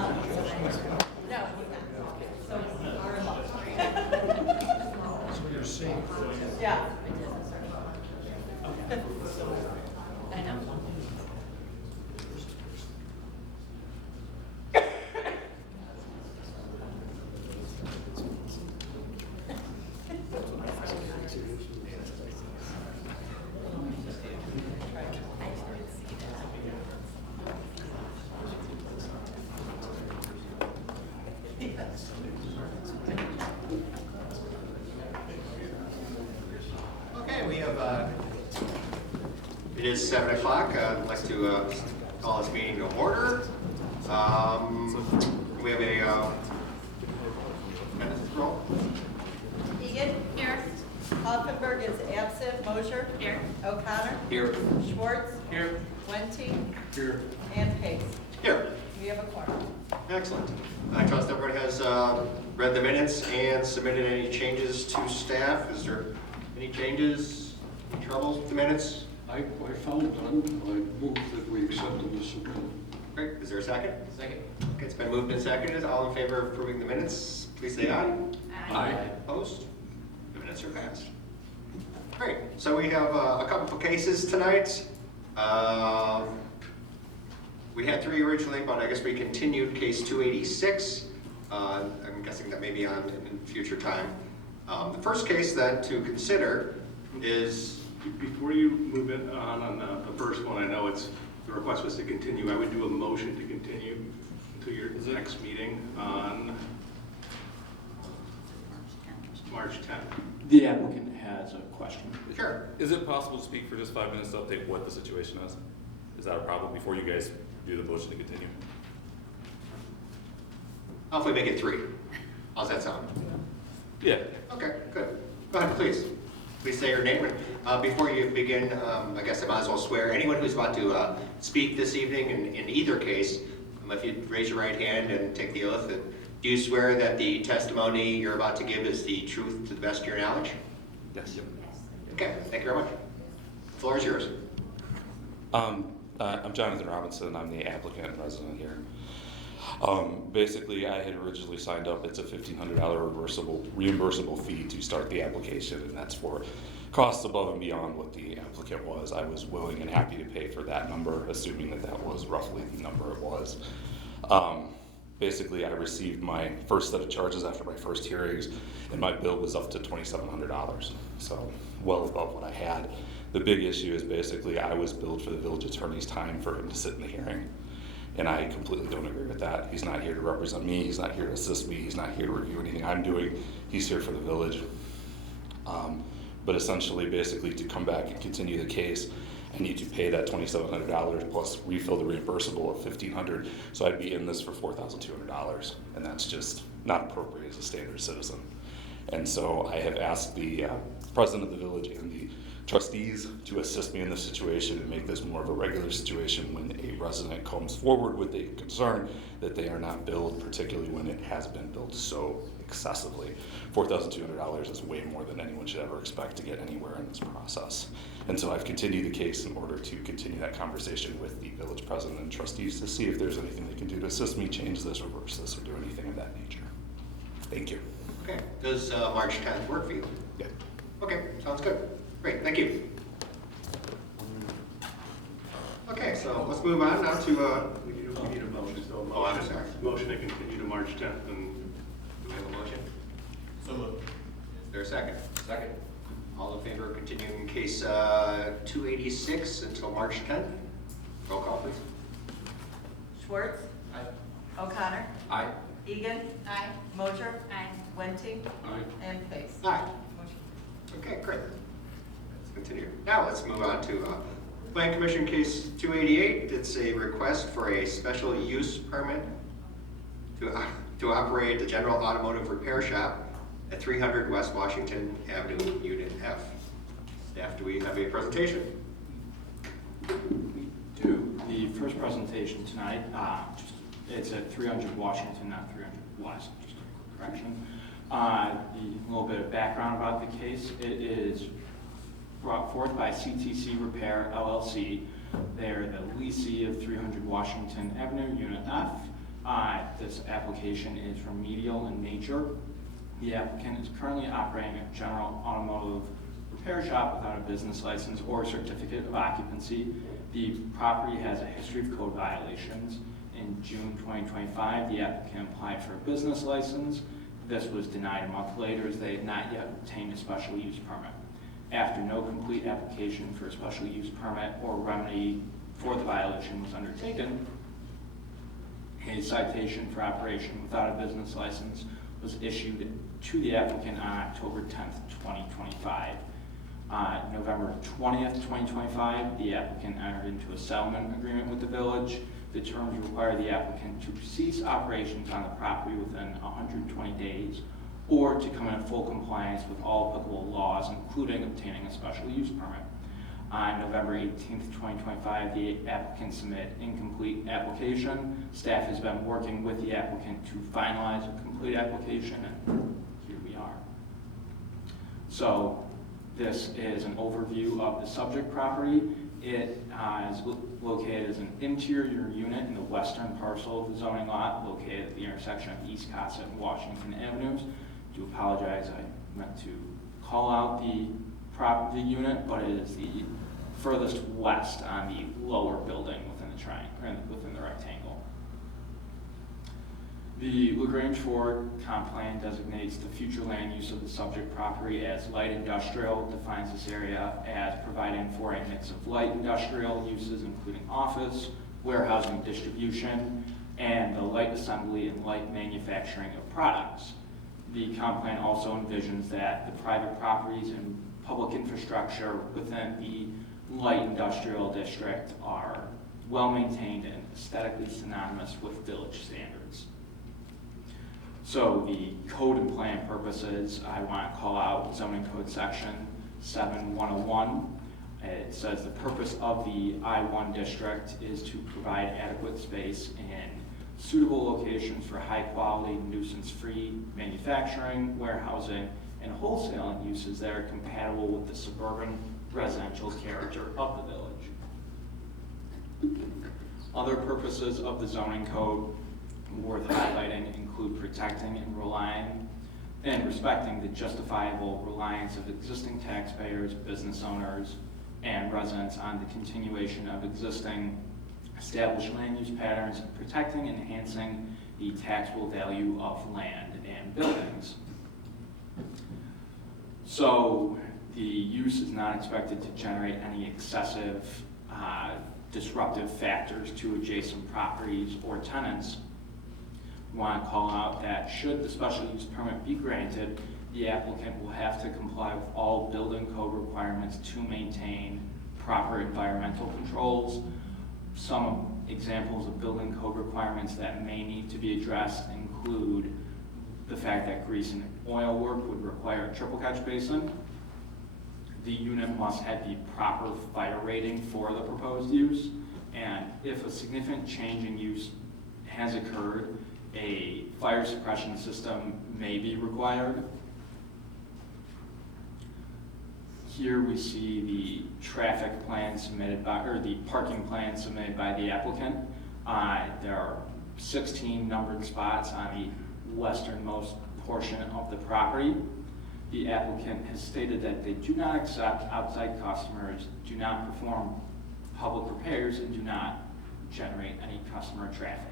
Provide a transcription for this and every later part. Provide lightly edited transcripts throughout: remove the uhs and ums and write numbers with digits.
No, he's not. So we're in luck. So you're safe. Yeah. I know. Okay, we have, it is 7 o'clock. I'd like to call this meeting to order. We have a minutes roll. Egan? Here. Hoffenberg is absent. Mosher? Here. O'Connor? Here. Schwartz? Here. Wenting? Here. And Pace. Here. We have a quorum. Excellent. I trust everyone has read the minutes and submitted any changes to staff. Is there any changes, any troubles with the minutes? I found none. I move that we accept them as submitted. Great. Is there a second? Second. Okay, it's been moved and seconded. All in favor of approving the minutes, please say aye. Aye. Opposed? The minutes are passed. Great. So we have a couple of cases tonight. We had 3 originally, but I guess we continued case 286. I'm guessing that may be on in future time. The first case then to consider is... Before you move in on the first one, I know the request was to continue. I would do a motion to continue to your next meeting on March 10th. The applicant has a question. Sure. Is it possible to speak for just 5 minutes to update what the situation is? Is that a problem before you guys do the motion to continue? Hopefully make it 3. How's that sound? Yeah. Okay, good. Go ahead, please. Please say your name. And before you begin, I guess I might as well swear. Anyone who's about to speak this evening in either case, if you raise your right hand and take the oath, do you swear that the testimony you're about to give is the truth to the best of your knowledge? Yes. Okay, thank you very much. The floor is yours. I'm Jonathan Robinson. I'm the applicant and resident here. Basically, I had originally signed up. It's a $1,500 reimbursable fee to start the application, and that's for costs above and beyond what the applicant was. I was willing and happy to pay for that number, assuming that that was roughly the number it was. Basically, I received my first set of charges after my first hearings, and my bill was up to $2,700, so well above what I had. The big issue is basically I was billed for the village attorney's time for him to sit in the hearing, and I completely don't agree with that. He's not here to represent me. He's not here to assist me. He's not here to review anything I'm doing. He's here for the village. But essentially, basically, to come back and continue the case, I need to pay that $2,700 plus refill the reimbursable of $1,500. So I'd be in this for $4,200, and that's just not appropriate as a standard citizen. And so I have asked the president of the village and the trustees to assist me in this situation and make this more of a regular situation when a resident comes forward with a concern that they are not billed, particularly when it has been billed so excessively. $4,200 is way more than anyone should ever expect to get anywhere in this process. And so I've continued the case in order to continue that conversation with the village president and trustees to see if there's anything they can do to assist me change this, reverse this, or do anything of that nature. Thank you. Okay. Does March 10th work for you? Yeah. Okay, sounds good. Great, thank you. Okay, so let's move on now to... We need a motion. So Oh, I'm sorry. motion to continue to March 10th. And Do we have a motion? So moved. Is there a second? Second. All in favor of continuing case 286 until March 10th? Roll call, please. Schwartz? Aye. O'Connor? Aye. Egan? Aye. Mosher? Aye. Wenting? Aye. And Pace. Aye. Motion. Okay, great. Let's continue. Now let's move on to Plan Commission case 288. It's a request for a special use permit to operate the general automotive repair shop at 300 West Washington Avenue, Unit F. Staff, do we have a presentation? We do. The first presentation tonight, it's at 300 Washington, not 300 West, just a quick correction. A little bit of background about the case. It is brought forth by CTC Repair LLC. They are the leasee of 300 Washington Avenue, Unit F. this application is remedial in nature. The applicant is currently operating a general automotive repair shop without a business license or certificate of occupancy. The property has a history of code violations. In June 2025, the applicant applied for a business license. This was denied a month later as they had not yet obtained a special use permit. After no complete application for a special use permit or remedy for the violation was undertaken, a citation for operation without a business license was issued to the applicant on October 10th, 2025. November 20th, 2025, the applicant entered into a settlement agreement with the village. The terms require the applicant to cease operations on the property within 120 days or to come in full compliance with all applicable laws, including obtaining a special use permit. On November 18th, 2025, the applicant submitted incomplete application. Staff has been working with the applicant to finalize a complete application, and here we are. So this is an overview of the subject property. It is located as an interior unit in the western parcel of the zoning lot, located at the intersection of East Cossett and Washington Avenues. I do apologize, I meant to call out the unit, but it is the furthest west on the lower building within the triangle, within the rectangle. The Grange comp plan designates the future land use of the subject property as light industrial, defines this area as providing for a mix of light industrial uses, including office, warehousing, distribution, and the light assembly and light manufacturing of products. The comp plan also envisions that the private properties and public infrastructure within the light industrial district are well maintained and aesthetically synonymous with village standards. So the code and plan purposes, I want to call out zoning code section 7101. It says the purpose of the I-1 district is to provide adequate space in suitable locations for high quality, nuisance-free manufacturing, warehousing, and wholesaling uses that are compatible with the suburban residential character of the village. Other purposes of the zoning code worth highlighting include protecting and relying and respecting the justifiable reliance of existing taxpayers, business owners, and residents on the continuation of existing established land use patterns, and protecting and enhancing the taxable value of land and buildings. So the use is not expected to generate any excessive disruptive factors to adjacent properties or tenants. We want to call out that should the special use permit be granted, the applicant will have to comply with all building code requirements to maintain proper environmental controls. Some examples of building code requirements that may need to be addressed include the fact that grease and oil work would require a triple catch basin. The unit must have the proper fire rating for the proposed use, and if a significant change in use has occurred, a fire suppression system may be required. Here we see the traffic plan submitted by, or the parking plan submitted by the applicant. There are 16 numbered spots on the westernmost portion of the property. The applicant has stated that they do not accept outside customers, do not perform public repairs, and do not generate any customer traffic.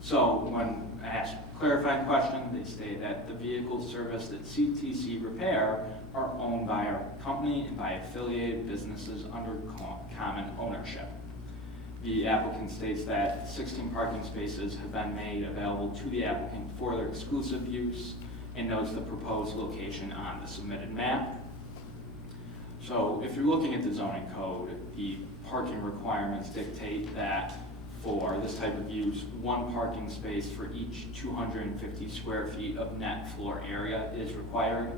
So when asked a clarifying question, they state that the vehicles serviced at CTC Repair are owned by our company and by affiliated businesses under common ownership. The applicant states that 16 parking spaces have been made available to the applicant for their exclusive use and notes the proposed location on the submitted map. So if you're looking at the zoning code, the parking requirements dictate that for this type of use, one parking space for each 250 square feet of net floor area is required.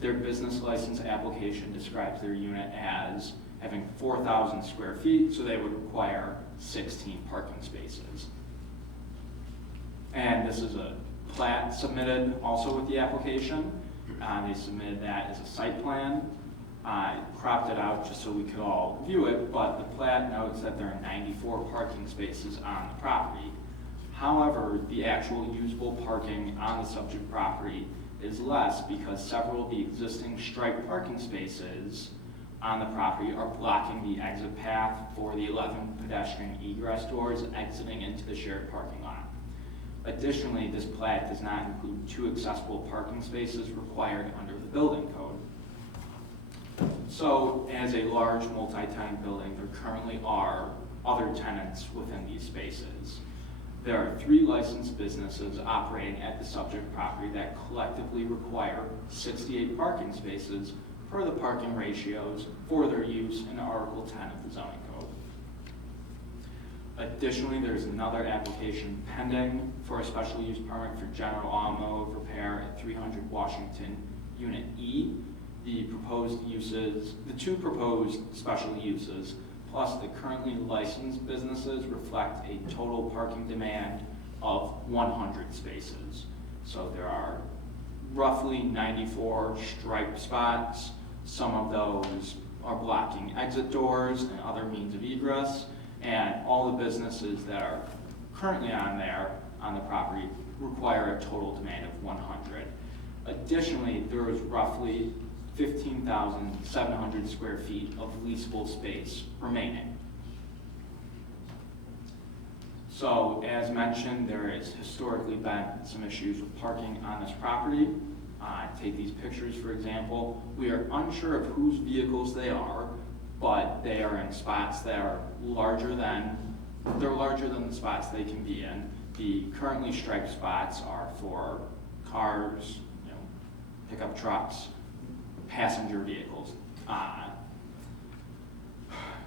Their business license application describes their unit as having 4,000 square feet, so they would require 16 parking spaces. And this is a plat submitted also with the application. They submitted that as a site plan. I cropped it out just so we could all view it, but the plat notes that there are 94 parking spaces on the property. However, the actual usable parking on the subject property is less because several of the existing striped parking spaces on the property are blocking the exit path for the 11 pedestrian egress doors exiting into the shared parking lot. Additionally, this plat does not include 2 accessible parking spaces required under the building code. So, as a large multi-tenant building, there currently are other tenants within these spaces. There are 3 licensed businesses operating at the subject property that collectively require 68 parking spaces per the parking ratios for their use in Article 10 of the zoning code. Additionally, there's another application pending for a special use permit for general automotive repair at 300 Washington, Unit E. The 2 proposed special uses, plus the currently licensed businesses, reflect a total parking demand of 100 spaces. So there are roughly 94 striped spots. Some of those are blocking exit doors and other means of egress, and all the businesses that are currently on the property require a total demand of 100. Additionally, there is roughly 15,700 square feet of leasable space remaining. So, as mentioned, there has historically been some issues with parking on this property. Take these pictures, for example. We are unsure of whose vehicles they are, but they are in spots that are larger than the spots they can be in. The currently striped spots are for cars, pickup trucks, passenger vehicles.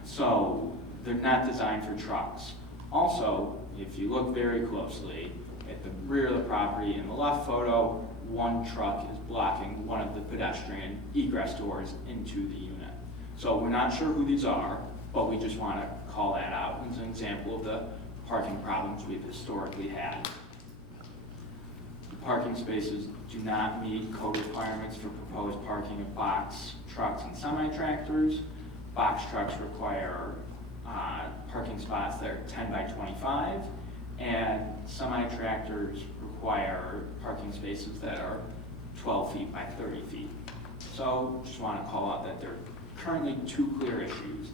So they're not designed for trucks. Also, if you look very closely at the rear of the property in the left photo, one truck is blocking one of the pedestrian egress doors into the unit. So we're not sure who these are, but we just want to call that out as an example of the parking problems we've historically had. The parking spaces do not meet code requirements for proposed parking of box trucks and semi-tractors. Box trucks require parking spots that are 10 by 25, and semi-tractors require parking spaces that are 12 feet by 30 feet. So just want to call out that there are currently 2 clear issues: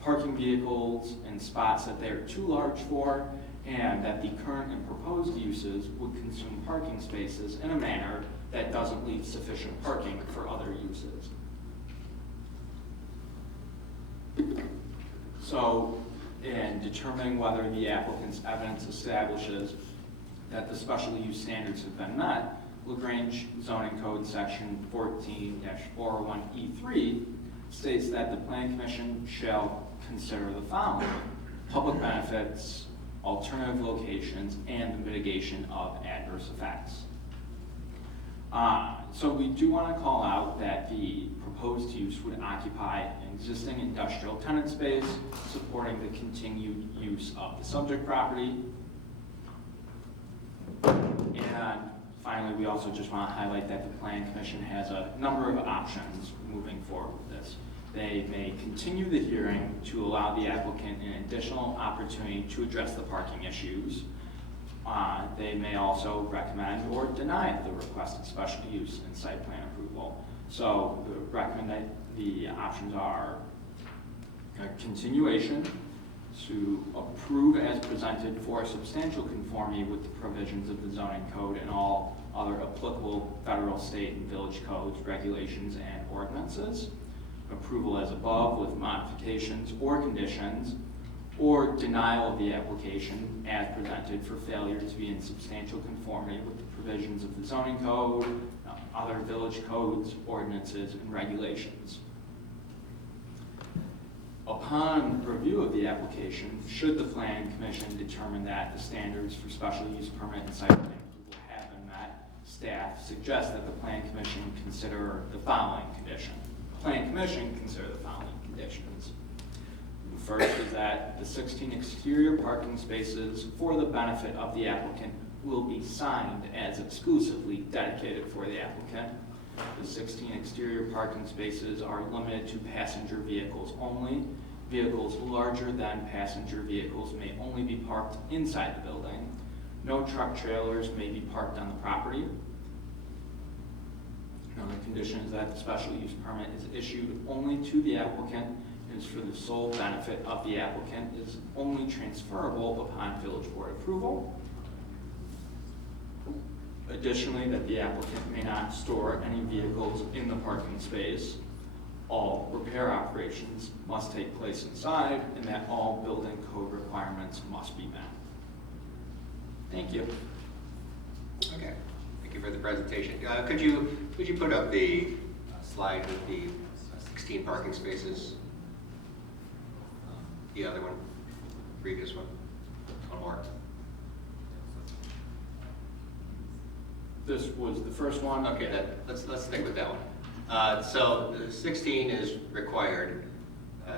parking vehicles in spots that they're too large for, and that the current and proposed uses would consume parking spaces in a manner that doesn't leave sufficient parking for other uses. So, in determining whether the applicant's evidence establishes that the special use standards have been met, Grange Zoning Code Section 14-401E3 states that the Planning Commission shall consider the following: public benefits, alternative locations, and the mitigation of adverse effects. So we do want to call out that the proposed use would occupy an existing industrial tenant space supporting the continued use of the subject property. And finally, we also just want to highlight that the Planning Commission has a number of options moving forward with this. They may continue the hearing to allow the applicant an additional opportunity to address the parking issues. They may also recommend or deny the requested special use and site plan approval. So the options are a continuation, to approve as presented for substantial conformity with the provisions of the zoning code and all other applicable federal, state, and village codes, regulations, and ordinances. Approval as above with modifications or conditions, or denial of the application as presented for failure to be in substantial conformity with the provisions of the zoning code, other village codes, ordinances, and regulations. Upon review of the application, should the Planning Commission determine that the standards for special use permit and site plan approval have been met, staff suggests that the Planning Commission consider the following condition. The Planning Commission consider the following conditions. The first is that the 16 exterior parking spaces for the benefit of the applicant will be signed as exclusively dedicated for the applicant. The 16 exterior parking spaces are limited to passenger vehicles only. Vehicles larger than passenger vehicles may only be parked inside the building. truck trailers may be parked on the property. Another condition is that the special use permit is issued only to the applicant and is for the sole benefit of the applicant, is only transferable upon village board approval. Additionally, that the applicant may not store any vehicles in the parking space. All repair operations must take place inside, and that all building code requirements must be met. Thank you. Okay, thank you for the presentation. Could you put up the slide with the 16 parking spaces? The other one, previous one, one more. This was the first one. Okay, let's stick with that one. So the 16 is required.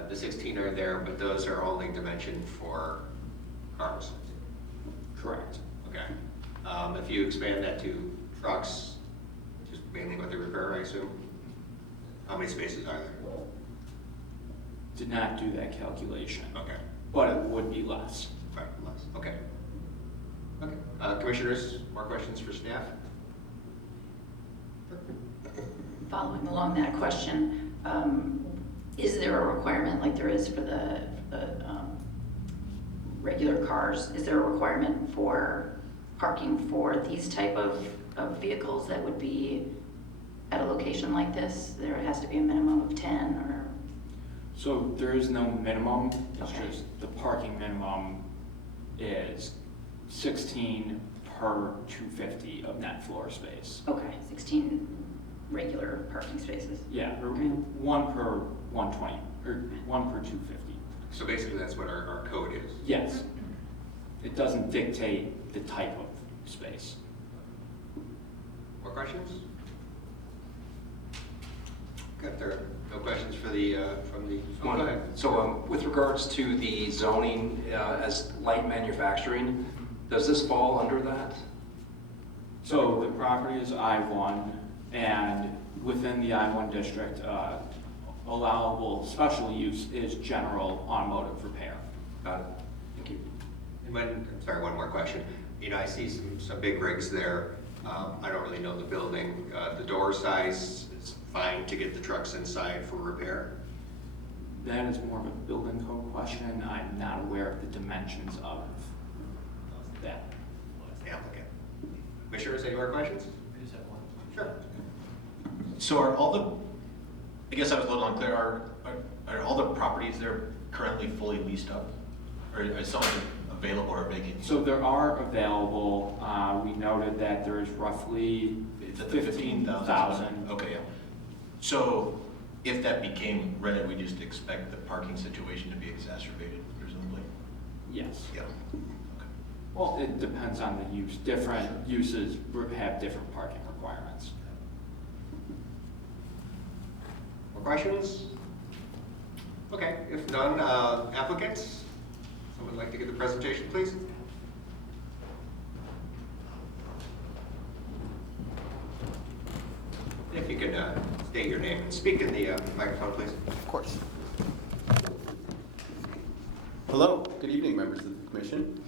The 16 are there, but those are only dimensioned for cars. Correct. Okay. If you expand that to trucks, just mainly with the repair, I assume, how many spaces are there? Did not do that calculation, Okay. but it would be less. Right, less. Okay. Okay. Commissioners, more questions for staff? Following along that question, is there a requirement like there is for the regular cars? Is there a requirement for parking for these type of vehicles that would be at a location like this? There has to be a minimum of 10 or? So there is no minimum, it's Okay. just the parking minimum is 16 per 250 of net floor space. Okay, 16 regular parking spaces. Yeah, or Okay. 1 per 120, or 1 per 250. So basically that's what our code is. Yes. It doesn't dictate the type of space. More questions? Good, there are no questions for the, from the, oh, go ahead. So with regards to the zoning as light manufacturing, does this fall under that? So the property is I-1, and within the I-1 district, allowable special use is general automotive repair. Got it. Thank you. And I'm sorry, one more question. You know, I see some big rigs there. I don't really know the building. The door size is fine to get the trucks inside for repair? That is more of a building code question. I'm not aware of the dimensions of that. The applicant. Commissioners, any more questions? I just have one. Sure. So are all the, I guess I was a little unclear, are all the properties there currently fully leased up? Or is some of them available or vacant? So there are available, we noted that there is roughly It's at the 15,000. Okay, yeah. So if that became rented, we just expect the parking situation to be exacerbated, presumably? Yes. Yeah. Well, it depends on the use. Different uses have different parking requirements. More questions? Okay, if none, applicants? Someone like to give the presentation, please? If you could state your name and speak in the microphone, please. Of course. Hello, good evening, members of the commission.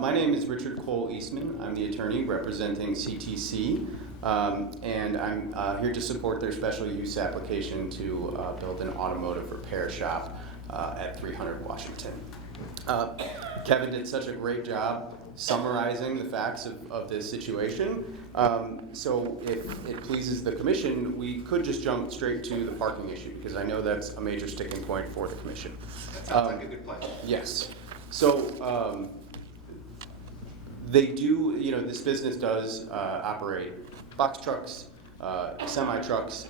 My name is Richard Cole Eastman. I'm the attorney representing CTC, and I'm here to support their special use application to build an automotive repair shop at 300 Washington. Kevin did such a great job summarizing the facts of this situation. So if it pleases the commission, we could just jump straight to the parking issue, because I know that's a major sticking point for the commission. That sounds like a good plan. Yes. So they do, you know, this business does operate box trucks, semi trucks,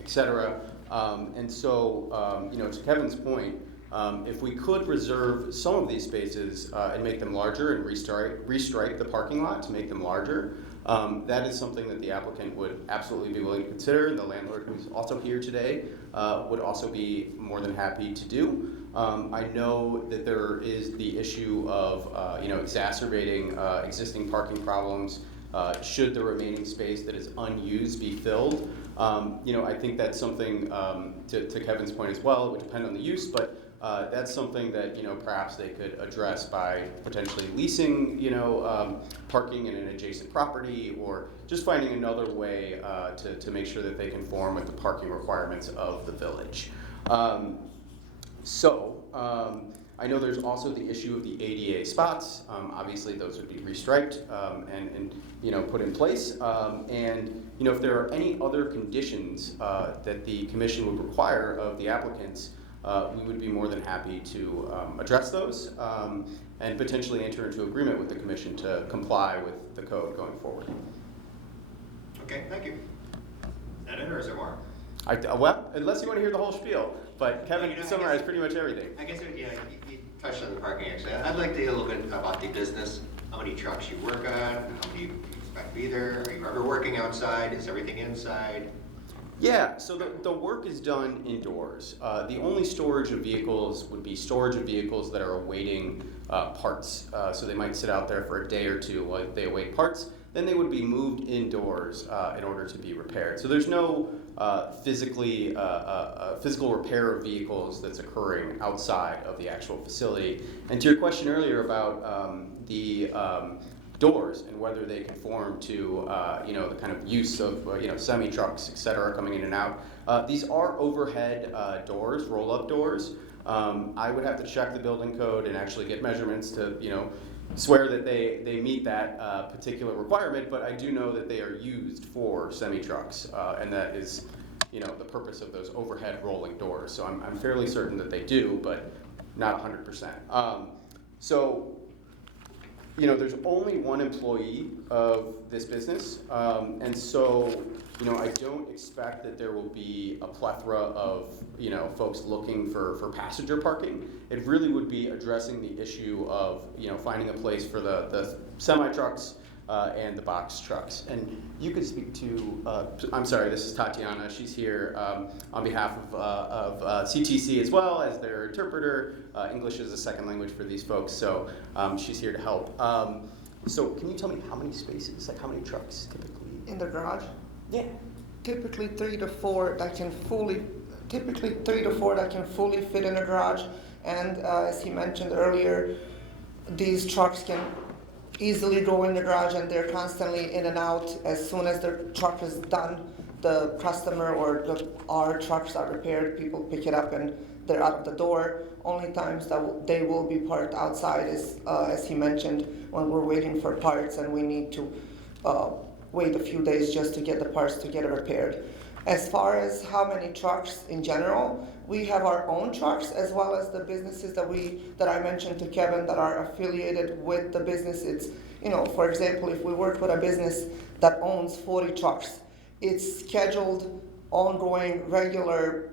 etc. And so, you know, to Kevin's point, if we could reserve some of these spaces and make them larger and restrike the parking lot to make them larger, that is something that the applicant would absolutely be willing to consider, and the landlord, who's also here today, would also be more than happy to do. I know that there is the issue of you know, exacerbating existing parking problems should the remaining space that is unused be filled. You know, I think that's something, to Kevin's point as well, it would depend on the use, but that's something that, perhaps they could address by potentially leasing, parking in an adjacent property, or just finding another way to make sure that they conform with the parking requirements of the village. I know there's also the issue of the ADA spots. Obviously, those would be restriped and put in place. If there are any other conditions that the commission would require of the applicants, we would be more than happy to address those and potentially enter into agreement with the commission to comply with the code going forward. Okay, thank you. Is that it, or is there more? Well, unless you want to hear the whole spiel, but Kevin Well, summarized pretty much everything. I guess, you touched on the parking actually. I'd like to hear a little bit about the business, how many trucks you work on, how many you expect to be there, are you ever working outside, is everything inside? Yeah, so the work is done indoors. The only storage of vehicles would be storage of vehicles that are awaiting parts. So they might sit out there for a day or two while they await parts. Then they would be moved indoors in order to be repaired. So there's no physical repair of vehicles that's occurring outside of the actual facility. And to your question earlier about the doors and whether they conform to the kind of use of semi trucks, et cetera, coming in and out. These are overhead doors, roll-up doors. I would have to check the building code and actually get measurements to swear that they meet that particular requirement, but I do know that they are used for semi trucks, and that is the purpose of those overhead rolling doors. So I'm fairly certain that they do, but not 100%. There's only one employee of this business, and so I don't expect that there will be a plethora of folks looking for passenger parking. It really would be addressing the issue of finding a place for the semi trucks and the box trucks. And you could speak to I'm sorry, this is Tatiana. She's here on behalf of CTC as well as their interpreter. English is a second language for these folks, so she's here to help. So can you tell me how many spaces, like how many trucks typically? In the garage? Yeah. Typically 3 to 4 that can fully fit in a garage. And as he mentioned earlier, these trucks can easily go in the garage, and they're constantly in and out. As soon as the truck is done, the customer or our trucks are repaired, people pick it up and they're out of the door. Only times that they will be parked outside is, as he mentioned, when we're waiting for parts and we need to wait a few days just to get the parts to get it repaired. As far as how many trucks in general, we have our own trucks as well as the businesses that I mentioned to Kevin that are affiliated with the business. It's, for example, if we work with a business that owns 40 trucks, it's scheduled, ongoing, regular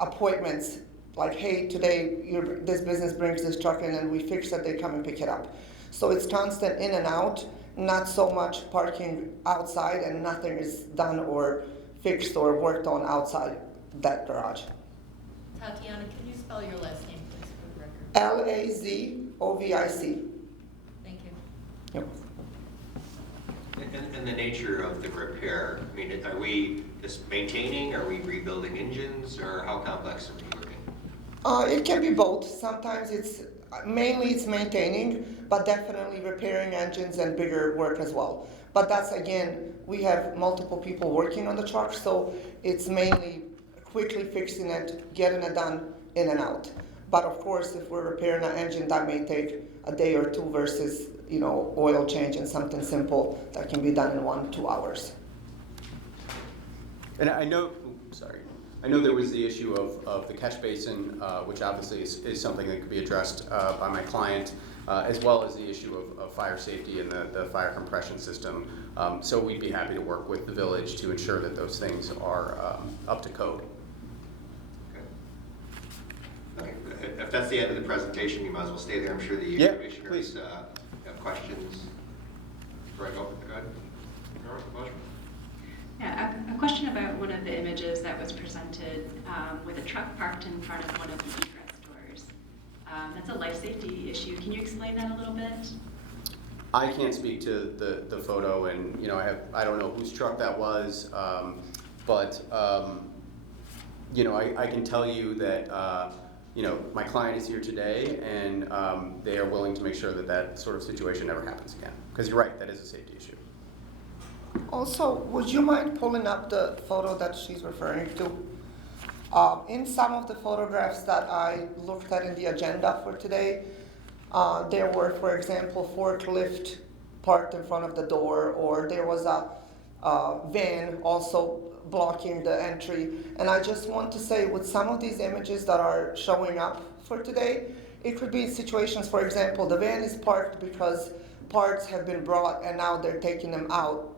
appointments. Like, hey, today this business brings this truck in and we fix it, they come and pick it up. So it's constant in and out, not so much parking outside, and nothing is done or fixed or worked on outside that garage. Tatiana, can you spell your last name, please, for the record? Lazovic. Thank you. Yep. And the nature of the repair, I mean, are we just maintaining, are we rebuilding engines, or how complex are we working? It can be both. Sometimes it's maintaining, but definitely repairing engines and bigger work as well. But that's, again, we have multiple people working on the truck, so it's mainly quickly fixing it, getting it done, in and out. But of course, if we're repairing an engine, that may take a day or two versus, oil change and something simple that can be done in 1-2 hours. And I know there was the issue of the catch basin, which obviously is something that could be addressed by my client, as well as the issue of fire safety and the fire compression system. So we'd be happy to work with the village to ensure that those things are up to code. Okay, if that's the end of the presentation, you might as well stay there. I'm sure the commissioners have questions. Before I go ahead. Yeah, a question about one of the images that was presented with a truck parked in front of one of the egress doors. That's a life safety issue. Can you explain that a little bit? I can't speak to the photo, and I don't know whose truck that was, but you know, I can tell you that, you know, my client is here today, and they are willing to make sure that that sort of situation never happens again. Because you're right, that is a safety issue. Also, would you mind pulling up the photo that she's referring to? In some of the photographs that I looked at in the agenda for today, there were, for example, forklift parked in front of the door, or there was a van also blocking the entry. And I just want to say, with some of these images that are showing up for today, it could be situations, for example, the van is parked because parts have been brought and now they're taking them out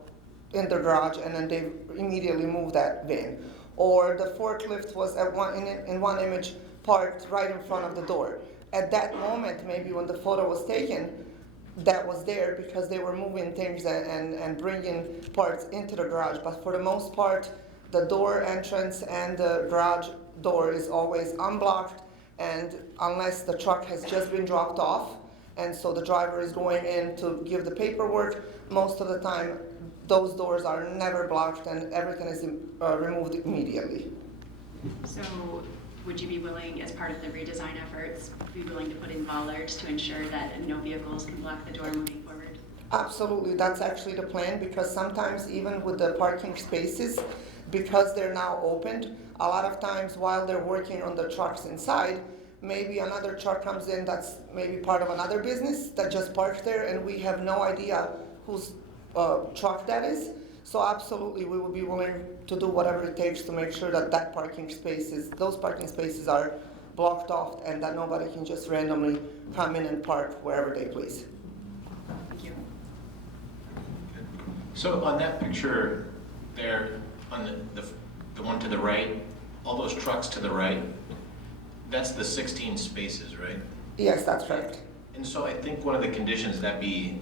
in the garage, and then they immediately move that van. Or the forklift was in one image parked right in front of the door. At that moment, maybe when the photo was taken, that was there because they were moving things and bringing parts into the garage. But for the most part, the door entrance and the garage door is always unblocked, and unless the truck has just been dropped off, and so the driver is going in to give the paperwork, most of the time those doors are never blocked and everything is removed immediately. So would you be willing, as part of the redesign efforts, be willing to put in bollards to ensure that no vehicles can block the door moving forward? Absolutely, that's actually the plan, because sometimes even with the parking spaces, because they're now opened, a lot of times while they're working on the trucks inside, maybe another truck comes in that's maybe part of another business that just parked there, and we have no idea whose truck that is. So absolutely, we would be willing to do whatever it takes to make sure that those parking spaces are blocked off, and that nobody can just randomly come in and park wherever they please. Thank you. So on that picture there, on the one to the right, all those trucks to the right, that's the 16 spaces, right? Yes, that's correct. And so I think one of the conditions that be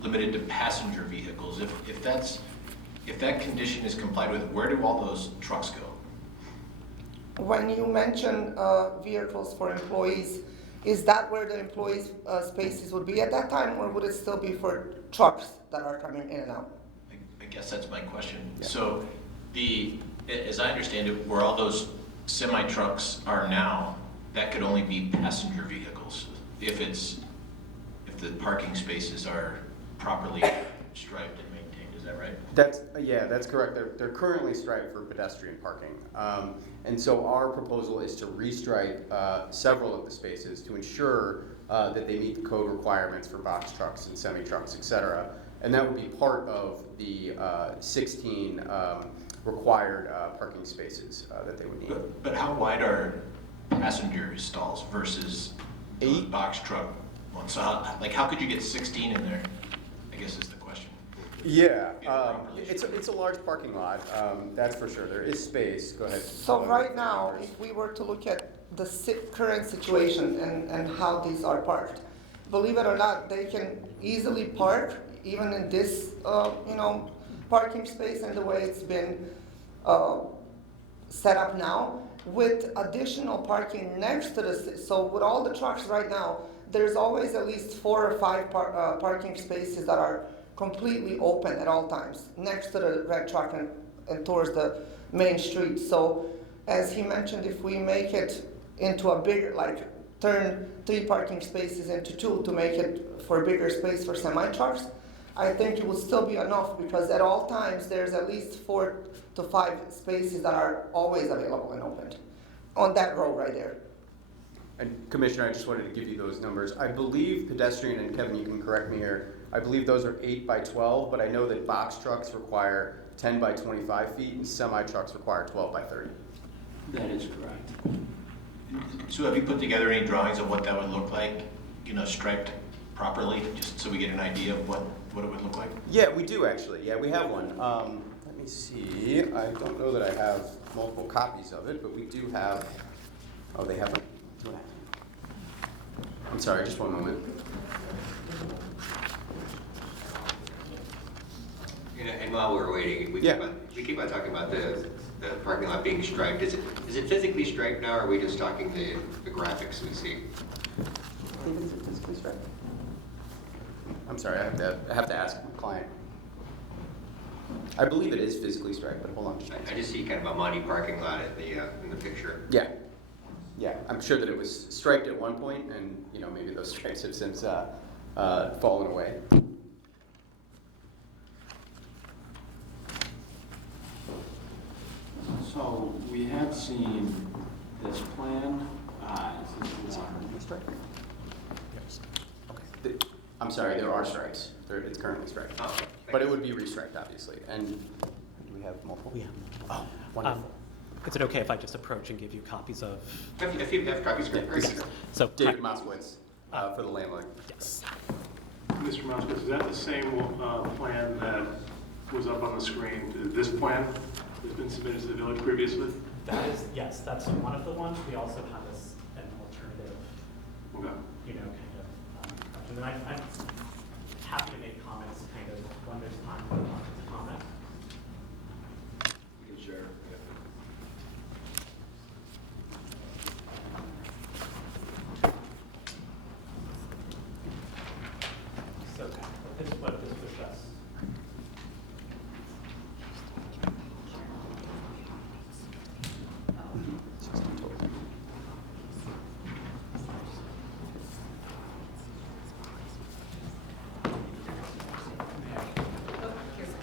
limited to passenger vehicles. If that condition is complied with, where do all those trucks go? When you mention vehicles for employees, is that where the employees' spaces would be at that time, or would it still be for trucks that are coming in and out? I guess that's my question. Yeah. So as I understand it, where all those semi-trucks are now, that could only be passenger vehicles if the parking spaces are properly striped and maintained. Is that right? That's correct. They're currently striped for pedestrian parking. And so our proposal is to restripe several of the spaces to ensure that they meet the code requirements for box trucks and semi-trucks, et cetera. And that would be part of the 16 required parking spaces that they would need. But how wide are passenger stalls versus the 8 box truck ones? So how could you get 16 in there, I guess is the question. Yeah, it's a large parking lot, that's for sure. There is space. Go ahead. So right now, if we were to look at the current situation and how these are parked, believe it or not, they can easily park even in this, parking space and the way it's been set up now, with additional parking next to this. So with all the trucks right now, there's always at least 4 or 5 parking spaces that are completely open at all times, next to the red truck and towards the main street. So as he mentioned, if we make it into a bigger, turn 3 parking spaces into 2 to make it for bigger space for semi-trucks, I think it would still be enough, because at all times there's at least 4 to 5 spaces that are always available and opened on that row right there. And Commissioner, I just wanted to give you those numbers. I believe pedestrian, and Kevin, you can correct me here, I believe those are 8 by 12, but I know that box trucks require 10 by 25 feet and semi-trucks require 12 by 30. That is correct. So have you put together any drawings of what that would look like, striped properly, just so we get an idea of what it would look like? Yeah, we do actually. Yeah, we have one. Let me see. I don't know that I have multiple copies of it, but we do have. Oh, they have one. I'm sorry, just one moment. And while we're waiting, we keep on talking about the parking lot being striped. Is it physically striped now, or are we just talking the graphics we see? Is it physically striped? I'm sorry, I have to ask my client. I believe it is physically striped, but hold on. I just see kind of a muddy parking lot in the picture. Yeah, yeah, I'm sure that it was striped at one point, and, you know, maybe those stripes have since fallen away. So we have seen this plan. Is this one? I'm sorry, there are stripes. It's currently striped. Oh, okay. But it would be restriped, obviously. And do we have multiple? Yeah. Oh, wonderful. Is it okay if I just approach and give you copies of? If you have copies, great. Yes. So David Moskowitz for the landlord. Yes. Mr. Moskowitz, is that the same plan that was up on the screen? This plan has been submitted to the village previously? That is, yes, that's one of the ones. We also have this an alternative, Okay. you know, kind of, and then I'm happy to make comments kind of when there's time for to comment. You can share. So this is what this was just.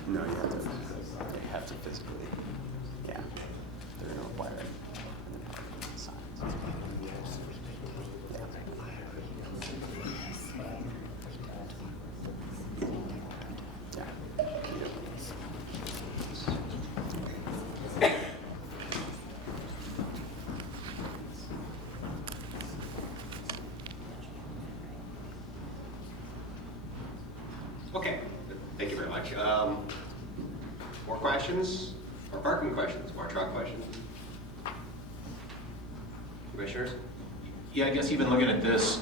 No, you have to, they have to physically, yeah. They're gonna require it. And then have the signs. Yeah. Okay, thank you very much. More questions? More parking questions? More truck questions? Commissioners? Yeah, I guess even looking at this,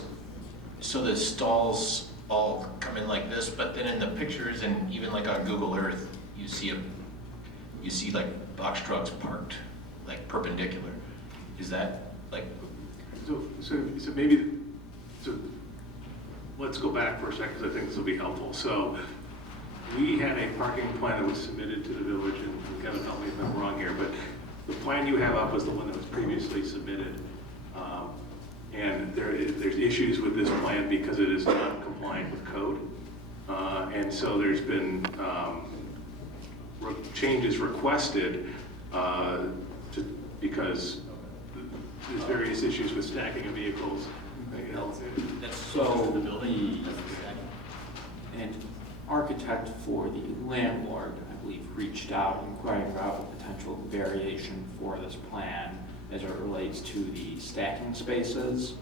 so the stalls all come in like this, but then in the pictures and even like on Google Earth, you see like box trucks parked like perpendicular. Is that like? So maybe, let's go back for a second, because I think this will be helpful. So we had a parking plan that was submitted to the village, and Kevin, help me if I'm wrong here, but the plan you have up was the one that was previously submitted. And there's issues with this plan because it is not compliant with code. And so there's been changes requested because there's various issues with stacking of vehicles. You know, So an architect for the landlord, I believe, reached out inquiring about a potential variation for this plan as it relates to the stacking spaces.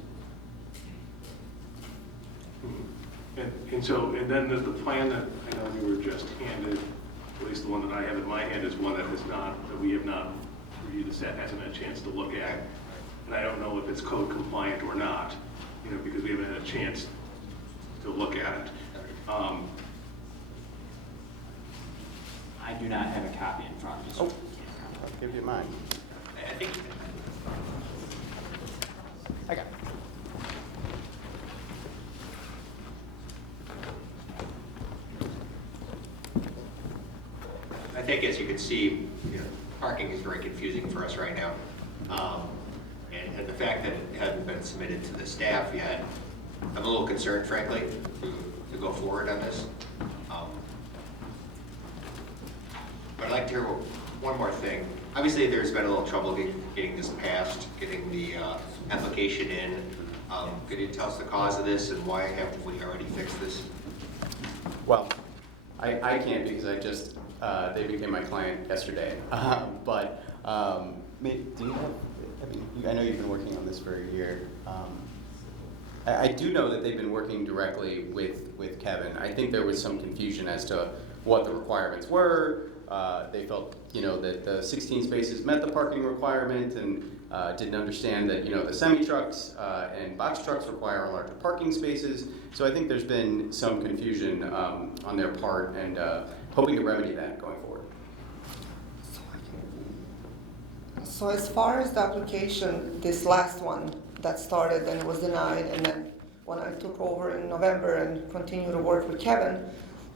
And then the plan that I know you were just handed, at least the one that I have in my hand, is one that we have not reviewed, the staff hasn't had a chance to look at. And I don't know if it's code compliant or not, you know, because we haven't had a chance to look at it. I do not have a copy in front of me. Oh, I'll give you mine. I think. I got it. I think, as you can see, you know, parking is very confusing for us right now. And the fact that it hasn't been submitted to the staff yet, I'm a little concerned, frankly, to go forward on this. But I'd like to hear one more thing. Obviously, there's been a little trouble getting this passed, getting the application in. Could you tell us the cause of this and why haven't we already fixed this? Well, I can't because I just, they became my client yesterday. But do you have, I know you've been working on this for a year. I do know that they've been working directly with Kevin. I think there was some confusion as to what the requirements were. They felt, you know, that the 16 spaces met the parking requirement and didn't understand that, you know, the semi-trucks and box trucks require larger parking spaces. So I think there's been some confusion on their part, and hoping to remedy that going forward. So as far as the application, this last one that started and it was denied, and then when I took over in November and continued to work with Kevin,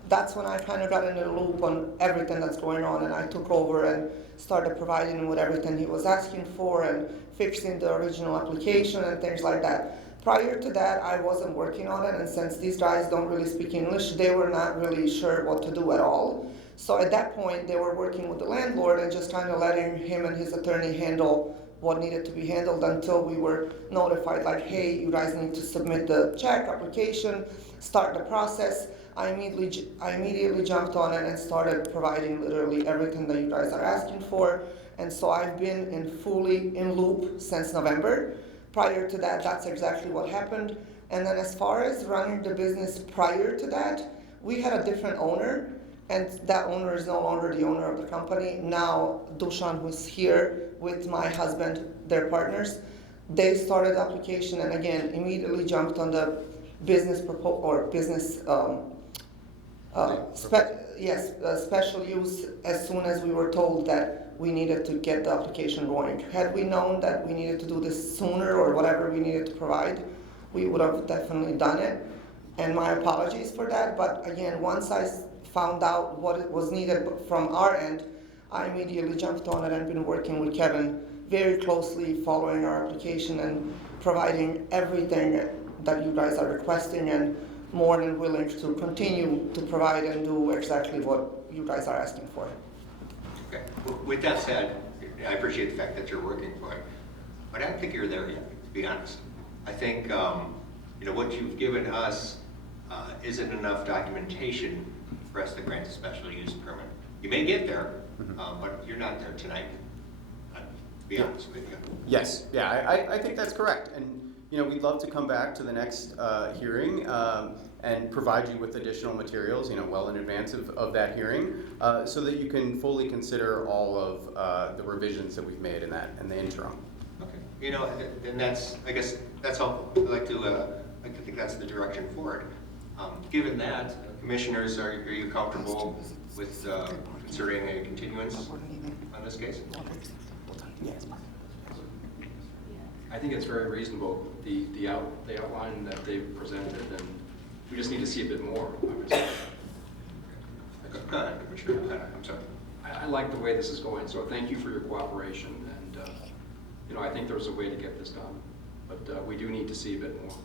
that's when I kind of got in the loop on everything that's going on, and I took over and started providing him with everything he was asking for and fixing the original application and things like that. Prior to that, I wasn't working on it, and since these guys don't really speak English, they were not really sure what to do at all. So at that point, they were working with the landlord and just kind of letting him and his attorney handle what needed to be handled until we were notified, like, hey, you guys need to submit the check application, start the process. I immediately jumped on it and started providing literally everything that you guys are asking for. And so I've been fully in loop since November. Prior to that, that's exactly what happened. And then as far as running the business prior to that, we had a different owner, and that owner is no longer the owner of the company. Now, Dushan, who's here with my husband, their partners, they started the application and again, immediately jumped on the business special use as soon as we were told that we needed to get the application going. Had we known that we needed to do this sooner or whatever we needed to provide, we would have definitely done it. And my apologies for that, but again, once I found out what it was needed from our end, I immediately jumped on it and been working with Kevin very closely, following our application and providing everything that you guys are requesting, and more than willing to continue to provide and do exactly what you guys are asking for. Okay. With that said, I appreciate the fact that you're working for it, but I don't think you're there yet, to be honest. I think what you've given us isn't enough documentation for us to grant a special use permit. You may get there, but you're not there tonight. To be honest with you. Yes, yeah, I think that's correct. And we'd love to come back to the next hearing and provide you with additional materials, well in advance of that hearing, so that you can fully consider all of the revisions that we've made in the interim. Okay, and I guess that's helpful. I like to think that's the direction forward. Given that, commissioners, are you comfortable with considering a continuance on this case? I think it's very reasonable, the outline that they've presented, and we just need to see a bit more, obviously. Go ahead, Commissioner. I'm sorry. I like the way this is going, so thank you for your cooperation, and I think there's a way to get this done, but we do need to see a bit more.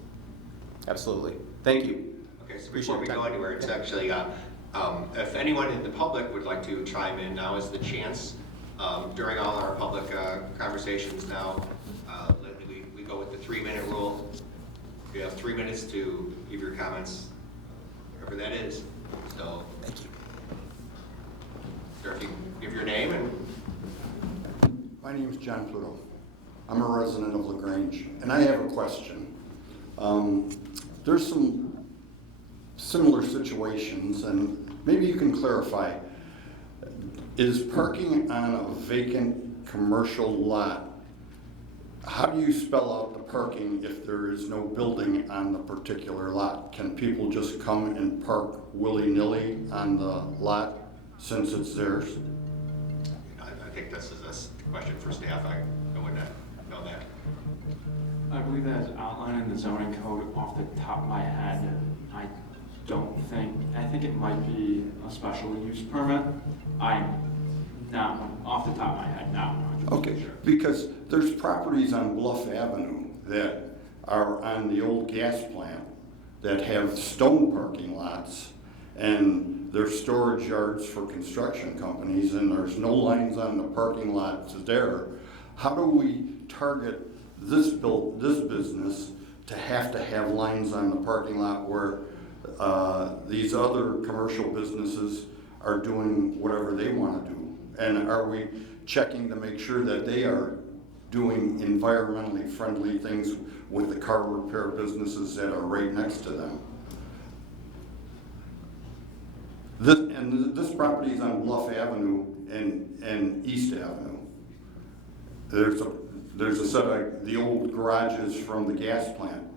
Absolutely. Thank you. Okay, so before we go anywhere, it's actually, if anyone in the public would like to chime in, now is the chance. During all our public conversations now, we go with the 3-minute rule. You have 3 minutes to give your comments, whatever that is. So, thank you. Sir, if you can give your name and. My name is John Pluto. I'm a resident of Grange, and I have a question. There's some similar situations, and maybe you can clarify. Is parking on a vacant commercial lot, how do you spell out the parking if there is no building on the particular lot? Can people just come and park willy-nilly on the lot since it's theirs? I think this is a question for staff. I would not know that. I believe that is outlined in the zoning code off the top of my head. I think it might be a special use permit. I'm not off the top of my head now. Okay, because there's properties on Bluff Avenue that are on the old gas plant that have stone parking lots, and they're storage yards for construction companies, and there's no lines on the parking lots there. How do we target this business to have lines on the parking lot where these other commercial businesses are doing whatever they want to do? And are we checking to make sure that they are doing environmentally friendly things with the car repair businesses that are right next to them? This property is on Bluff Avenue and East Avenue. There's a set of the old garages from the gas plant.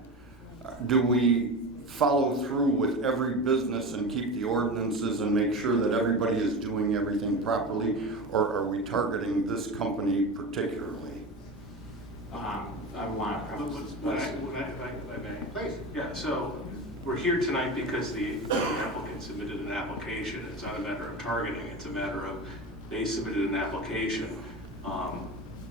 Do we follow through with every business and keep the ordinances and make sure that everybody is doing everything properly, or are we targeting this company particularly? I want to preface this. If I may. Please. Yeah, so we're here tonight because the applicant and submitted an application. It's not a matter of targeting, it's a matter of they submitted an application.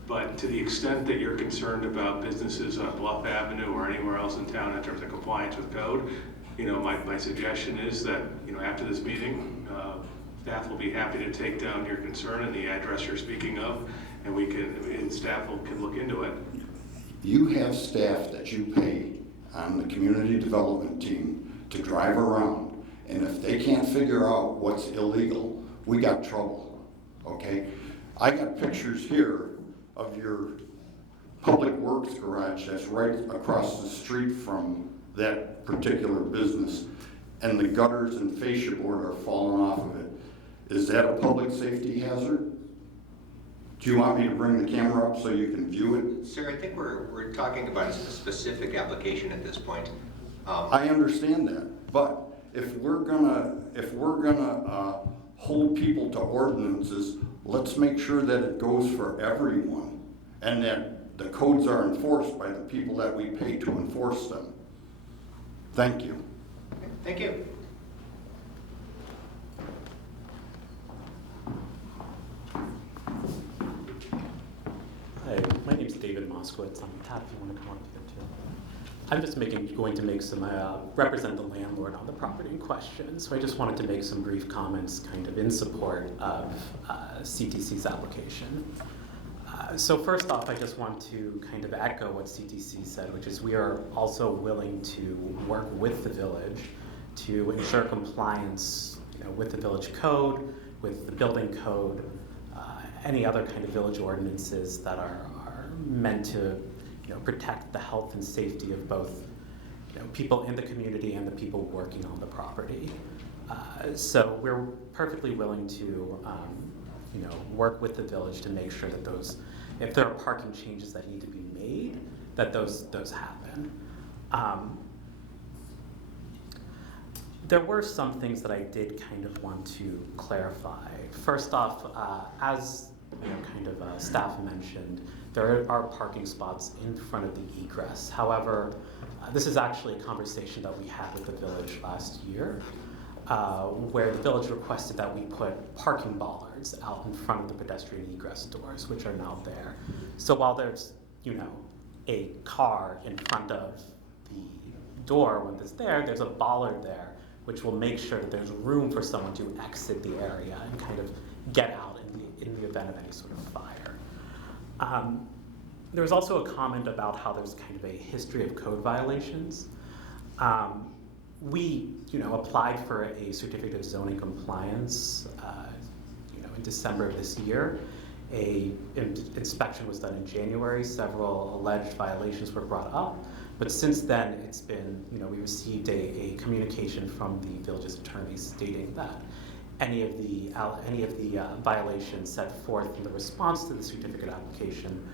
But to the extent that you're concerned about businesses on Bluff Avenue or anywhere else in town in terms of compliance with code, my suggestion is that, after this meeting, staff will be happy to take down your concern and the address you're speaking of, and staff can look into it. You have staff that you pay on the community development team to drive around, and if they can't figure out what's illegal, we got trouble, okay? I got pictures here of your public works garage that's right across the street from that particular business, and the gutters and fascia board are falling off of it. Is that a public safety hazard? Do you want me to bring the camera up so you can view it? Sir, I think we're talking about a specific application at this point. I understand that, but if we're gonna hold people to ordinances, let's make sure that it goes for everyone and that the codes are enforced by the people that we pay to enforce them. Thank you. Okay, thank you. Hi, my name's David Moskowitz. I'm happy if you want to come up here too. I'm just going to make some, represent the landlord on the property in question. So I just wanted to make some brief comments kind of in support of CTC's application. So first off, I just want to kind of echo what CTC said, which is we are also willing to work with the village to ensure compliance, with the village code, with the building code, any other kind of village ordinances that are meant to protect the health and safety of both people in the community and the people working on the property. So we're perfectly willing to work with the village to make sure that those, if there are parking changes that need to be made, that those happen. There were some things that I did kind of want to clarify. First off, as staff mentioned, there are parking spots in front of the egress. However, this is actually a conversation that we had with the village last year, where the village requested that we put parking bollards out in front of the pedestrian egress doors, which are now there. So while there's, a car in front of the door when it's there, there's a bollard there, which will make sure that there's room for someone to exit the area and kind of get out in the event of any sort of fire. There was also a comment about how there's kind of a history of code violations. We, applied for a certificate of zoning compliance, in December of this year. An inspection was done in January. Several alleged violations were brought up. But since then, it's been, we received a communication from the village's attorney stating that any of the violations set forth in the response to the certificate application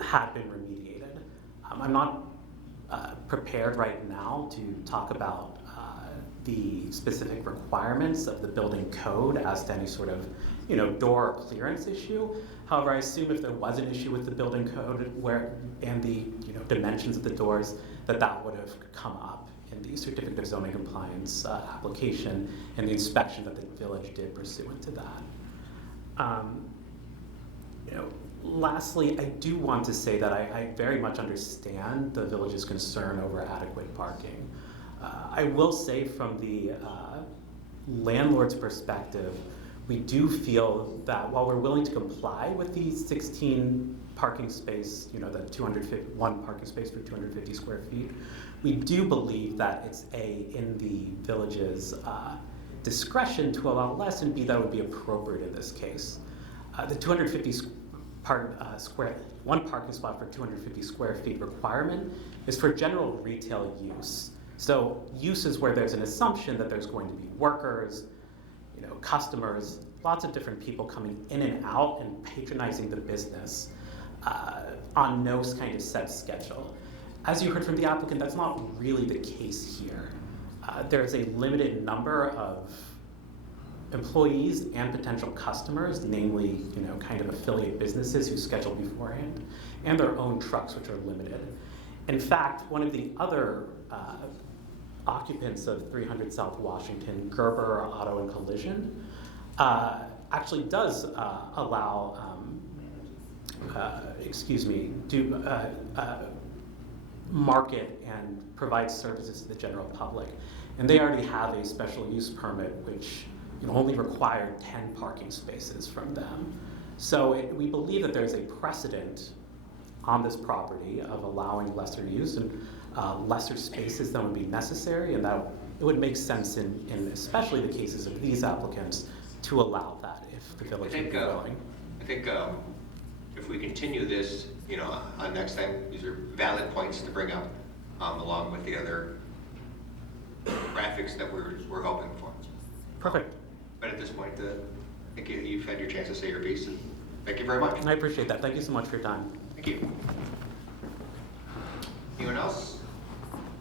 had been remediated. I'm not prepared right now to talk about the specific requirements of the building code as to any sort of, door or clearance issue. However, I assume if there was an issue with the building code and the, dimensions of the doors, that would have come up in the certificate of zoning compliance application and the inspection that the village did pursuant to that. Lastly, I do want to say that I very much understand the village's concern over adequate parking. I will say from the landlord's perspective, we do feel that while we're willing to comply with the 16 parking space, the 251 parking space for 250 square feet, we do believe that it's in the village's discretion to allow less, and B, that would be appropriate in this case. The 250 one parking spot for 250 square feet requirement is for general retail use. So uses where there's an assumption that there's going to be workers, customers, lots of different people coming in and out and patronizing the business on no kind of set schedule. As you heard from the applicant, that's not really the case here. There's a limited number of employees and potential customers, namely, kind of affiliate businesses who schedule beforehand, and their own trucks, which are limited. In fact, one of the other occupants of 300 South Washington, Gerber Auto and Collision, actually does allow, market and provide services to the general public. And they already have a special use permit which only required 10 parking spaces from them. So we believe that there's a precedent on this property of allowing lesser use and lesser spaces than would be necessary, and that it would make sense in especially the cases of these applicants to allow that if the village would be willing. I think if we continue this, on next time, these are valid points to bring up along with the other graphics that we're hoping for. Perfect. But at this point, I think you've had your chance to say your piece, and thank you very much. I appreciate that. Thank you so much for your time. Thank you. Anyone else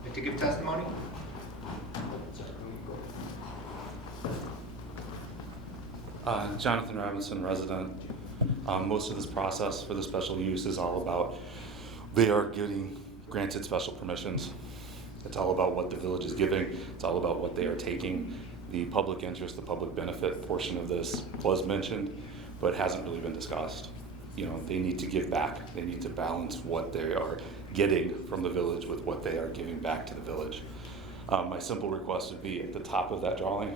like to give testimony? Jonathan Robinson, resident. Most of this process for the special use is all about they are getting granted special permissions. It's all about what the village is giving. It's all about what they are taking. The public interest, the public benefit portion of this was mentioned, but hasn't really been discussed. They need to give back. They need to balance what they are getting from the village with what they are giving back to the village. My simple request would be at the top of that drawing.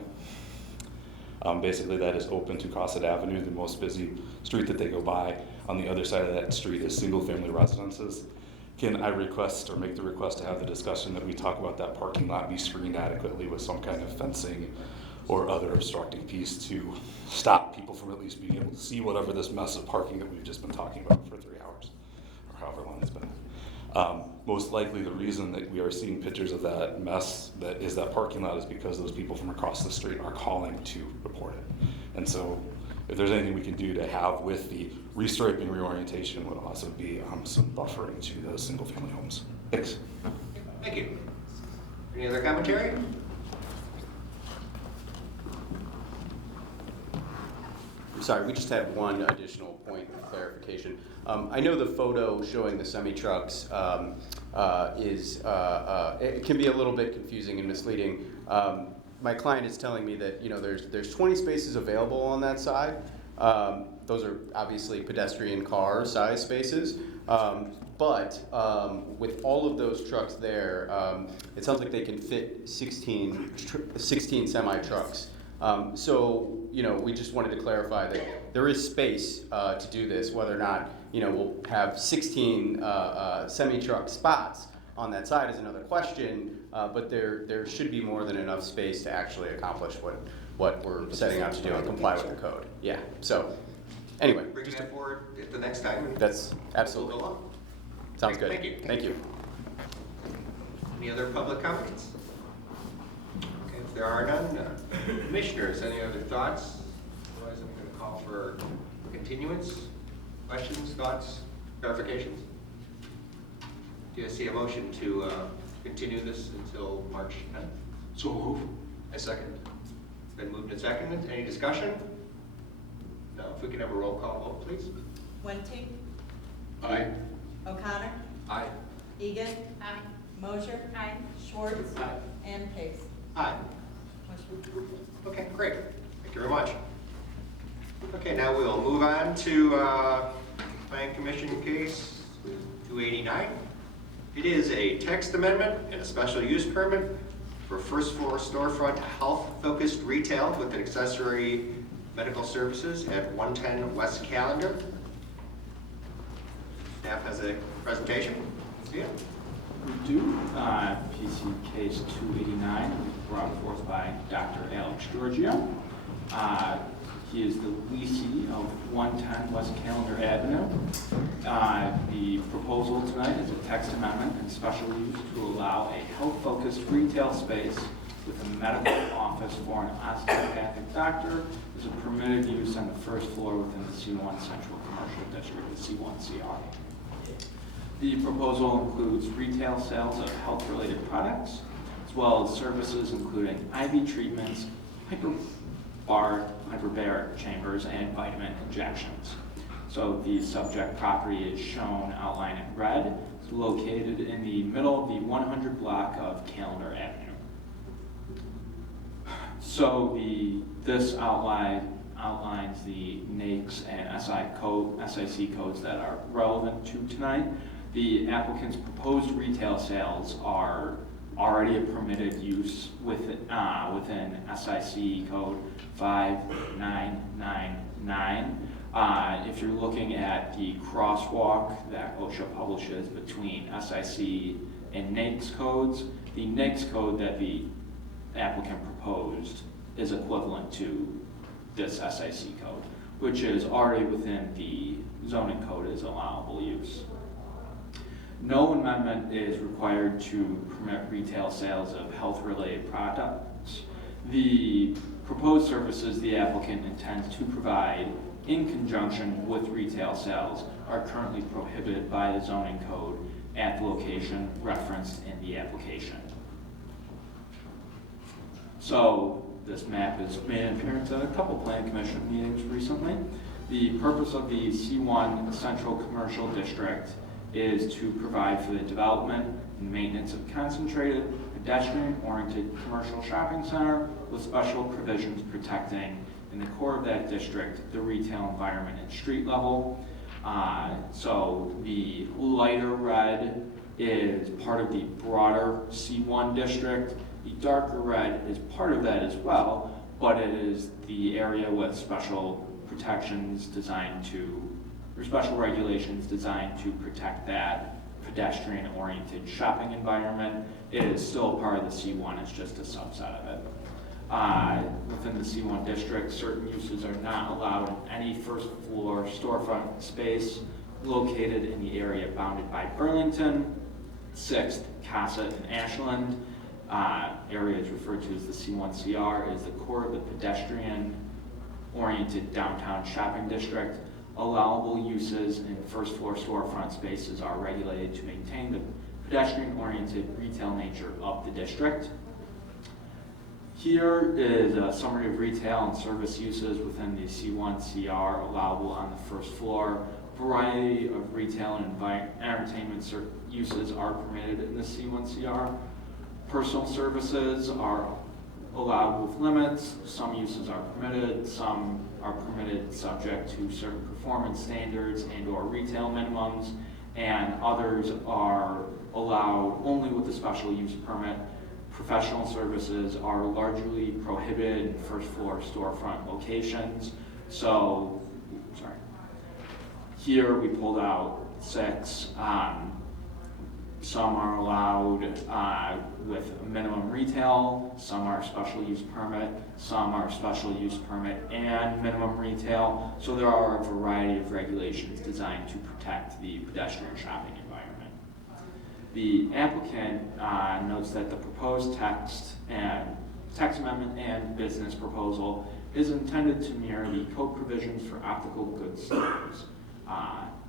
Basically, that is open to Crossett Avenue, the most busy street that they go by. On the other side of that street is single-family residences. Can I request or make the request to have the discussion that we talk about that parking lot be screened adequately with some kind of fencing or other obstructing piece to stop people from at least being able to see whatever this mess of parking that we've just been talking about for 3 hours, or however long it's been. Most likely the reason that we are seeing pictures of that mess that is that parking lot is because those people from across the street are calling to report it. And so if there's anything we can do to have with the restriping reorientation would also be some buffering to those single family homes. Thanks. Thank you. Any other commentary? Sorry, we just had one additional point of clarification. I know the photo showing the semi-trucks it can be a little bit confusing and misleading. My client is telling me that there's 20 spaces available on that side. Those are obviously pedestrian car size spaces. But with all of those trucks there, it sounds like they can fit 16 semi-trucks. So, we just wanted to clarify that there is space to do this, whether or not, we'll have 16 semi-truck spots on that side is another question, but there should be more than enough space to actually accomplish what we're setting out to do and comply with the code. Yeah, so, anyway. Bring that forward at the next time. That's absolutely. We'll go along. Sounds good. Thank you. Thank you. Any other public comments? Okay, if there are none, commissioners, any other thoughts? Otherwise, I'm going to call for continuance. Questions, thoughts, clarifications? Do you see a motion to continue this until March 10th? So move. I second. It's been moved and seconded. Any discussion? No. If we can have a roll call vote, please. Wenting, Aye. O'Connor, Aye. Egan. Aye. Mosher. Aye. Schwartz. Aye. And Pace. Aye. Motion. Okay, great. Thank you very much. Okay, now we'll move on to Plan Commission case 289. It is a text amendment and a special use permit for first floor storefront health-focused retail with accessory medical services at 110 West Calendar. Staff has a presentation. See it? We do. PC case 289 brought forth by Dr. Alex Giorgio. He is the leasee of 110 West Calendar Avenue. The proposal tonight is a text amendment and special use to allow a health-focused retail space with a medical office for an osteopathic doctor as a permitted use on the first floor within the C1 Central Commercial District, the C1CR. The proposal includes retail sales of health-related products, as well as services including IV treatments, hyperbaric chambers, and vitamin injections. So the subject property is shown outlined in red. It's located in the middle of the 100 block of Calendar Avenue. So this outlines the NAICS and SIC codes that are relevant to tonight. The applicant's proposed retail sales are already a permitted use within SIC code 5999. If you're looking at the crosswalk that OSHA publishes between SIC and NAICS codes, the NAICS code that the applicant proposed is equivalent to this SIC code, which is already within the zoning code as allowable use. No amendment is required to permit retail sales of health-related products. The proposed services the applicant intends to provide in conjunction with retail sales are currently prohibited by the zoning code at the location referenced in the application. So this map has made an appearance at a couple Plan Commission meetings recently. The purpose of the C1 Central Commercial District is to provide for the development and maintenance of concentrated, pedestrian-oriented commercial shopping center with special provisions protecting, in the core of that district, the retail environment at street level. So the lighter red is part of the broader C1 district. The darker red is part of that as well, but it is the area with special protections designed to, or special regulations designed to protect that pedestrian-oriented shopping environment. It is still part of the C1, it's just a subset of it. Within the C1 district, certain uses are not allowed in any first floor storefront space located in the area bounded by Burlington, 6th, Casa, and Ashland. Area is referred to as the C1CR, is the core of the pedestrian-oriented downtown shopping district. Allowable uses in first floor storefront spaces are regulated to maintain the pedestrian-oriented retail nature of the district. Here is a summary of retail and service uses within the C1CR allowable on the first floor. Variety of retail and entertainment uses are permitted in the C1CR. Personal services are allowed with limits. Some uses are permitted, some are permitted subject to certain performance standards and or retail minimums, and others are allowed only with a special use permit. Professional services are largely prohibited in first floor storefront locations. So, here we pulled out 6. Some are allowed with minimum retail, some are special use permit, some are special use permit and minimum retail. So there are a variety of regulations designed to protect the pedestrian shopping environment. The applicant notes that the proposed text amendment and business proposal is intended to mirror the code provisions for optical goods stores.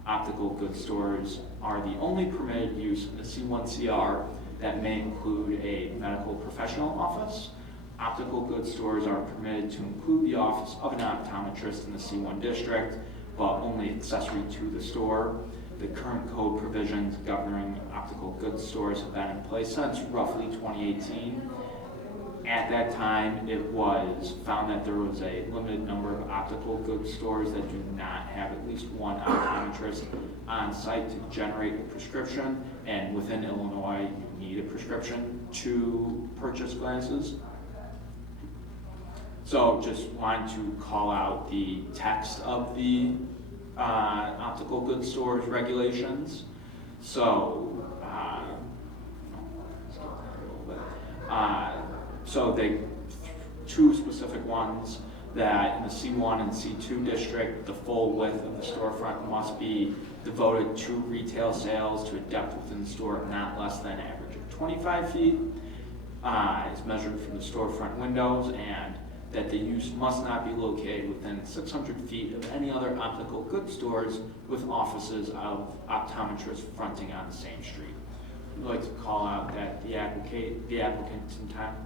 Optical goods stores are the only permitted use in the C1CR that may include a medical professional office. Optical goods stores are permitted to include the office of an optometrist in the C1 district, but only accessory to the store. The current code provisions governing optical goods stores have been in place since roughly 2018. At that time, it was found that there was a limited number of optical goods stores that do not have at least one optometrist on site to generate a prescription, and within Illinois, you need a prescription to purchase glasses. So just wanted to call out the text of the optical goods stores regulations. So, two specific ones, that in the C1 and C2 district, the full width of the storefront must be devoted to retail sales to a depth within the store of not less than an average of 25 feet, as measured from the storefront windows, and that the use must not be located within 600 feet of any other optical goods stores with offices of optometrists fronting on the same street. We'd like to call out that the applicant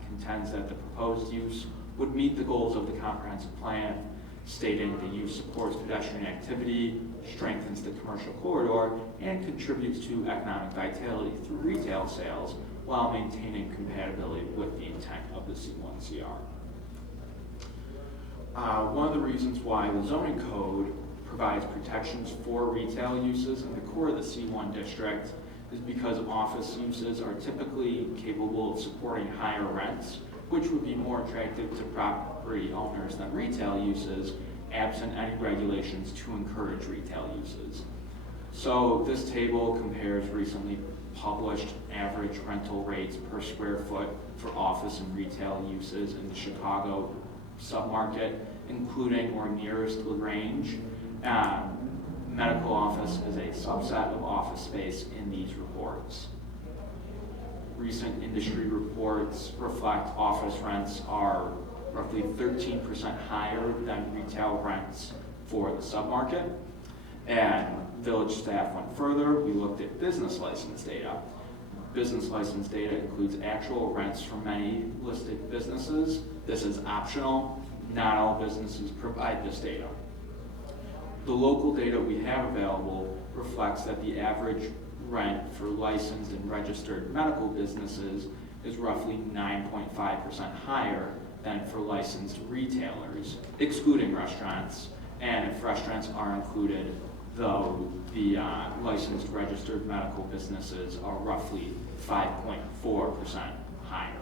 contends that the proposed use would meet the goals of the comprehensive plan, stating the use supports pedestrian activity, strengthens the commercial corridor, and contributes to economic vitality through retail sales while maintaining compatibility with the intent of the C1CR. One of the reasons why the zoning code provides protections for retail uses in the core of the C1 district is because office uses are typically capable of supporting higher rents, which would be more attractive to property owners than retail uses, absent any regulations to encourage retail uses. So this table compares recently published average rental rates per square foot for office and retail uses in the Chicago submarket, including or nearest Grange. Medical office is a subset of office space in these reports. Recent industry reports reflect office rents are roughly 13% higher than retail rents for the submarket. And village staff went further. We looked at business license data. Business license data includes actual rents for many listed businesses. This is optional. Not all businesses provide this data. The local data we have available reflects that the average rent for licensed and registered medical businesses is roughly 9.5% higher than for licensed retailers, excluding restaurants. And if restaurants are included, though, the licensed registered medical businesses are roughly 5.4% higher.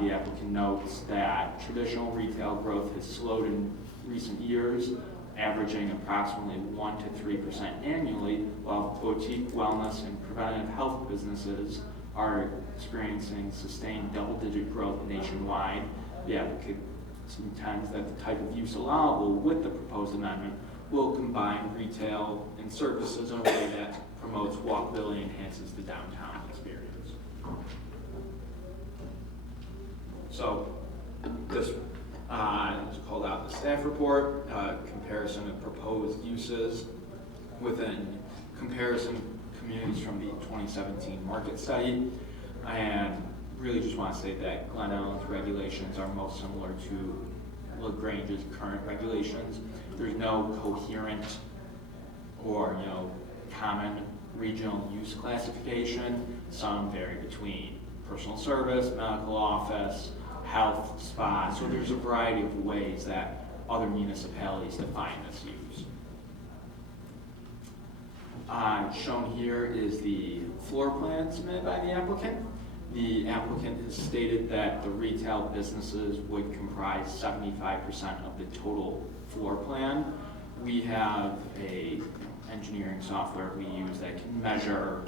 The applicant notes that traditional retail growth has slowed in recent years, averaging approximately 1 to 3% annually, while boutique wellness and preventative health businesses are experiencing sustained double-digit growth nationwide. The applicant contends that the type of use allowable with the proposed amendment will combine retail and services in a way that promotes walkability and enhances the downtown experience. So this is called out the staff report, comparison of proposed uses within comparison communities from the 2017 market study. And really just want to say that Glen Ellen's regulations are most similar to LaGrange's current regulations. There's no coherent or common regional use classification. Some vary between personal service, medical office, health, spa. So there's a variety of ways that other municipalities define this use. Shown here is the floor plan submitted by the applicant. The applicant has stated that the retail businesses would comprise 75% of the total floor plan. We have a engineering software we use that can measure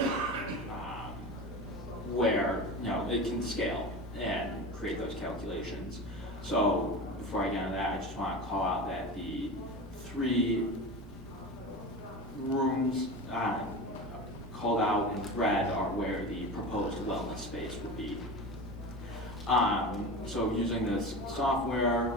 where it can scale and create those calculations. So before I get into that, I just want to call out that the 3 rooms called out in red are where the proposed wellness space would be. So using this software,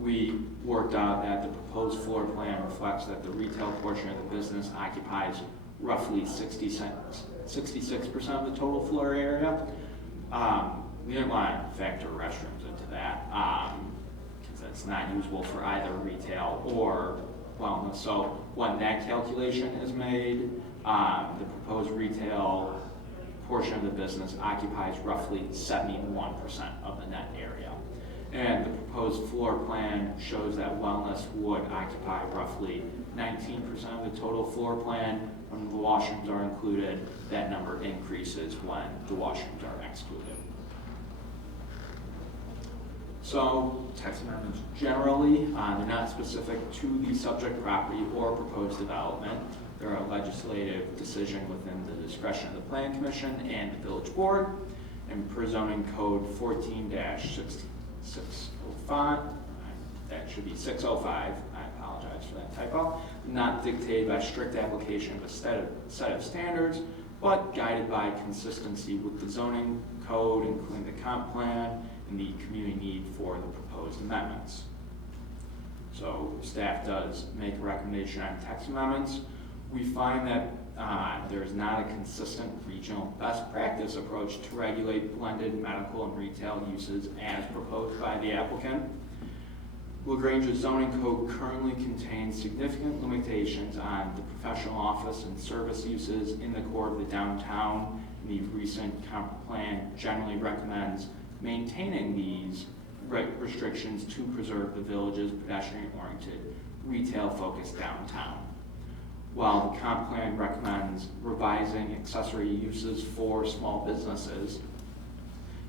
we worked out that the proposed floor plan reflects that the retail portion of the business occupies roughly 66% of the total floor area. We didn't want to factor restrooms into that because it's not usable for either retail or wellness. So when that calculation is made, the proposed retail portion of the business occupies roughly 71% of the net area. And the proposed floor plan shows that wellness would occupy roughly 19% of the total floor plan. When the washrooms are included, that number increases when the washrooms are excluded. So text amendments generally, they're not specific to the subject property or proposed development. They're a legislative decision within the discretion of the Plan Commission and the Village Board. And per zoning code 14-605, that should be 605, I apologize for that typo, not dictated by strict application of a set of standards, but guided by consistency with the zoning code, including the comp plan, and the community need for the proposed amendments. So staff does make a recommendation on text amendments. We find that there is not a consistent regional best practice approach to regulate blended medical and retail uses as proposed by the applicant. LaGrange's zoning code currently contains significant limitations on the professional office and service uses in the core of the downtown. The recent comp plan generally recommends maintaining these restrictions to preserve the village's pedestrian-oriented, retail-focused downtown. While the comp plan recommends revising accessory uses for small businesses,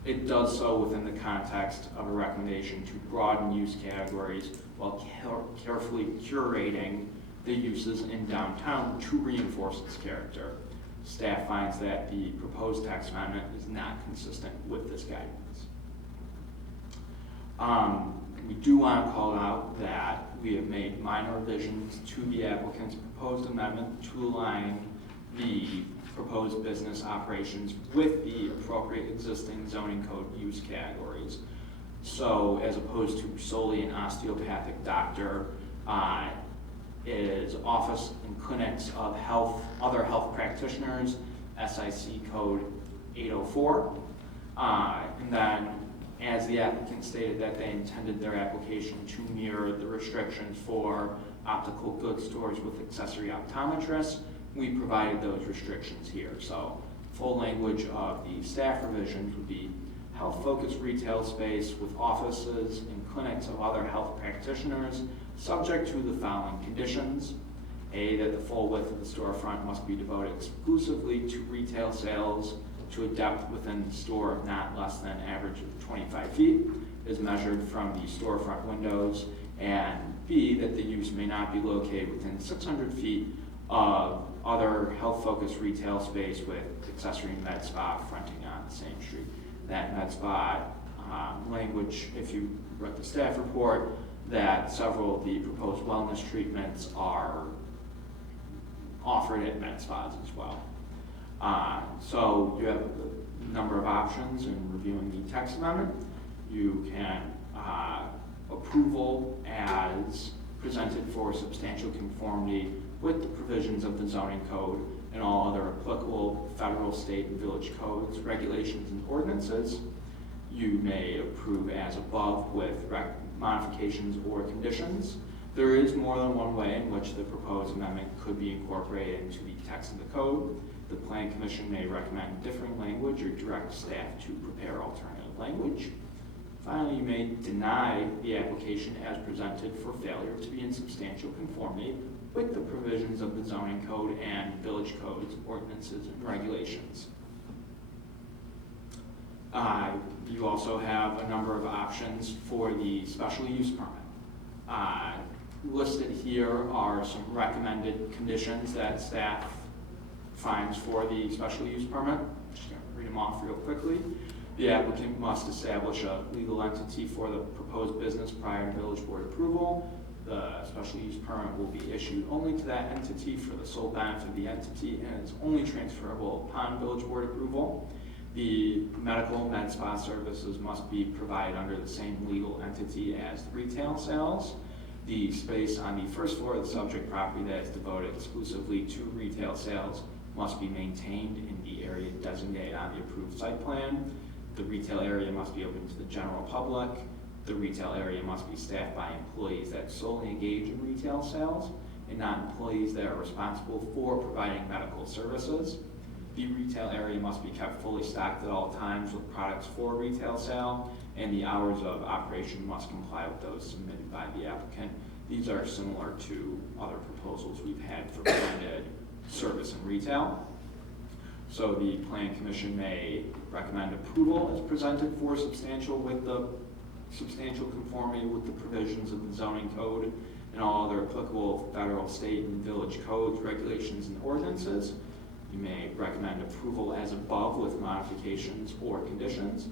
it does so within the context of a recommendation to broaden use categories while carefully curating the uses in downtown to reinforce its character. Staff finds that the proposed text amendment is not consistent with this guidance. We do want to call out that we have made minor revisions to the applicant's proposed amendment to align the proposed business operations with the appropriate existing zoning code use categories. So as opposed to solely an osteopathic doctor, is office and clinics of other health practitioners, SIC code 804. And then as the applicant stated that they intended their application to mirror the restrictions for optical goods stores with accessory optometrists, we provided those restrictions here. So full language of the staff revisions would be health-focused retail space with offices and clinics of other health practitioners, subject to the following conditions. A, that the full width of the storefront must be devoted exclusively to retail sales to a depth within the store of not less than an average of 25 feet, as measured from the storefront windows. And B, that the use may not be located within 600 feet of other health-focused retail space with accessory med spa fronting on the same street. That med spa language, if you read the staff report, that several of the proposed wellness treatments are offered at med spas as well. So you have a number of options in reviewing the text amendment. You can approval as presented for substantial conformity with the provisions of the zoning code and all other applicable federal, state, and village codes, regulations, and ordinances. You may approve as above with modifications or conditions. There is more than one way in which the proposed amendment could be incorporated into the text of the code. The Plan Commission may recommend differing language or direct staff to prepare alternative language. Finally, you may deny the application as presented for failure to be in substantial conformity with the provisions of the zoning code and village codes, ordinances, and regulations. You also have a number of options for the special use permit. Listed here are some recommended conditions that staff finds for the special use permit. I'm just going to read them off real quickly. The applicant must establish a legal entity for the proposed business prior to village board approval. The special use permit will be issued only to that entity for the sole benefit of the entity and is only transferable upon village board approval. The medical med spa services must be provided under the same legal entity as retail sales. The space on the first floor of the subject property that is devoted exclusively to retail sales must be maintained in the area designated on the approved site plan. The retail area must be open to the general public. The retail area must be staffed by employees that solely engage in retail sales and not employees that are responsible for providing medical services. The retail area must be kept fully stocked at all times with products for retail sale, and the hours of operation must comply with those submitted by the applicant. These are similar to other proposals we've had for blended service and retail. So the Plan Commission may recommend approval as presented for substantial conformity with the provisions of the zoning code and all other applicable federal, state, and village codes, regulations, and ordinances. You may recommend approval as above with modifications or conditions,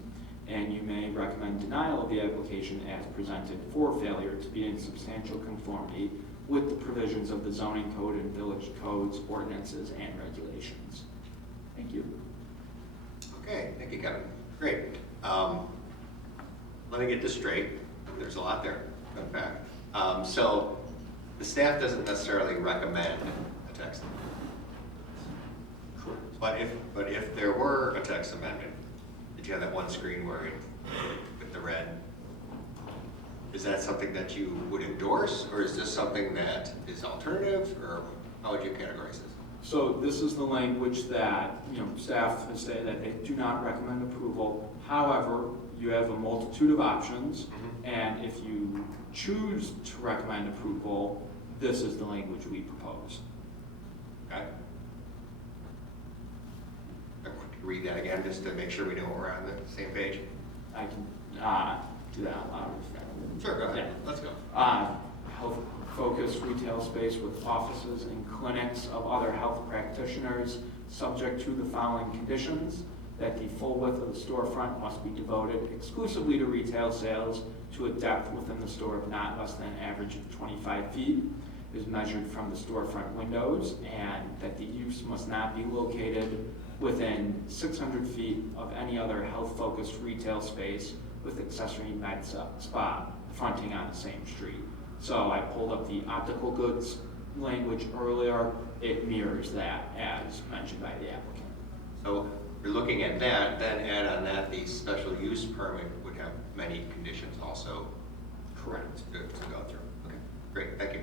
and you may recommend denial of the application as presented for failure to be in substantial conformity with the provisions of the zoning code and village codes, ordinances, and regulations. Thank you. Okay, thank you, Kevin. Great. Let me get this straight. There's a lot there. Come back. So the staff doesn't necessarily recommend a text amendment. But if there were a text amendment, did you have that one screen where it with the red? Is that something that you would endorse, or is this something that is alternative, or how would you categorize this? So this is the language that staff has said that they do not recommend approval. However, you have a multitude of options, and if you choose to recommend approval, this is the language we propose. Okay. Read that again, just to make sure we know we're on the same page. I can do that out loud. Sure, go ahead. Yeah. Let's go. Health-focused retail space with offices and clinics of other health practitioners, subject to the following conditions: that the full width of the storefront must be devoted exclusively to retail sales to a depth within the store of not less than an average of 25 feet, is measured from the storefront windows, and that the use must not be located within 600 feet of any other health-focused retail space with accessory med spa fronting on the same street. So I pulled up the optical goods language earlier. It mirrors that as mentioned by the applicant. So we're looking at that, then add on that the special use permit would have many conditions also. Correct. To go through. Okay, great, thank you.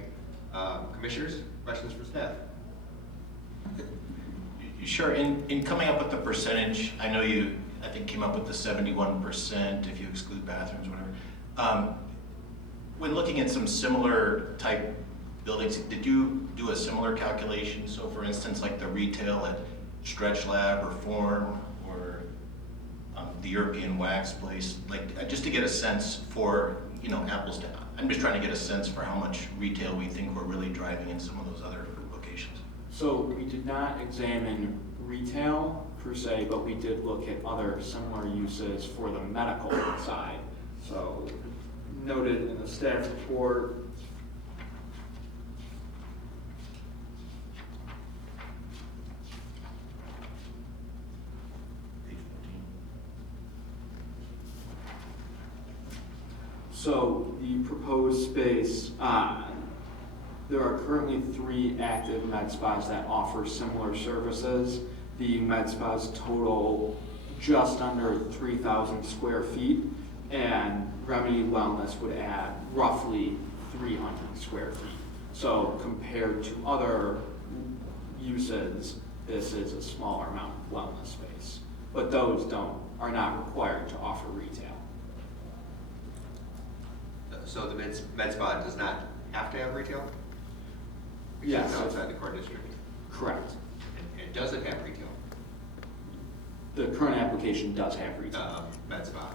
Commissioners, questions for staff? Sure, in coming up with the percentage, I know you, I think, came up with the 71% if you exclude bathrooms, whatever. When looking at some similar type buildings, did you do a similar calculation? So for instance, like the retail at Stretch Lab or Form, or the European Wax place, like just to get a sense for, you know, apples to, I'm just trying to get a sense for how much retail we think we're really driving in some of those other locations. So we did not examine retail per se, but we did look at other similar uses for the medical side. So noted in the staff report, so the proposed space, there are currently 3 active med spas that offer similar services. The med spas total just under 3,000 square feet, and Remedy Wellness would add roughly 300 square feet. So compared to other uses, this is a smaller amount of wellness space. But those are not required to offer retail. So the med spa does not have to have retail? Yes. It's outside the core district. Correct. And does it have retail? The current application does have retail. Med spa.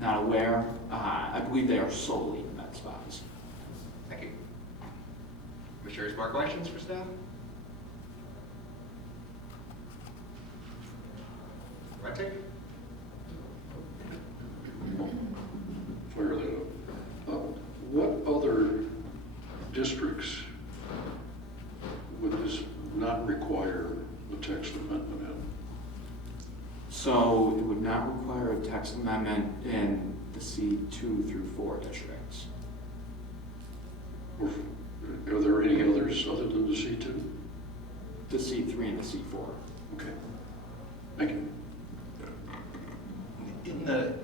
Not aware. I believe they are solely med spas. Thank you. Commissioners, more questions for staff? Rentic? Clear that up. What other districts would this not require the text amendment in? So it would not require a text amendment in the C2 through 4 districts. Or are there any others other than the C2? The C3 and the C4. Okay. Thank you.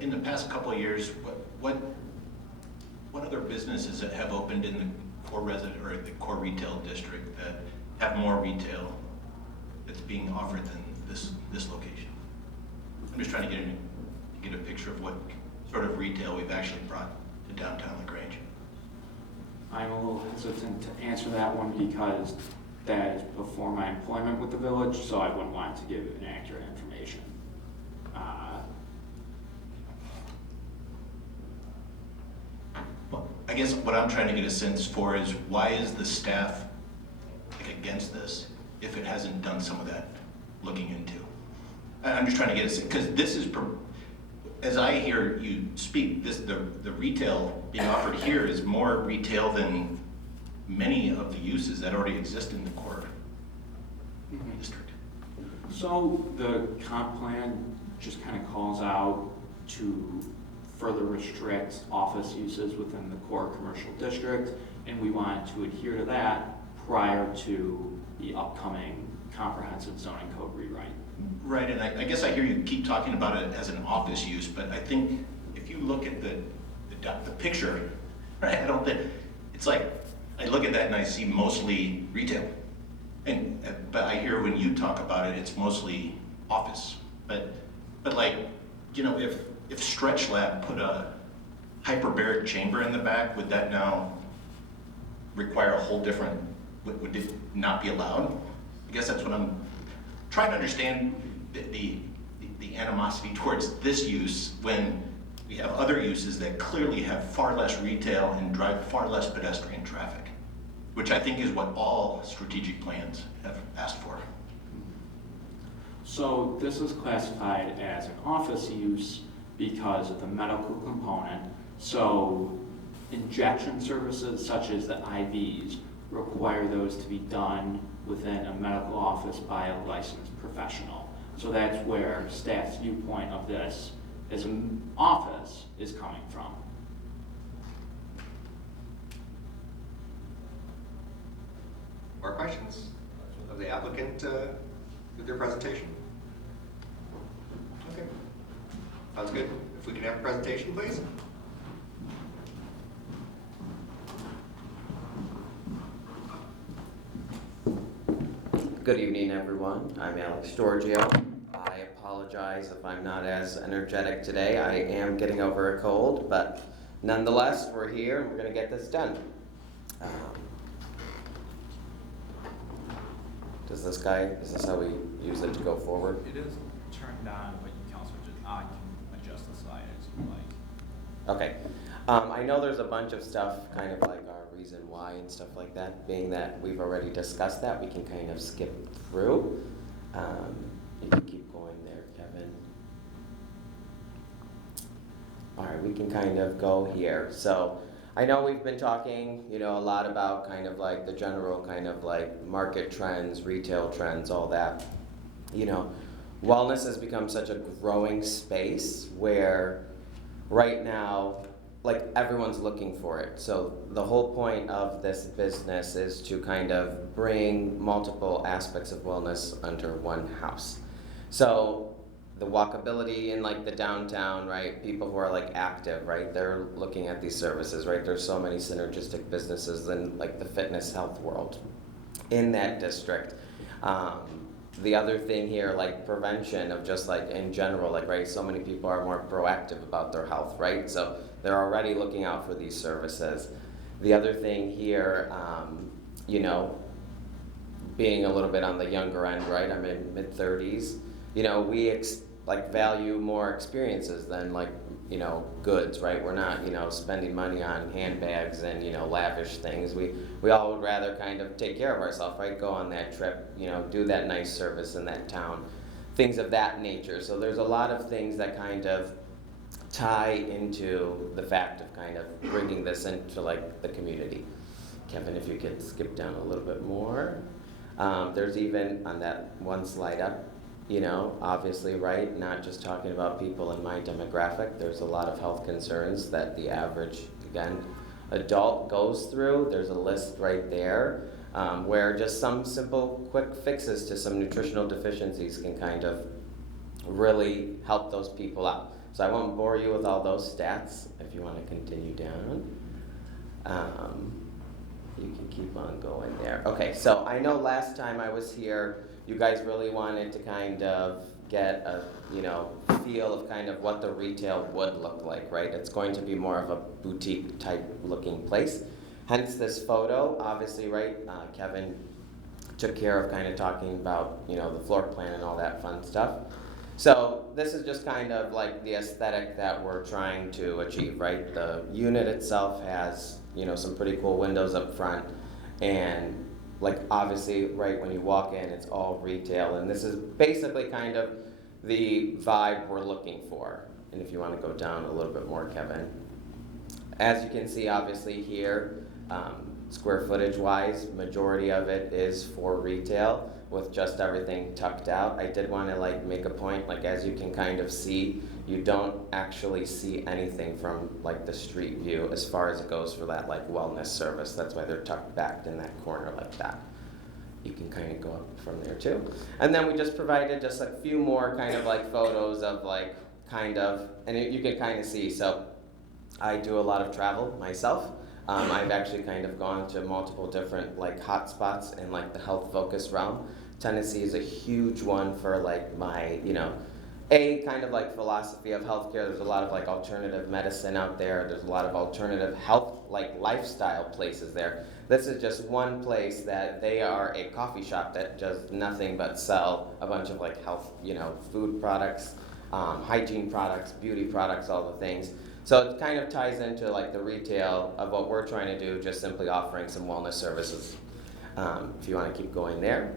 In the past couple of years, what other businesses that have opened in the core resident or the core retail district that have more retail that's being offered than this location? I'm just trying to get a picture of what sort of retail we've actually brought to downtown LaGrange. I'm a little hesitant to answer that one because that is before my employment with the village, so I wouldn't want to give inaccurate information. Well, I guess what I'm trying to get a sense for is why is the staff against this if it hasn't done some of that looking into? I'm just trying to get a sense, because this is, as I hear you speak, the retail being offered here is more retail than many of the uses that already exist in the core district. So the comp plan just kind of calls out to further restrict office uses within the core commercial district, and we wanted to adhere to that prior to the upcoming comprehensive zoning code rewrite. Right, and I guess I hear you keep talking about it as an office use, but I think if you look at the picture, right, I don't think, it's like, I look at that and I see mostly retail. But I hear when you talk about it, it's mostly office. But like, you know, if Stretch Lab put a hyperbaric chamber in the back, would that now require a whole different, would it not be allowed? I guess that's what I'm trying to understand, the animosity towards this use when we have other uses that clearly have far less retail and drive far less pedestrian traffic, which I think is what all strategic plans have asked for. So this is classified as an office use because of the medical component. So injection services such as the IVs require those to be done within a medical office by a licensed professional. So that's where staff's viewpoint of this as an office is coming from. More questions of the applicant with their presentation? Okay, sounds good. If we can have a presentation, please. Good evening, everyone. I'm Alex Giorgio. I apologize if I'm not as energetic today. I am getting over a cold, but nonetheless, we're here and we're going to get this done. Is this how we use it to go forward? It is turned on, but you can also can adjust the slide as you like. Okay. I know there's a bunch of stuff, kind of like our reason why and stuff like that. Being that we've already discussed that, we can kind of skip through. You can keep going there, Kevin. All right, we can kind of go here. So I know we've been talking, a lot about kind of like the general kind of like market trends, retail trends, all that. Wellness has become such a growing space where right now, like everyone's looking for it. So the whole point of this business is to kind of bring multiple aspects of wellness under one house. So the walkability in like the downtown, right? People who are like active, right? They're looking at these services, right? There's so many synergistic businesses in like the fitness health world in that district. The other thing here, like prevention of just like in general, like, right? So many people are more proactive about their health, right? So they're already looking out for these services. The other thing here, being a little bit on the younger end, right? I'm in mid-30s. We value more experiences than goods, right? We're not, spending money on handbags and, lavish things. We all would rather kind of take care of ourselves, right? Go on that trip, do that nice service in that town, things of that nature. So there's a lot of things that kind of tie into the fact of kind of bringing this into like the community. Kevin, if you could skip down a little bit more. There's even on that one slide up, obviously, right, not just talking about people in my demographic. There's a lot of health concerns that the average, again, adult goes through. There's a list right there where just some simple quick fixes to some nutritional deficiencies can kind of really help those people out. So I won't bore you with all those stats. If you want to continue down, you can keep on going there. Okay, so I know last time I was here, you guys really wanted to kind of get a, feel of kind of what the retail would look like, right? It's going to be more of a boutique type looking place. Hence this photo, obviously, right? Kevin took care of kind of talking about, the floor plan and all that fun stuff. So this is just kind of like the aesthetic that we're trying to achieve, right? The unit itself has, some pretty cool windows up front, and like obviously, right, when you walk in, it's all retail, and this is basically kind of the vibe we're looking for. And if you want to go down a little bit more, Kevin. As you can see, obviously here, square footage wise, majority of it is for retail with just everything tucked out. I did want to make a point, as you can kind of see, you don't actually see anything from the street view as far as it goes for that wellness service. That's why they're tucked back in that corner like that. You can kind of go up from there too. And then we just provided just a few more kind of photos of and you can kind of see. So I do a lot of travel myself. I've actually kind of gone to multiple different hot spots in the health focus realm. Tennessee is a huge one for my kind of like philosophy of healthcare. There's a lot of like alternative medicine out there. There's a lot of alternative health, like lifestyle places there. This is just one place that they are a coffee shop that does nothing but sell a bunch of like health, food products, hygiene products, beauty products, all the things. So it kind of ties into like the retail of what we're trying to do, just simply offering some wellness services. If you want to keep going there.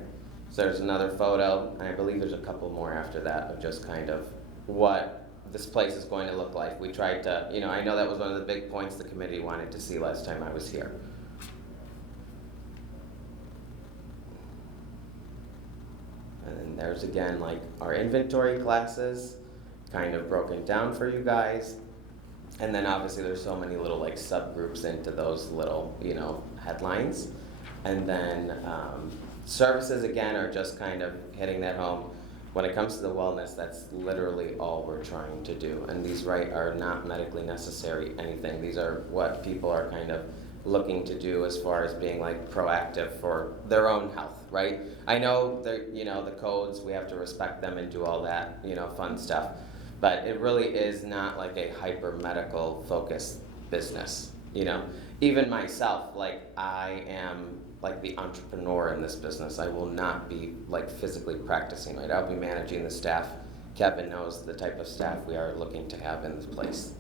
So there's another photo, and I believe there's a couple more after that of just kind of what this place is going to look like. We tried to, I know that was one of the big points the committee wanted to see last time I was here. And then there's again like our inventory classes, kind of broken down for you guys. And then obviously there's so many little like subgroups into those little, headlines. And then services again are just kind of hitting that home. When it comes to the wellness, that's literally all we're trying to do. And these are not medically necessary anything. These are what people are kind of looking to do as far as being like proactive for their own health, right? I know that, the codes, we have to respect them and do all that, fun stuff. But it really is not like a hyper medical focused business, Even myself, like I am like the entrepreneur in this business. I will not be like physically practicing, right? I'll be managing the staff. Kevin knows the type of staff we are looking to have in this place.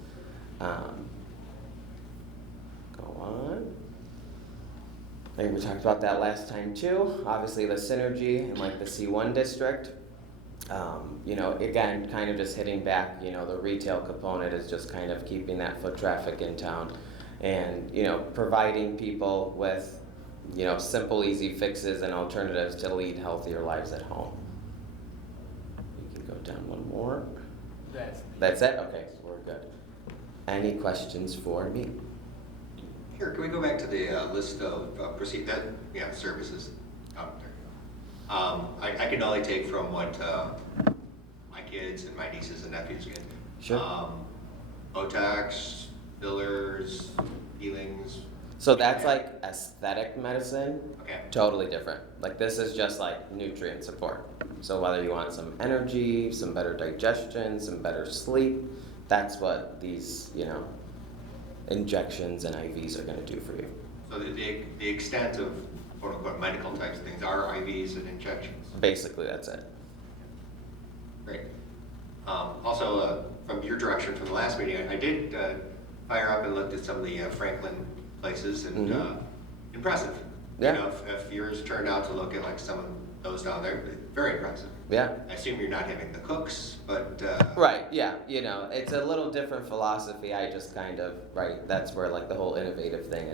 Go on. I think we talked about that last time too. Obviously the synergy in like the C1 district. Again, kind of just hitting back, the retail component is just kind of keeping that foot traffic in town and, providing people with, simple, easy fixes and alternatives to lead healthier lives at home. We can go down one more. That's it? Okay, so we're good. Any questions for me? Here, can we go back to the list of services out there? I can only take from what my kids and my nieces and nephews get. Sure. Botox, fillers, peelings. So that's like aesthetic medicine. Okay. Totally different. Like this is just like nutrient support. So whether you want some energy, some better digestion, some better sleep, that's what these, injections and IVs are going to do for you. So the extent of quote unquote medical types of things are IVs and injections. Basically, that's it. Great. Also, from your direction from the last meeting, I did fire up and looked at some of the Franklin places, and impressive. Yeah. If yours turned out to look at like some of those down there, very impressive. Yeah. I assume you're not having the cooks, but right. Yeah. It's a little different philosophy. I just kind of that's where like the whole innovative thing.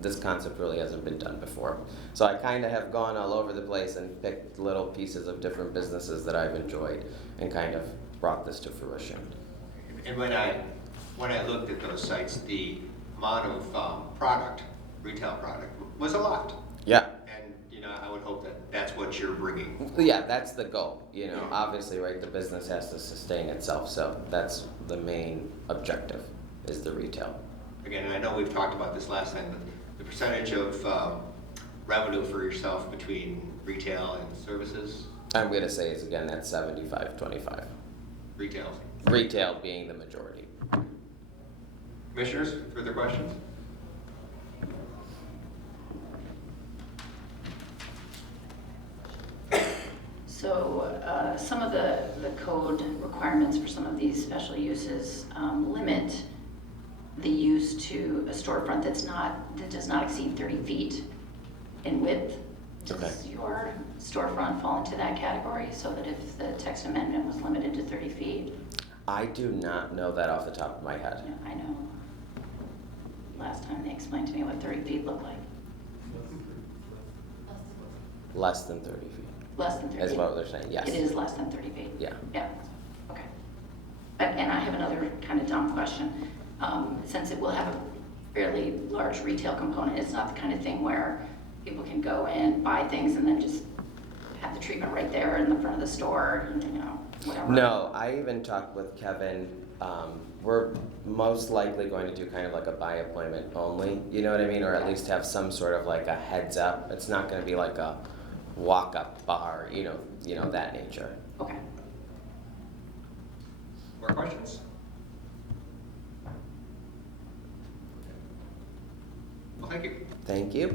This concept really hasn't been done before. So I kind of have gone all over the place and picked little pieces of different businesses that I've enjoyed and kind of brought this to fruition. And when I looked at those sites, the amount of retail product, was a lot. Yeah. And I would hope that that's what you're bringing. Yeah, that's the goal. Obviously, right, the business has to sustain itself, so that's the main objective, is the retail. Again, and I know we've talked about this last time, but the percentage of revenue for yourself between retail and services? I'm going to say is, again, that's 75-25. Retail. Retail being the majority. Commissioners, further questions? So some of the code requirements for some of these special uses limit the use to a storefront that does not exceed 30 feet in width. Does your storefront fall into that category, so that if the text amendment was limited to 30 feet? I do not know that off the top of my head. Yeah, I know. Last time they explained to me what 30 feet looked like. Less than 30 feet. Less than 30 is feet. what they're saying, yes. It is less than 30 feet. Yeah. Yeah, okay. And I have another kind of dumb question. Since it will have a fairly large retail component, it's not the kind of thing where people can go in, buy things, and then just have the treatment right there in the front of the store, and, whatever. No, I even talked with Kevin. We're most likely going to do kind of like a by appointment only, you know what I mean? Or at least have some sort of like a heads up. It's not going to be like a walk-up bar, that nature. Okay. More questions? Well, thank you. Thank you.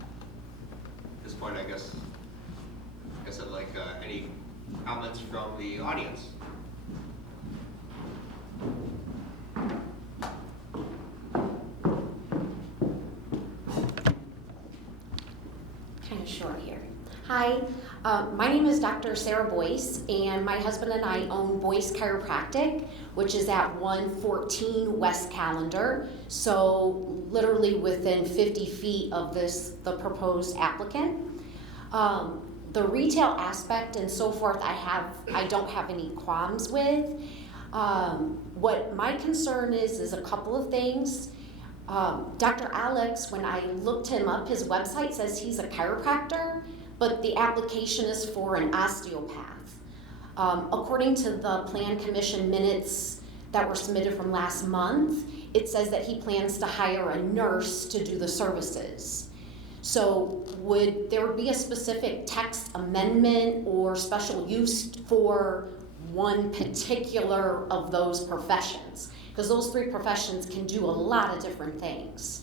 At this point, I guess I'd like any comments from the audience. Kind of short here. Hi, my name is Dr. Sarah Boyce, and my husband and I own Boyce Chiropractic, which is at 114 West Callender, so literally within 50 feet of the proposed applicant. The retail aspect and so forth, I don't have any qualms with. What my concern is a couple of things. Dr. Alex, when I looked him up, his website says he's a chiropractor, but the application is for an osteopath. According to the Plan Commission minutes that were submitted from last month, it says that he plans to hire a nurse to do the services. So would there be a specific text amendment or special use for one particular of those professions? Because those three professions can do a lot of different things.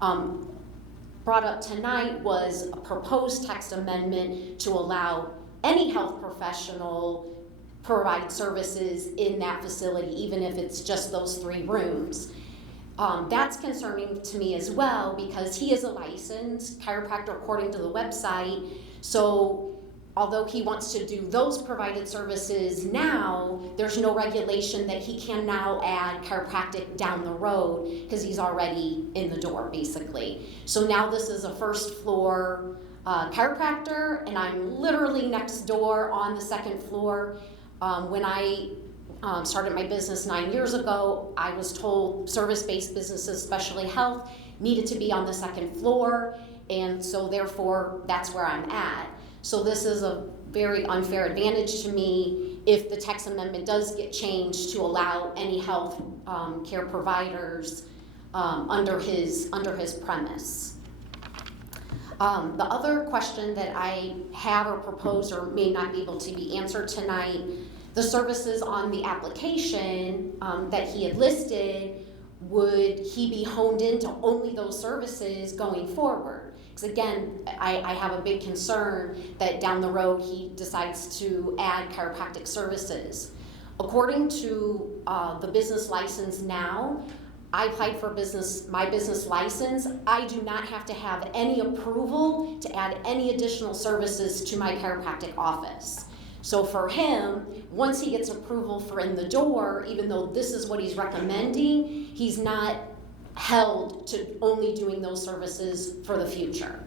Brought up tonight was a proposed text amendment to allow any health professional provide services in that facility, even if it's just those 3 rooms. That's concerning to me as well, because he is a licensed chiropractor according to the website. So although he wants to do those provided services now, there's no regulation that he can now add chiropractic down the road because he's already in the door, basically. So now this is a first floor chiropractor, and I'm literally next door on the 2nd floor. When I started my business 9 years ago, I was told service-based businesses, especially health, needed to be on the 2nd floor, and so therefore that's where I'm at. So this is a very unfair advantage to me if the text amendment does get changed to allow any health care providers under his premise. The other question that I have or propose or may not be able to be answered tonight, the services on the application that he had listed, would he be honed into only those services going forward? Because again, I have a big concern that down the road he decides to add chiropractic services. According to the business license now, I applied for my business license. I do not have to have any approval to add any additional services to my chiropractic office. So for him, once he gets approval for in the door, even though this is what he's recommending, he's not held to only doing those services for the future.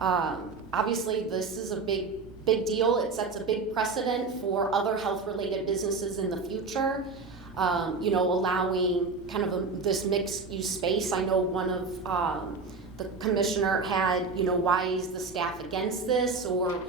Obviously, this is a big deal. It sets a big precedent for other health-related businesses in the future. Allowing kind of this mixed-use space. I know one of the commissioner had, why is the staff against this, or,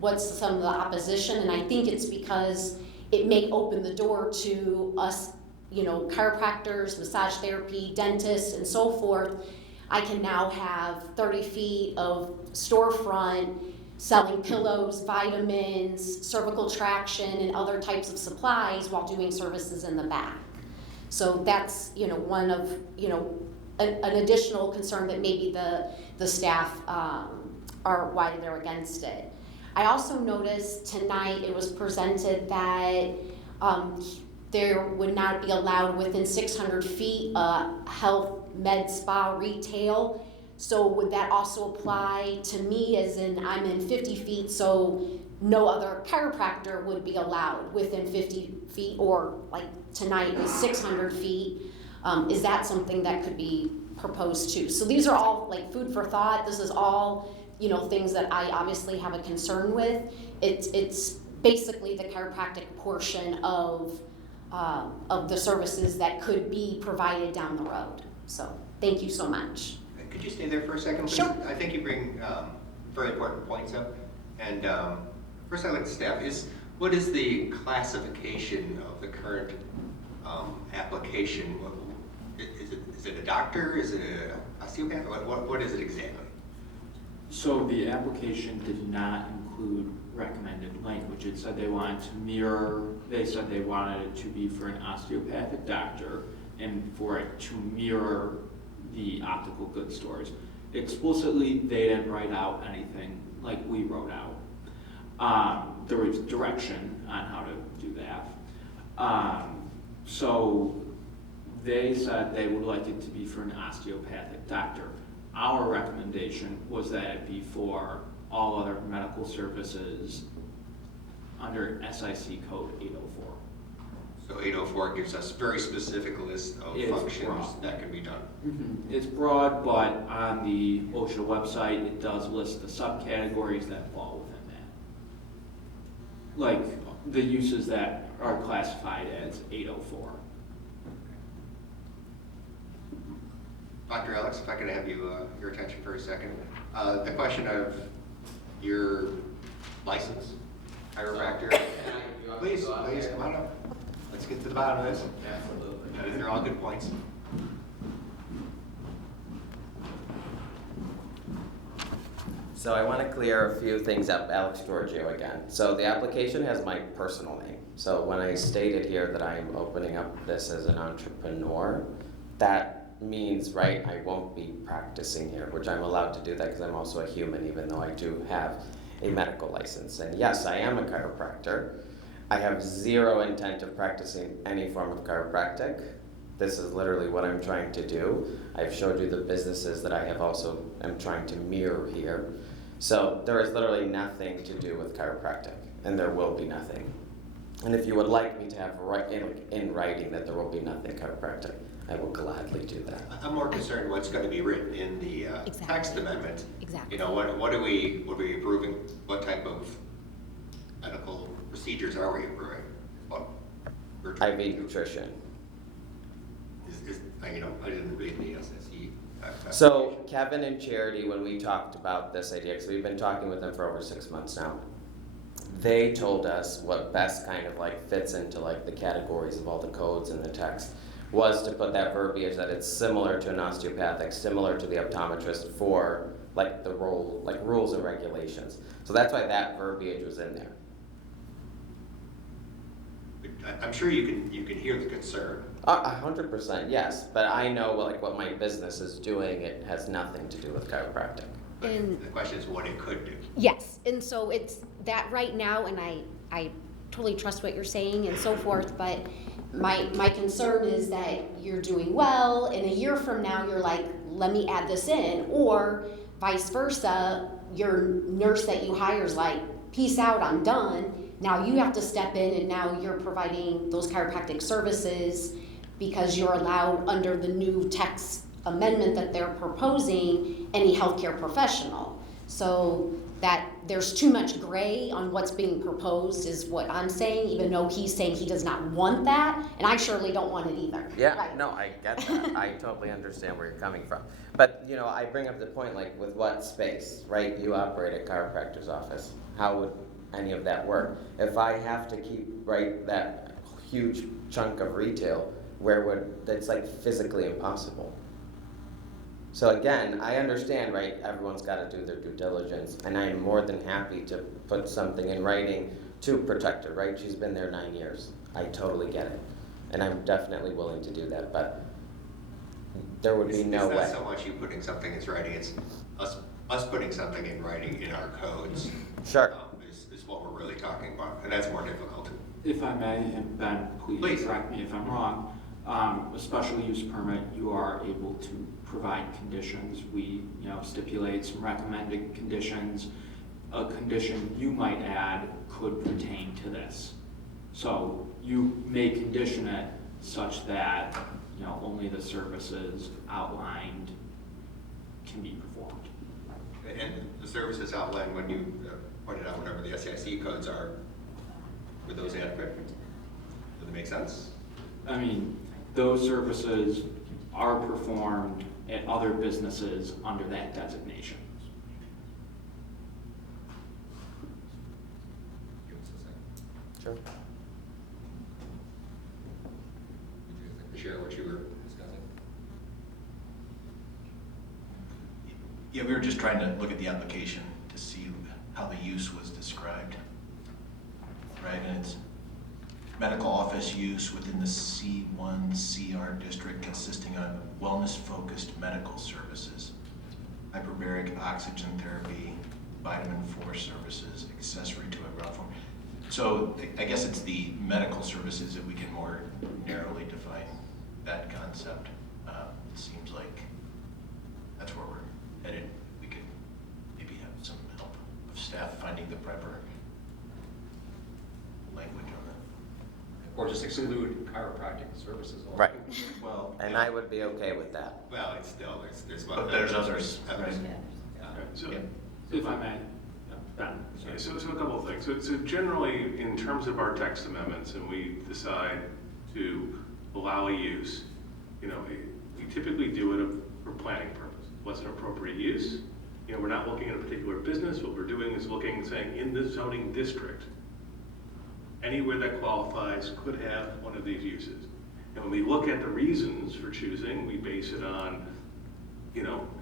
what's some of the opposition? And I think it's because it may open the door to us, chiropractors, massage therapy, dentists, and so forth. I can now have 30 feet of storefront selling pillows, vitamins, cervical traction, and other types of supplies while doing services in the back. So that's, one of, an additional concern that maybe the staff are why they're against it. I also noticed tonight it was presented that there would not be allowed within 600 feet health, med, spa, retail. So would that also apply to me, as in I'm in 50 feet, so no other chiropractor would be allowed within 50 feet, or like tonight is 600 feet. Is that something that could be proposed too? So these are all like food for thought. This is all, things that I obviously have a concern with. It's basically the chiropractic portion of the services that could be provided down the road. So thank you so much. Could you stay there for a second, please? Sure. I think you bring very important points up. And first I'd like to staff what is the classification of the current application? Is it a doctor? Is it an osteopath? What is it exactly? So the application did not include recommended language. It said they wanted to mirror, they said they wanted it to be for an osteopathic doctor and for it to mirror the optical goods stores. Explicitly, they didn't write out anything like we wrote out. There was direction on how to do that. So they said they would like it to be for an osteopathic doctor. Our recommendation was that it be for all other medical services under SIC code 804. So 804 gives us very specific list of It's functions broad. that can be done. It's broad, but on the OSHA website, it does list the subcategories that fall within that. Like the uses that are classified as 804. Dr. Alex, if I could have your attention for a second. The question of your license, chiropractor. Please come on up. Let's get to the bottom of this. Absolutely. These are all good points. So I want to clear a few things up. Alex Giorgio again. So the application has my personal name. So when I stated here that I'm opening up this as an entrepreneur, that means, right, I won't be practicing here, which I'm allowed to do that because I'm also a human, even though I do have a medical license. And yes, I am a chiropractor. I have zero intent of practicing any form of chiropractic. This is literally what I'm trying to do. I've showed you the businesses that I have also am trying to mirror here. So there is literally nothing to do with chiropractic, and there will be nothing. And if you would like me to have in writing that there will be nothing chiropractic, I will gladly do that. I'm more concerned what's going to be written in the text amendment. Exactly. You know, what are we approving? What type of medical procedures are we approving? What we're trying to IV do. nutrition. You know, I didn't read the SSE. So Kevin and Charity, when we talked about this idea, because we've been talking with them for over 6 months now, they told us what best kind of like fits into like the categories of all the codes in the text was to put that verbiage that it's similar to an osteopathic, similar to the optometrist for like the role, like rules and regulations. So that's why that verbiage was in there. I'm sure you can hear the concern. 100%, yes, but I know like what my business is doing. It has nothing to do with chiropractic. And The question is what it could do. yes, and so it's that right now, and I totally trust what you're saying and so forth, but my concern is that you're doing well, and a year from now you're like, let me add this in, or vice versa, your nurse that you hire is like, peace out, I'm done. Now you have to step in, and now you're providing those chiropractic services because you're allowed under the new text amendment that they're proposing, any healthcare professional. So that there's too much gray on what's being proposed is what I'm saying, even though he's saying he does not want that, and I surely don't want it either. Yeah, Right. no, I get that. I totally understand where you're coming from. But, you know, I bring up the point, like, with what space, right? You operate a chiropractor's office. How would any of that work? If I have to keep, right, that huge chunk of retail, that's like physically impossible. So again, I understand, right, everyone's got to do their due diligence, and I am more than happy to put something in writing to protect her, right? She's been there 9 years. I totally get it. And I'm definitely willing to do that, but there would be no way. It's not so much you putting something in writing, it's us putting something in writing in our codes. Sure. Is what we're really talking about, and that's more difficult. If I may, and Ben, please correct me if I'm wrong. A special use permit, you are able to provide conditions. We, stipulate some recommended conditions. A condition you might add could pertain to this. So you may condition it such that, only the services outlined can be performed. And the services outlined when you pointed out whatever the SIC codes are, were those adequate? Does it make sense? I mean, those services are performed at other businesses under that designation. Give us a second. Sure. Would you like to share what you were discussing? Yeah, we were just trying to look at the application to see how the use was described, right? And it's medical office use within the C1 CR district consisting of wellness-focused medical services, hyperbaric oxygen therapy, vitamin 4 services, accessory to a ground floor. So I guess it's the medical services that we can more narrowly define that concept. It seems like that's where we're headed. We could maybe have some help of staff finding the proper language on that. Or just exclude chiropractic services. Also. Right. Well, And I would be okay with that. Well, it's still, there's. But there's others, right? So, Yeah. if I may, Ben. So a couple of things. So generally, in terms of our text amendments, and we decide to allow a use, we typically do it for planning purpose. What's an appropriate use? We're not looking at a particular business. What we're doing is saying in this zoning district, anywhere that qualifies could have one of these uses. And when we look at the reasons for choosing, we base it on,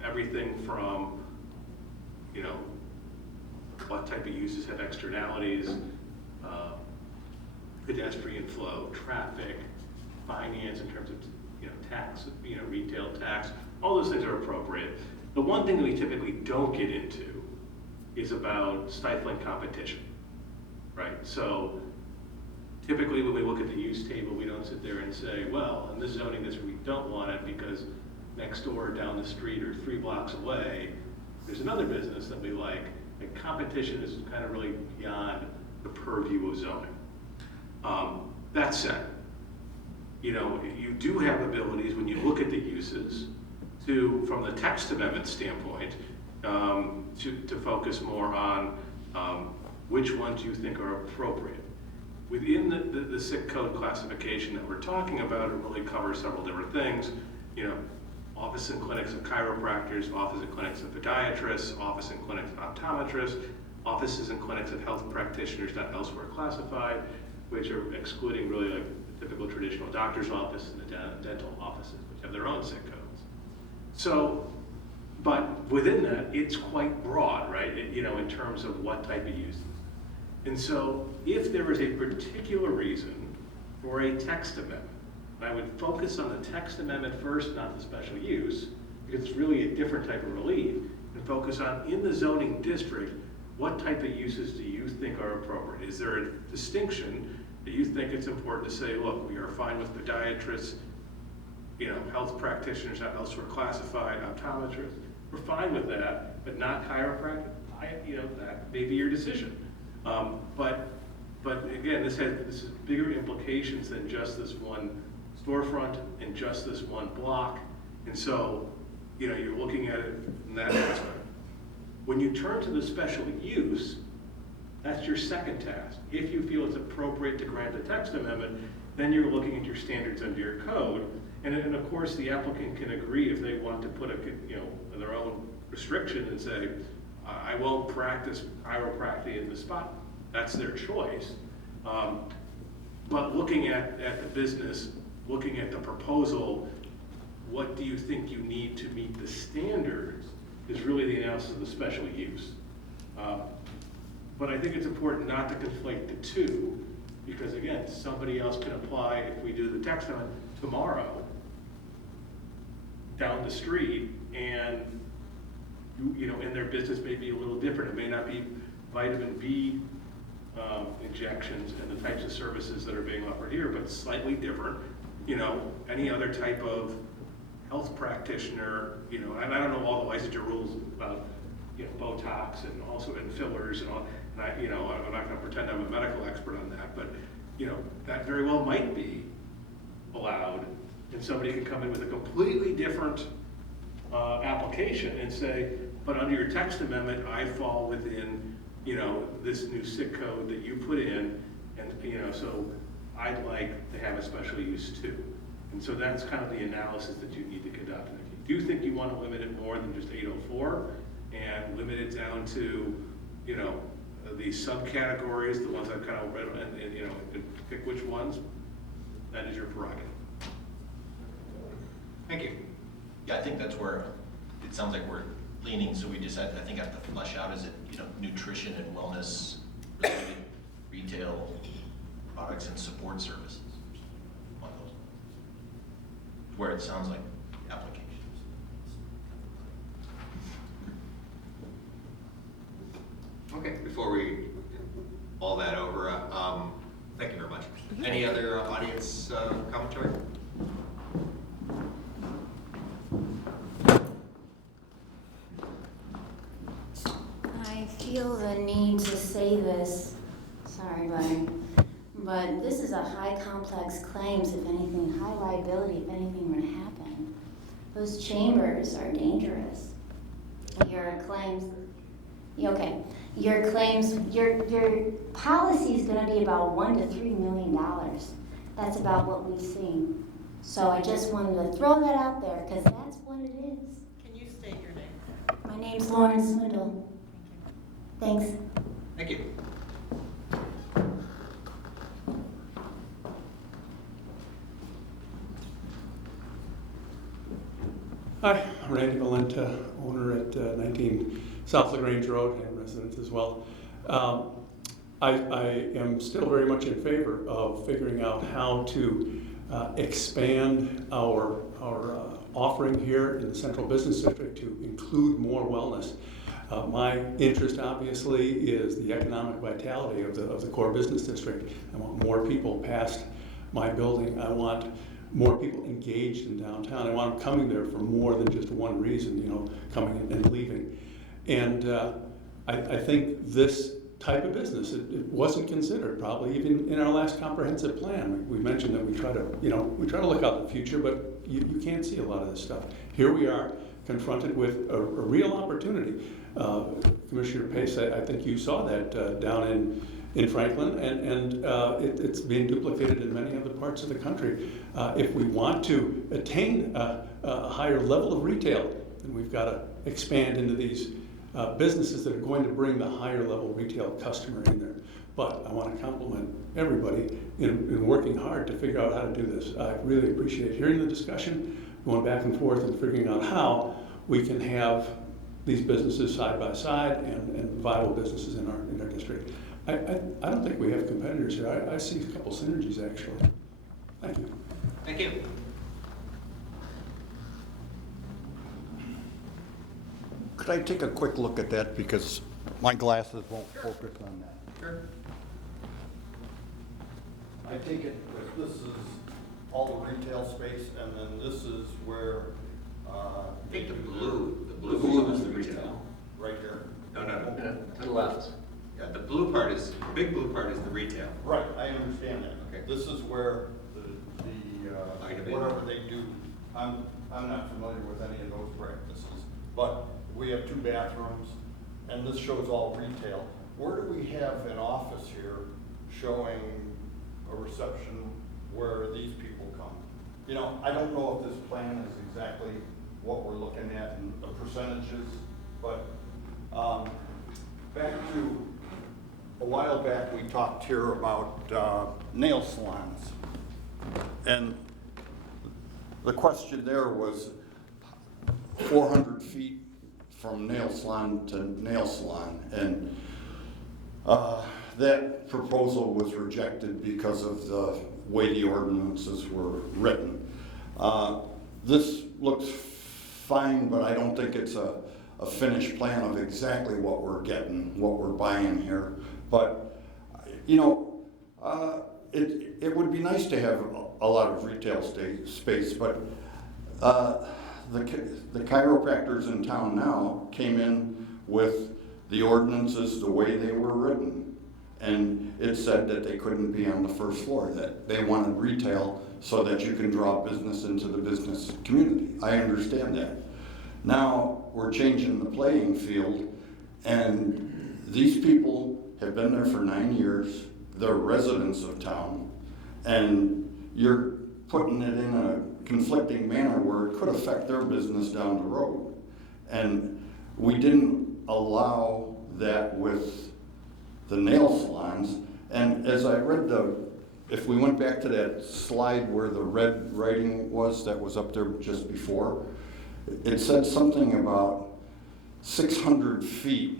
everything from, what type of uses have externalities, pedestrian flow, traffic, finance in terms of, tax, retail tax, all those things are appropriate. The one thing that we typically don't get into is about stifling competition, right? So typically when we look at the use table, we don't sit there and say, well, in this zoning district, we don't want it because next door, down the street, or 3 blocks away, there's another business that we like. And competition is kind of really beyond the purview of zoning. That said, you do have abilities when you look at the uses from the text amendment standpoint, to focus more on which ones you think are appropriate. Within the SIC code classification that we're talking about, it really covers several different things. Office and clinics of chiropractors, office and clinics of podiatrists, office and clinics of optometrists, offices and clinics of health practitioners not elsewhere classified, which are excluding really like the typical traditional doctor's office and the dental offices, which have their own SIC codes. So, but within that, it's quite broad, right? In terms of what type of uses. And so if there is a particular reason for a text amendment, and I would focus on the text amendment first, not the special use, because it's really a different type of relief, and focus on, in the zoning district, what type of uses do you think are appropriate? Is there a distinction that you think it's important to say, look, we are fine with podiatrists, health practitioners not elsewhere classified, optometrists, we're fine with that, but not chiropractic? That may be your decision. But again, this is bigger implications than just this one storefront and just this one block. And so, you're looking at it from that aspect. When you turn to the special use, that's your second task. If you feel it's appropriate to grant a text amendment, then you're looking at your standards under your code. And of course, the applicant can agree if they want to put their own restriction and say, I won't practice chiropractic in the spot. That's their choice. But looking at the business, looking at the proposal, what do you think you need to meet the standards is really the analysis of the special use. But I think it's important not to conflate the two, because again, somebody else can apply, if we do the text amendment tomorrow, down the street, and and their business may be a little different. It may not be vitamin B injections and the types of services that are being offered here, but slightly different. Any other type of health practitioner, and I don't know all the licensure rules about, Botox and also in fillers and all, and I'm not gonna pretend I'm a medical expert on that, but, that very well might be allowed, and somebody could come in with a completely different application and say, but under your text amendment, I fall within, this new SIC code that you put in, and, so I'd like to have a special use too. And so that's kind of the analysis that you need to conduct. And if you do think you want to limit it more than just 804 and limit it down to, the subcategories, the ones I've kind of read, and pick which ones, that is your prerogative. Thank you. Yeah, I think that's where, it sounds like we're leaning, so we decided, I think, have to flesh out, is it, nutrition and wellness related retail products and support services? One of those. Where it sounds like applications. Okay, before we mull that over, thank you very much. Any other audience commentary? I feel the need to say this, sorry, buddy, but this is a high complex claims, if anything, high liability, if anything were to happen. Those chambers are dangerous. Your claims, okay, your claims, your policy is gonna be about $1 to $3 million. That's about what we've seen. So I just wanted to throw that out there, because that's what it is. Can you state your name? My name's Lauren Swindle. Thanks. Thank you. Hi, I'm Randy Valenta, owner at 19 South Grange Road and resident as well. I am still very much in favor of figuring out how to expand our offering here in the Central Business District to include more wellness. My interest, obviously, is the economic vitality of the core business district. I want more people past my building. I want more people engaged in downtown. I want them coming there for more than just one reason, coming and leaving. And I think this type of business, it wasn't considered probably even in our last comprehensive plan. We mentioned that we try to look out the future, but you can't see a lot of this stuff. Here we are confronted with a real opportunity. Commissioner Pace, I think you saw that down in Franklin, and it's being duplicated in many other parts of the country. If we want to attain a higher level of retail, then we've got to expand into these businesses that are going to bring the higher level retail customer in there. But I want to compliment everybody in working hard to figure out how to do this. I really appreciate hearing the discussion, going back and forth and figuring out how we can have these businesses side by side and viable businesses in our district. I don't think we have competitors here. I see a couple synergies actually. Thank you. Thank you. Could I take a quick look at that because my glasses won't focus on that? Sure. I take it that this is all the retail space, and then this is where. I think the blue is the retail. Right here. No. To the left. Yeah, the big blue part is the retail. Right, I understand that. Okay. This is where the whatever they do. I'm not familiar with any of those practices, but we have 2 bathrooms, and this shows all retail. Where do we have an office here showing a reception where these people come? I don't know if this plan is exactly what we're looking at in the percentages, but back to a while back, we talked here about nail salons. And the question there was 400 feet from nail salon to nail salon. And that proposal was rejected because of the way the ordinances were written. This looks fine, but I don't think it's a finished plan of exactly what we're getting, what we're buying here. But, it would be nice to have a lot of retail space, but the chiropractors in town now came in with the ordinances the way they were written. And it said that they couldn't be on the first floor, that they wanted retail so that you can draw business into the business community. I understand that. Now we're changing the playing field, and these people have been there for 9 years. They're residents of town, and you're putting it in a conflicting manner where it could affect their business down the road. And we didn't allow that with the nail salons. And as I read if we went back to that slide where the red writing was that was up there just before, it said something about 600 feet,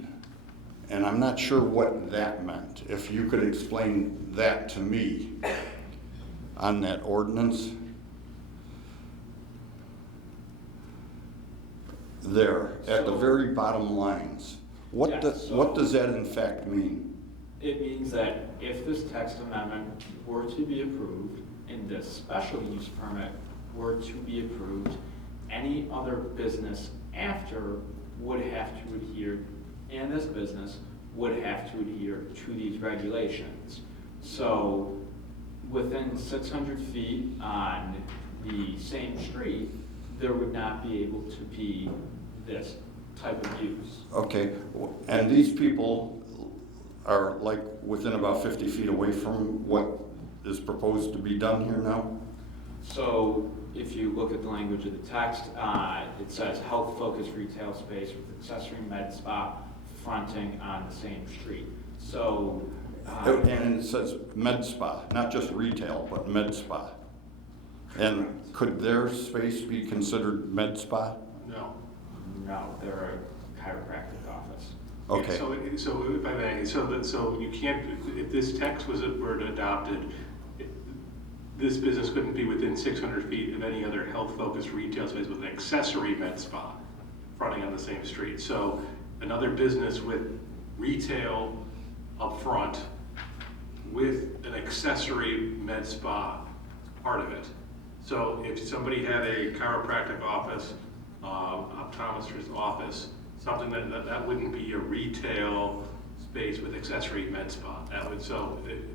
and I'm not sure what that meant. If you could explain that to me on that ordinance. There, at the very bottom lines. What does that in fact mean? It means that if this text amendment were to be approved and this special use permit were to be approved, any other business after would have to adhere, and this business would have to adhere to these regulations. So within 600 feet on the same street, there would not be able to be this type of use. Okay, and these people are like within about 50 feet away from what is proposed to be done here now? So if you look at the language of the text, it says health-focused retail space with accessory med spa fronting on the same street. So. And it says med spa, not just retail, but med spa. And could their space be considered med spa? No. No, they're a chiropractic office. Okay. So if I may, so you can't, if this text were adopted, this business couldn't be within 600 feet of any other health-focused retail space with an accessory med spa fronting on the same street. So another business with retail up front with an accessory med spa part of it. So if somebody had a chiropractic office, optometrist's office, something that wouldn't be a retail space with accessory med spa. That would, it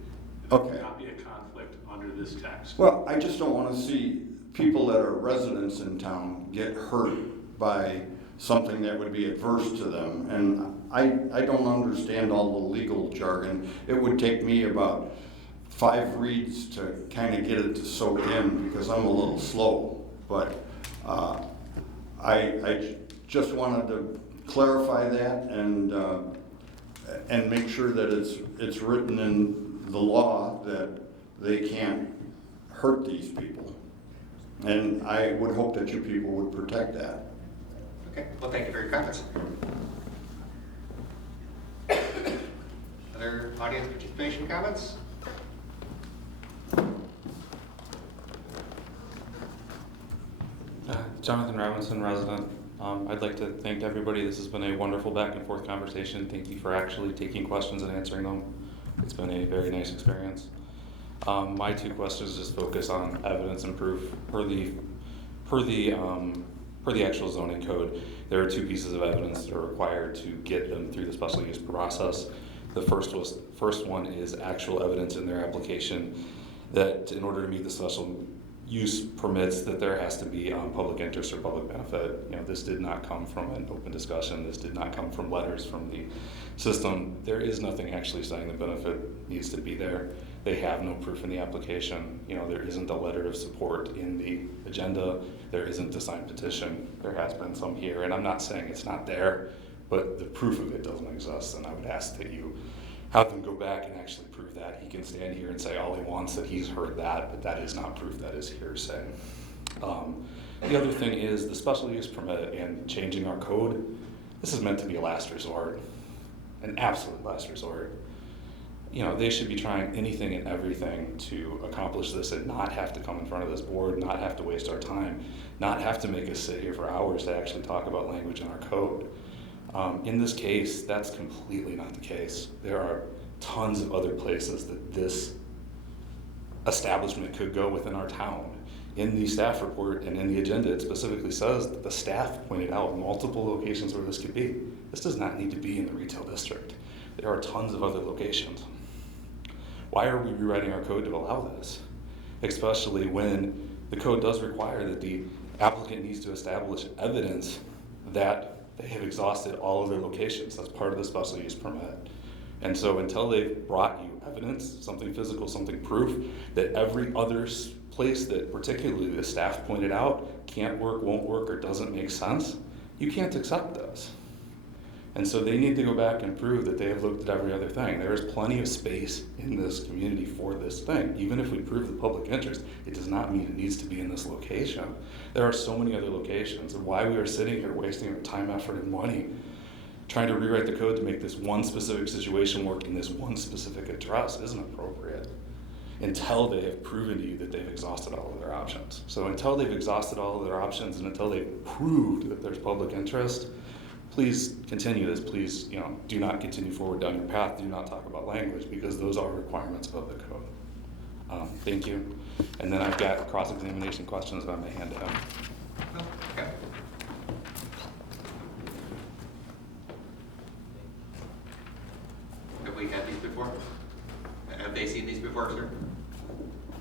would not be a conflict under this text. Well, I just don't want to see people that are residents in town get hurt by something that would be adverse to them. And I don't understand all the legal jargon. It would take me about 5 reads to kind of get it to soak in because I'm a little slow. But I just wanted to clarify that and make sure that it's written in the law that they can't hurt these people. And I would hope that you people would protect that. Okay, well, thank you for your comments. Other audience participation comments? Jonathan Robinson, resident. I'd like to thank everybody. This has been a wonderful back and forth conversation. Thank you for actually taking questions and answering them. It's been a very nice experience. My 2 questions just focus on evidence and proof. Per the actual zoning code, there are 2 pieces of evidence that are required to get them through the special use process. The first one is actual evidence in their application that in order to meet the special use permits that there has to be public interest or public benefit. You know, this did not come from an open discussion. This did not come from letters from the system. There is nothing actually saying the benefit needs to be there. They have no proof in the application. You know, there isn't a letter of support in the agenda. There isn't a signed petition. There has been some here, and I'm not saying it's not there, but the proof of it doesn't exist, and I would ask that you have them go back and actually prove that. He can stand here and say all he wants that he's heard that, but that is not proof, that is hearsay. The other thing is the special use permit and changing our code. This is meant to be a last resort, an absolute last resort. You know, they should be trying anything and everything to accomplish this and not have to come in front of this board, not have to waste our time, not have to make us sit here for hours to actually talk about language in our code. In this case, that's completely not the case. There are tons of other places that this establishment could go within our town. In the staff report and in the agenda, it specifically says that the staff pointed out multiple locations where this could be. This does not need to be in the retail district. There are tons of other locations. Why are we rewriting our code to allow this? Especially when the code does require that the applicant needs to establish evidence that they have exhausted all of their locations. That's part of the special use permit. And so until they've brought you evidence, something physical, something proof, that every other place that particularly the staff pointed out can't work, won't work, or doesn't make sense, you can't accept this. And so they need to go back and prove that they have looked at every other thing. There is plenty of space in this community for this thing. Even if we prove the public interest, it does not mean it needs to be in this location. There are so many other locations, and why we are sitting here wasting our time, effort, and money trying to rewrite the code to make this one specific situation work in this one specific address isn't appropriate until they have proven to you that they've exhausted all of their options. So until they've exhausted all of their options and until they've proved that there's public interest, please continue this. Please, do not continue forward down your path. Do not talk about language because those are requirements of the code. Thank you. And then I've got cross-examination questions that I'm going to hand to him. Okay. Have we had these before? Have they seen these before, sir?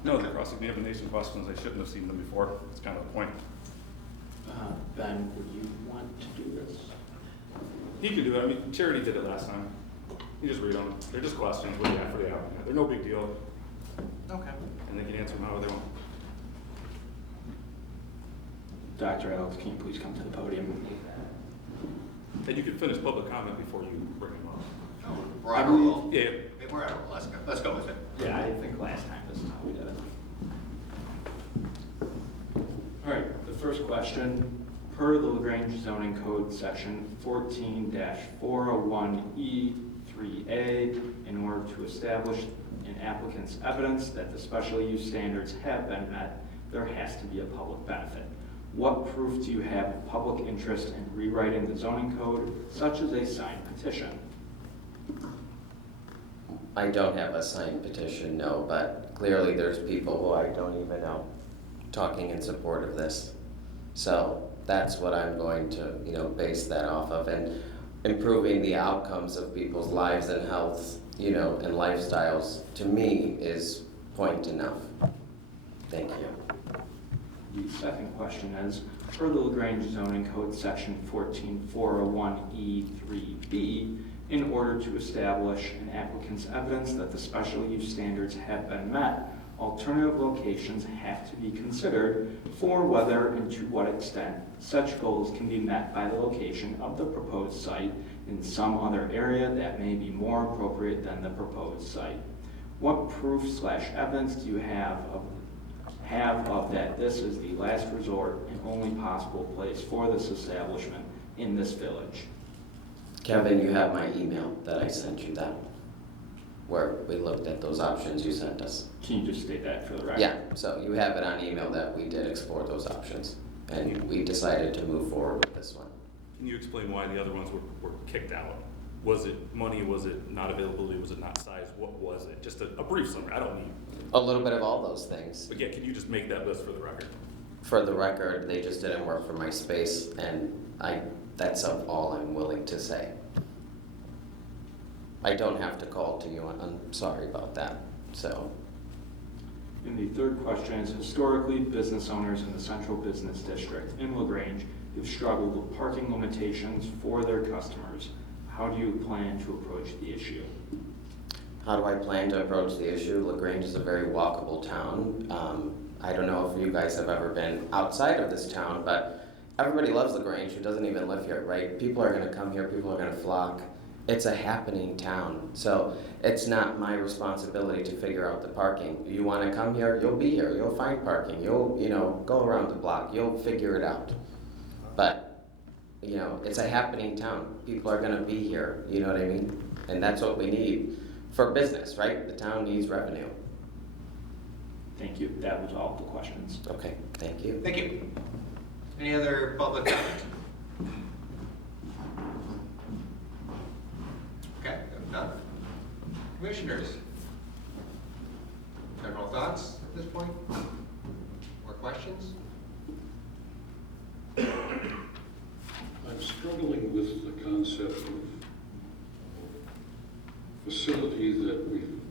No, the cross-examination questions, I shouldn't have seen them before. It's kind of the point. Ben, would you want to do this? He could do it. I mean, Charity did it last time. You just read them. They're just questions. What do you have for the applicant? They're no big deal. Okay. And they can answer them however they want. Dr. Alex, can you please come to the podium? And you can finish public comment before you bring them up. Oh, we're on a roll. Yeah. We're on a roll. Let's go with it. Yeah, I think last time this is how we did it. All right, the first question. Per the Grange zoning code section 14-401E3A, in order to establish an applicant's evidence that the special use standards have been met, there has to be a public benefit. What proof do you have of public interest in rewriting the zoning code, such as a signed petition? I don't have a signed petition, no, but clearly there's people who I don't even know talking in support of this. So that's what I'm going to, base that off of, and improving the outcomes of people's lives and health, and lifestyles, to me, is point enough. Thank you. The second question is, per the Grange zoning code section 14-401E3B, in order to establish an applicant's evidence that the special use standards have been met, alternative locations have to be considered for whether and to what extent such goals can be met by the location of the proposed site in some other area that may be more appropriate than the proposed site. What proof/evidence do you have of that this is the last resort and only possible place for this establishment in this village? Kevin, you have my email that I sent you that, where we looked at those options you sent us. Can you just state that for the record? Yeah, so you have it on email that we did explore those options, and we decided to move forward with this one. Can you explain why the other ones were kicked out? Was it money? Was it not availability? Was it not size? What was it? Just a brief summary. I don't need. A little bit of all those things. But yeah, can you just make that list for the record? For the record, they just didn't work for my space, and that's all I'm willing to say. I don't have to call to you, I'm sorry about that, so. And the third question is, historically, business owners in the central business district in LaGrange have struggled with parking limitations for their customers. How do you plan to approach the issue? How do I plan to approach the issue? LaGrange is a very walkable town. I don't know if you guys have ever been outside of this town, but everybody loves LaGrange who doesn't even live here, right? People are gonna come here, people are gonna flock. It's a happening town, so it's not my responsibility to figure out the parking. You wanna come here, you'll be here, you'll find parking, you'll, go around the block, you'll figure it out. But, it's a happening town. People are gonna be here, you know what I mean? And that's what we need for business, right? The town needs revenue. Thank you. That was all the questions. Okay, thank you. Thank you. Any other public comment? Okay, if none. Commissioners, general thoughts at this point? More questions? I'm struggling with the concept of facility that we've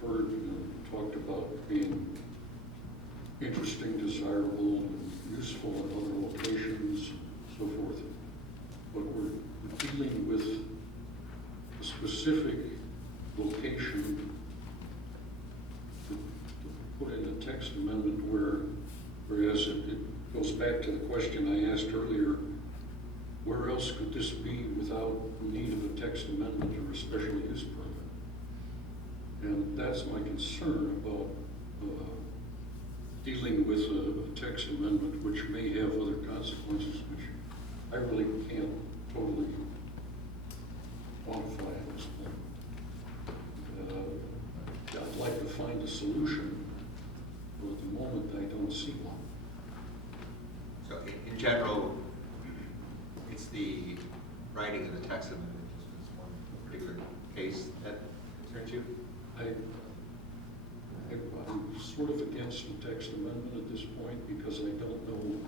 heard and talked about being interesting, desirable, and useful in other locations, so forth. But we're dealing with a specific location to put in a text amendment whereas it goes back to the question I asked earlier, where else could this be without the need of a text amendment or a special use permit? And that's my concern about dealing with a text amendment which may have other consequences, which I really can't totally tax plan. I'd like to find a solution, but at the moment I don't see one. So in general, it's the writing of the text amendment, is one particular case that concerns you? I'm sort of against the text amendment at this point because I don't know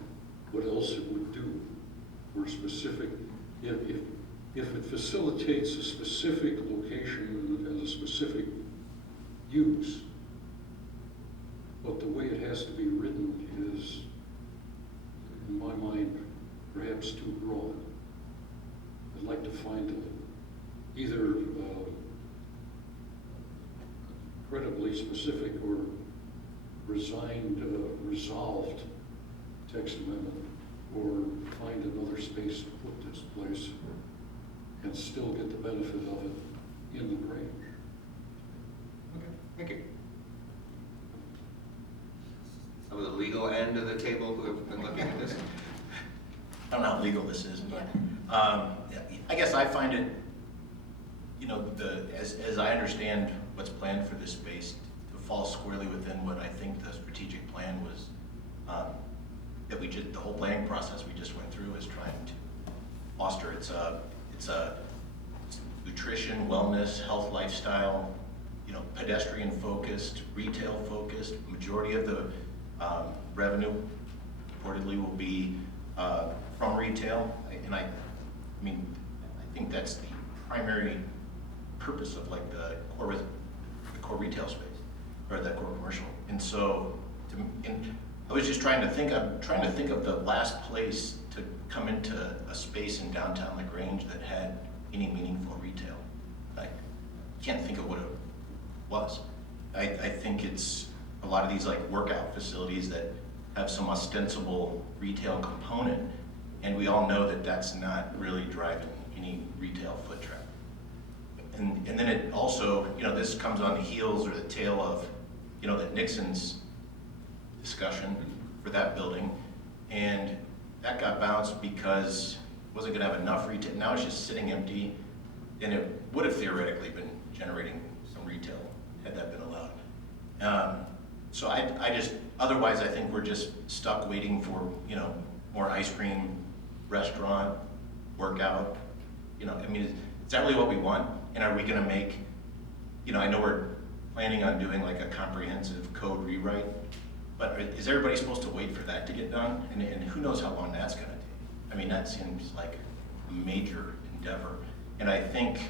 what else it would do. For specific, if it facilitates a specific location and a specific use, but the way it has to be written is, in my mind, perhaps too broad. I'd like to find either incredibly specific or resolved text amendment, or find another space to put this place and still get the benefit of it in the Grange. Okay, thank you. Some of the legal end of the table who have been looking at this? I don't know how legal this is, but I guess I find it, as I understand what's planned for this space, to fall squarely within what I think the strategic plan was, that the whole planning process we just went through is trying to foster. It's a nutrition, wellness, health, lifestyle, pedestrian focused, retail focused. Majority of the revenue reportedly will be from retail, and I think that's the primary purpose of like the core retail space or the core commercial. And so, I was just trying to think of the last place to come into a space in downtown LaGrange that had any meaningful retail. I can't think of what it was. I think it's a lot of these like workout facilities that have some ostensible retail component, and we all know that that's not really driving any retail foot traffic. And then it also, this comes on the heels or the tail of, that Nixon's discussion for that building, and that got bounced because it wasn't going to have enough retail. Now it's just sitting empty, and it would have theoretically been generating some retail had that been allowed. So otherwise I think we're just stuck waiting for, more ice cream, restaurant, workout. Is that really what we want? And are we going to make, I know we're planning on doing like a comprehensive code rewrite, but is everybody supposed to wait for that to get done? And who knows how long that's going to take? That seems like a major endeavor. And I think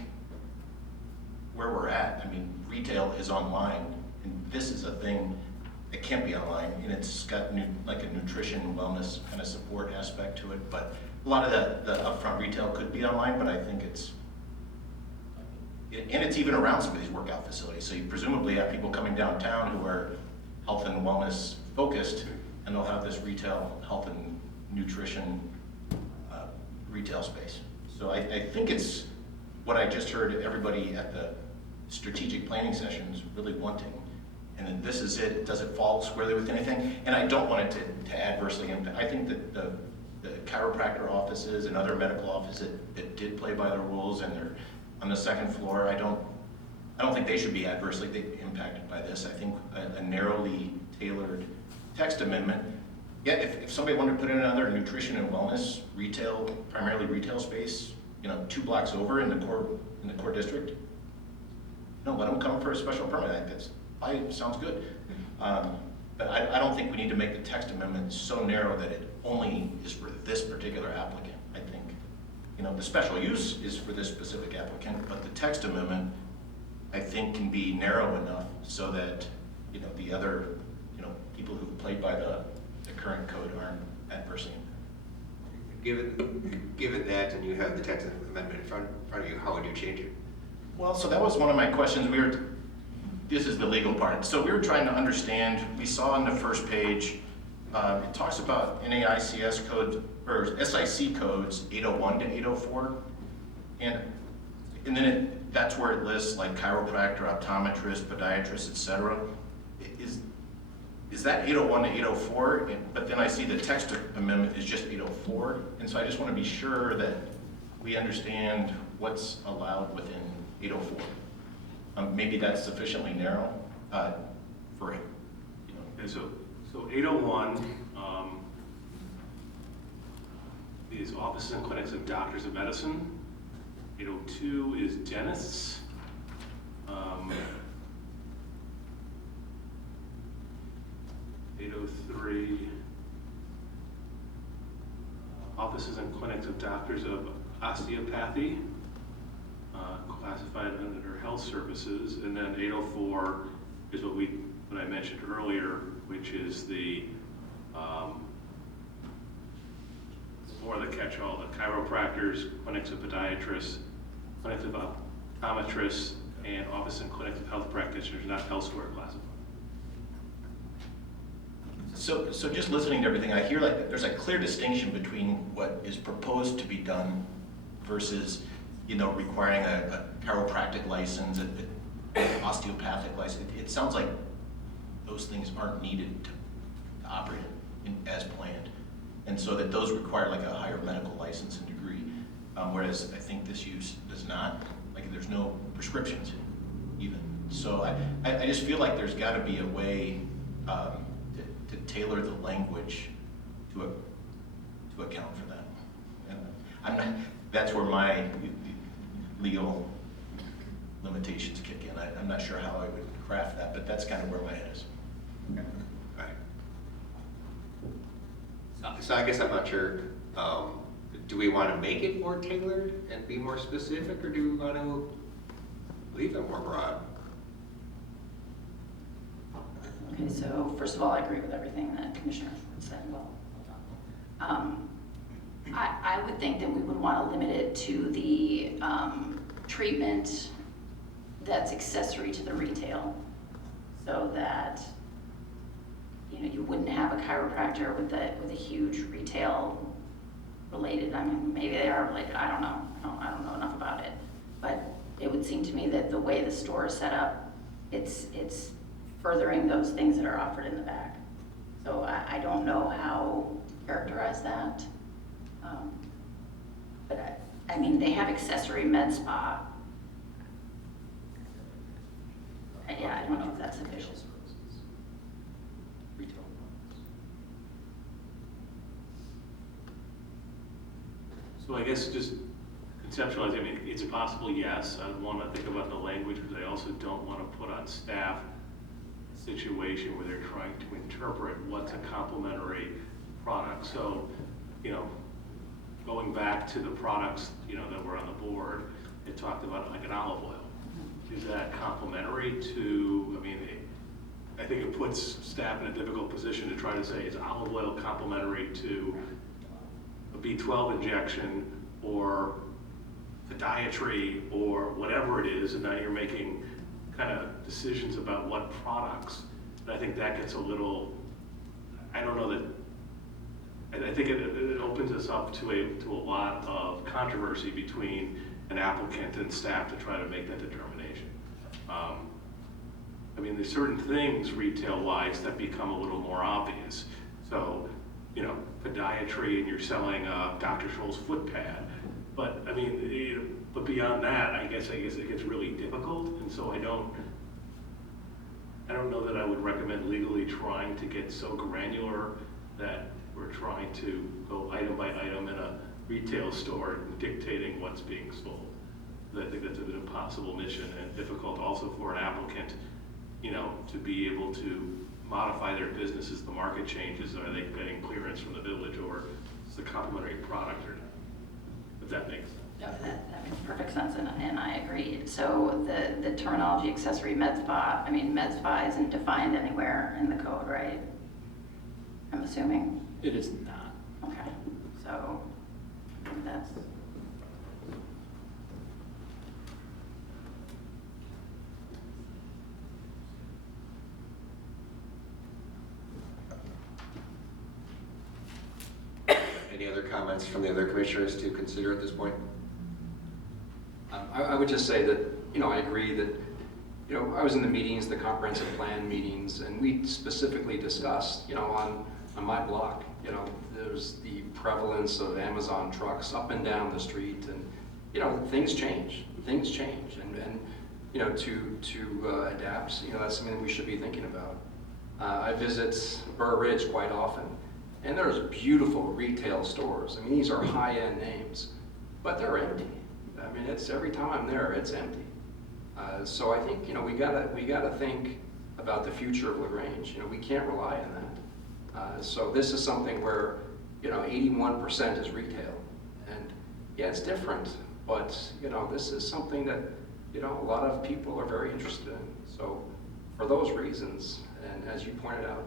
where we're at, retail is online, and this is a thing that can't be online, and it's got like a nutrition, wellness kind of support aspect to it. But a lot of the upfront retail could be online, but I think it's even around some of these workout facilities. So you presumably have people coming downtown who are health and wellness focused, and they'll have this retail, health and nutrition retail space. So I think it's what I just heard everybody at the strategic planning sessions really wanting. And then this is it. Does it fall squarely with anything? And I don't want it to adversely impact. I think that the chiropractor offices and other medical offices that did play by the rules and they're on the second floor, I don't think they should be adversely impacted by this. I think a narrowly tailored text amendment. Yeah, if somebody wanted to put in another nutrition and wellness retail, primarily retail space, 2 blocks over in the core district, let them come for a special permit. That sounds good. But I don't think we need to make the text amendment so narrow that it only is for this particular applicant. I think, the special use is for this specific applicant, but the text amendment, I think, can be narrow enough so that, the other, people who played by the current code aren't adversely impacted. Given that, and you have the text amendment in front of you, how would you change it? Well, so that was one of my questions. This is the legal part. So we were trying to understand, we saw on the first page, it talks about NAICS code, or SIC codes 801 to 804. And then that's where it lists like chiropractor, optometrist, podiatrist, etc. Is that 801 to 804? But then I see the text amendment is just 804. And so I just want to be sure that we understand what's allowed within 804. Maybe that's sufficiently narrow for, you know. And so 801 is offices and clinics of doctors of medicine. 802 is dentists. 803, offices and clinics of doctors of osteopathy, classified under health services. And then 804 is what I mentioned earlier, which is the more the catch-all, the chiropractors, clinics of podiatrists, clinics of optometrists, and office and clinics of health practitioners not elsewhere classified. So just listening to everything, I hear like there's a clear distinction between what is proposed to be done versus, you know, requiring a chiropractic license, an osteopathic license. It sounds like those things aren't needed to operate as planned. And so that those require like a higher medical license and degree, whereas I think this use does not. Like there's no prescriptions even. So I just feel like there's got to be a way to tailor the language to account for that. And I'm not, that's where my legal limitations kick in. I'm not sure how I would craft that, but that's kind of where my head is. Okay. All right. So I guess I'm not sure, do we want to make it more tailored and be more specific, or do we want to leave them more broad? Okay, so first of all, I agree with everything that Commissioner said. Well, I would think that we would want to limit it to the treatment that's accessory to the retail, so that you wouldn't have a chiropractor with a huge retail related. I mean, maybe they are related. I don't know. I don't know enough about it, but it would seem to me that the way the store is set up, it's furthering those things that are offered in the back. So I don't know how to characterize that. But I mean, they have accessory med spa. Yeah, I don't know if that's official. So I guess just conceptualizing, I mean, it's possible, yes. I want to think about the language, because I also don't want to put on staff a situation where they're trying to interpret what's a complementary product. So, going back to the products, that were on the board, it talked about like an olive oil. Is that complementary to, I mean, I think it puts staff in a difficult position to try to say, is olive oil complementary to a B12 injection or podiatry or whatever it is, and now you're making kind of decisions about what products. And I think that gets a little, I don't know that, I think it opens us up to a lot of controversy between an applicant and staff to try to make that determination. I mean, there's certain things retail-wise that become a little more obvious. So, podiatry, and you're selling a Dr. Scholl's foot pad. But I mean, but beyond that, I guess it gets really difficult. And so I don't know that I would recommend legally trying to get so granular that we're trying to go item by item in a retail store and dictating what's being sold. I think that's an impossible mission, and difficult also for an applicant, to be able to modify their business as the market changes. Are they getting clearance from the village, or is it a complementary product or not? If that makes sense. No, that makes perfect sense, and I agree. So the terminology accessory med spa, I mean, med spa isn't defined anywhere in the code, right? I'm assuming. It is not. Okay, so that's. Any other comments from the other commissioners to consider at this point? I would just say that, I agree that, I was in the meetings, the comprehensive plan meetings, and we specifically discussed, on my block, there's the prevalence of Amazon trucks up and down the street, and, you know, things change, and you know, to adapt, you know, that's something we should be thinking about. I visit Burr Ridge quite often, and there's beautiful retail stores. I mean, these are high-end names, but they're empty. I mean, it's every time I'm there, it's empty. So I think, you know, we gotta think about the future of LaGrange. You know, we can't rely on that. So this is something where, you know, 81% is retail, and yeah, it's different, but you know, this is something that, you know, a lot of people are very interested in. So for those reasons, and as you pointed out,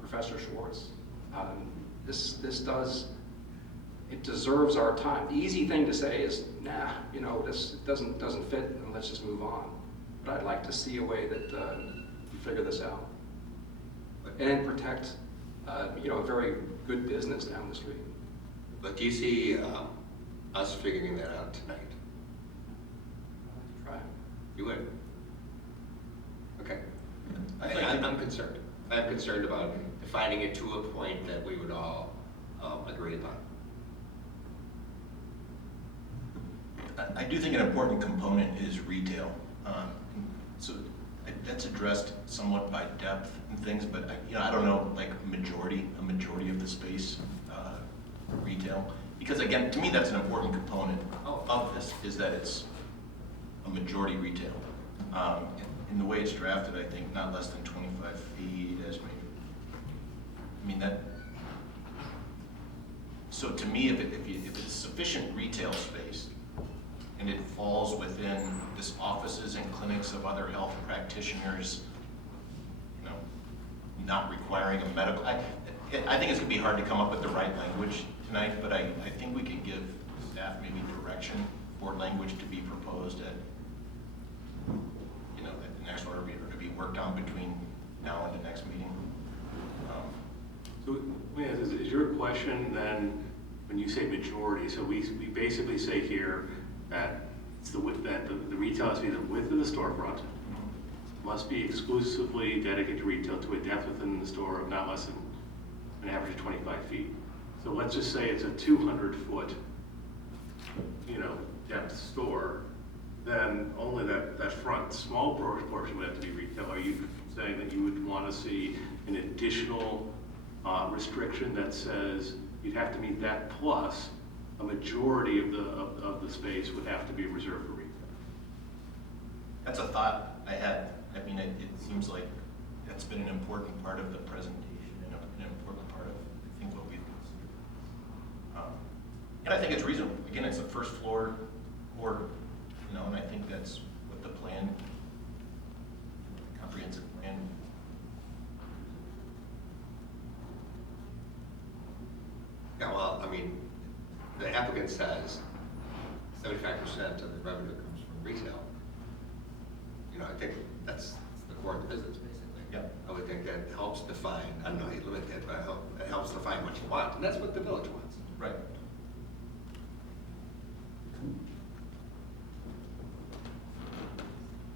Professor Schwartz, it deserves our time. The easy thing to say is, nah, you know, this doesn't fit, and let's just move on. But I'd like to see a way that we figure this out, and then protect, you know, a very good business down the street. But do you see us figuring that out tonight? Try. You would? Okay. I'm concerned. I'm concerned about defining it to a point that we would all agree upon. I do think an important component is retail. So that's addressed somewhat by depth and things, but I don't know, like a majority of the space retail, because again, to me that's an important component of this, is that it's a majority retail. In the way it's drafted, I think not less than 25 feet as maybe. I mean that. So to me, if it's sufficient retail space, and it falls within this offices and clinics of other health practitioners, you know, not requiring a medical. I think it's gonna be hard to come up with the right language tonight, but I think we can give staff maybe direction for language to be proposed at, you know, at the next order to be worked on between now and the next meeting. So, is your question then, when you say majority, so we basically say here that it's the width, that the retail has to be the width of the storefront, must be exclusively dedicated to retail to a depth within the store of not less than an average of 25 feet. So let's just say it's a 200-foot, you know, depth store, then only that front small portion would have to be retail. Are you saying that you would want to see an additional restriction that says you'd have to meet that plus a majority of the space would have to be reserved for retail? That's a thought I had. I mean, it seems like that's been an important part of the presentation and an important part of, I think, what we've considered. And I think it's reasonable. Again, it's a first floor order, you know, and I think that's what the plan, comprehensive plan. Yeah, well, I mean, the applicant says 75% of the revenue comes from retail. You know, I think that's the core of the business, basically. Yeah. I would think that helps define, I don't know how you limit it, but it helps define what you want, and that's what the village wants. Right.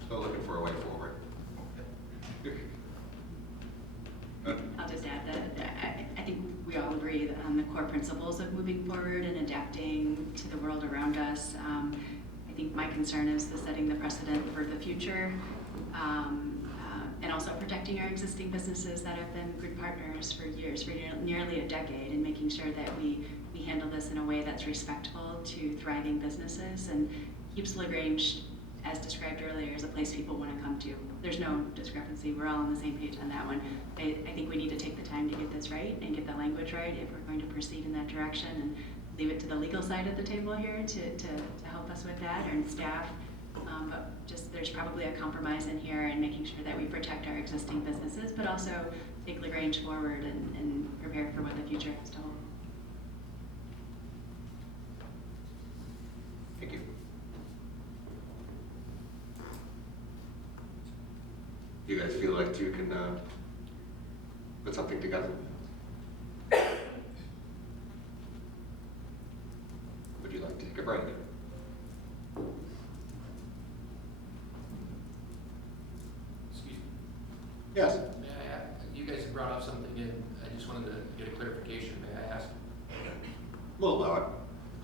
So looking for a way forward. I'll just add that I think we all agree that on the core principles of moving forward and adapting to the world around us. I think my concern is setting the precedent for the future, and also protecting our existing businesses that have been good partners for years, for nearly a decade, and making sure that we handle this in a way that's respectful to thriving businesses and keeps LaGrange, as described earlier, as a place people want to come to. There's no discrepancy. We're all on the same page on that one. I think we need to take the time to get this right and get the language right if we're going to proceed in that direction, and leave it to the legal side of the table here to help us with that, and staff. But just there's probably a compromise in here in making sure that we protect our existing businesses, but also take LaGrange forward and prepare for what the future has to hold. Thank you. You guys feel like you can put something together? Would you like to take a break? Excuse me. Yes. You guys have brought up something, and I just wanted to get a clarification. May I ask? We'll allow it.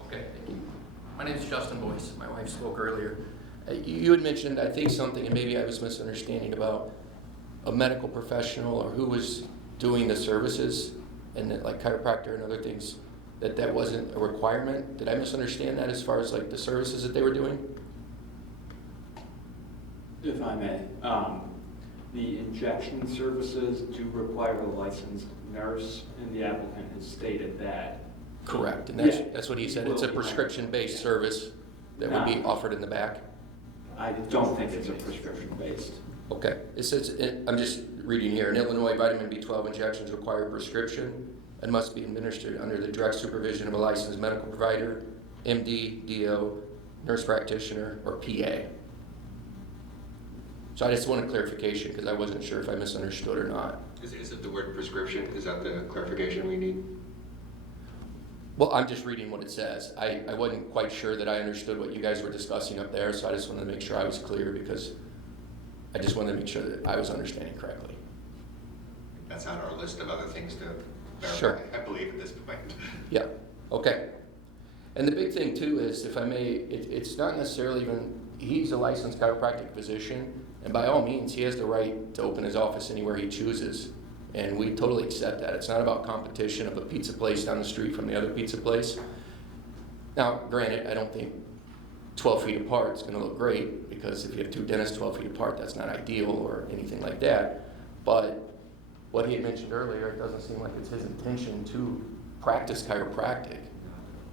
Okay, thank you. My name's Justin Boyce. My wife spoke earlier. You had mentioned, I think, something, and maybe I was misunderstanding, about a medical professional or who was doing the services, and that, like chiropractor and other things, that wasn't a requirement. Did I misunderstand that as far as like the services that they were doing? If I may, the injection services do require a licensed nurse, and the applicant has stated that. Correct, and Yeah. that's what he said. It's a prescription-based service that would be offered in the back. I don't think it's a prescription-based. Okay, it says, I'm just reading here, in Illinois, vitamin B12 injections require prescription and must be administered under the direct supervision of a licensed medical provider, MD, DO, nurse practitioner, or PA. So I just wanted clarification because I wasn't sure if I misunderstood or not. Is it the word prescription? Is that the clarification we need? Well, I'm just reading what it says. I wasn't quite sure that I understood what you guys were discussing up there, so I just wanted to make sure I was clear because I just wanted to make sure that I was understanding correctly. That's on our list of other things to verify, Sure. I believe, at this point. Yeah, okay. And the big thing too is, if I may, it's not necessarily even, he's a licensed chiropractic physician, and by all means, he has the right to open his office anywhere he chooses. And we totally accept that. It's not about competition of a pizza place down the street from the other pizza place. Now, granted, I don't think 12 feet apart is gonna look great, because if you have two dentists 12 feet apart, that's not ideal or anything like that. But what he had mentioned earlier, it doesn't seem like it's his intention to practice chiropractic.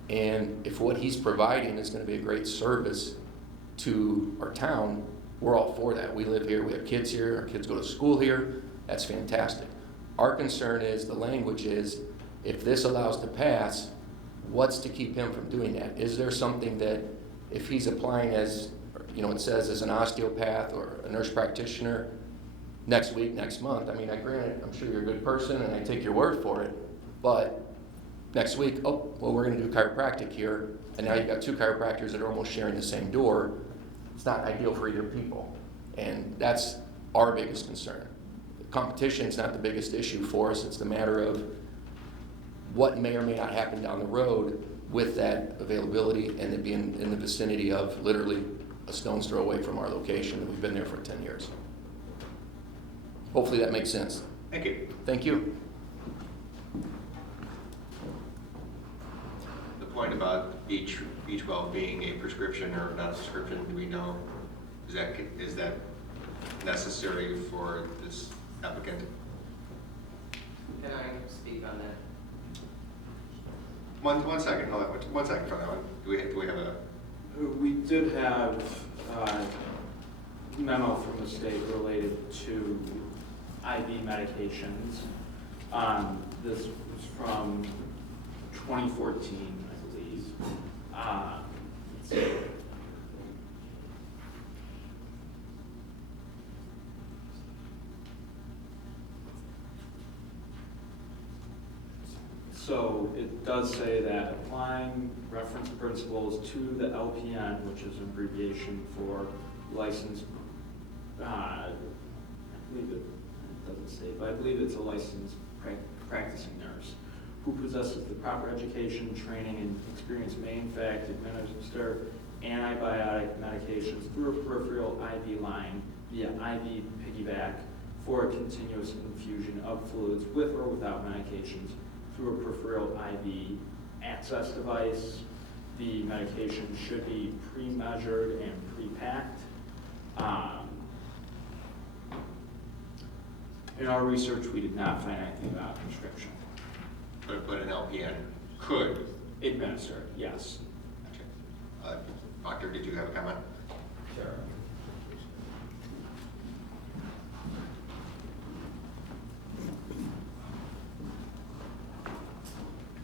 And if what he's providing is gonna be a great service to our town, we're all for that. We live here, we have kids here, our kids go to school here, that's fantastic. Our concern is, the language is, if this allows to pass, what's to keep him from doing that? Is there something that, if he's applying as, it says as an osteopath or a nurse practitioner, next week, next month, I mean, I grant, I'm sure you're a good person and I take your word for it, but next week, oh, well, we're gonna do chiropractic here, and now you've got two chiropractors that are almost sharing the same door. It's not ideal for either people, and that's our biggest concern. Competition is not the biggest issue for us. It's the matter of what may or may not happen down the road with that availability, and it being in the vicinity of literally a stone's throw away from our location that we've been there for 10 years. Hopefully that makes sense. Thank you. Thank you. The point about B12 being a prescription or not a prescription, do we know, is that necessary for this applicant? Can I speak on that? One second, hold on, 1 second for that one. Do we have a? We did have a memo from the state related to IV medications. This was from 2014, I believe. Let's see. So it does say that applying reference principles to the LPN, which is an abbreviation for licensed, I believe it doesn't say, but I believe it's a licensed practicing nurse who possesses the proper education, training, and experience may in fact administer antibiotic medications through a peripheral IV line via IV piggyback for a continuous infusion of fluids with or without medications through a peripheral IV access device. The medication should be pre-measured and pre-packed. In our research, we did not find anything about prescription. But an LPN could administer it, yes. Okay. Doctor, did you have a comment? Sure.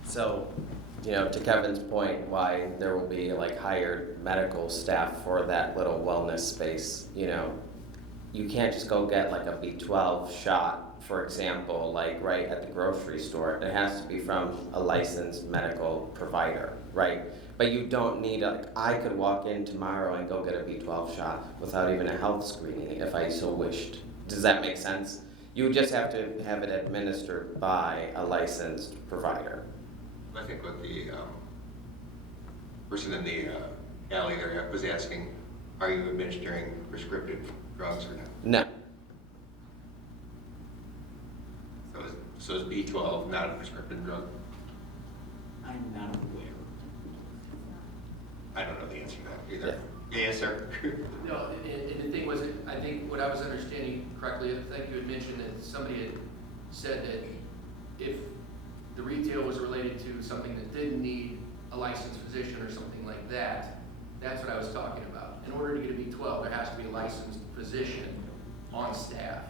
So, to Kevin's point, why there will be like hired medical staff for that little wellness space, you can't just go get like a B12 shot, for example, like right at the grocery store. It has to be from a licensed medical provider, right? But you don't need I could walk in tomorrow and go get a B12 shot without even a health screening if I so wished. Does that make sense? You would just have to have it administered by a licensed provider. I think what person in the alley there was asking, are you administering prescriptive drugs or not? No. So is B12 not a prescriptive drug? I'm not aware. I don't know the answer to that either. Yes, sir. No, and the thing was, I think what I was understanding correctly, I think you had mentioned that somebody had said that if the retail was related to something that didn't need a licensed physician or something like that, that's what I was talking about. In order to get a B12, there has to be a licensed physician on staff.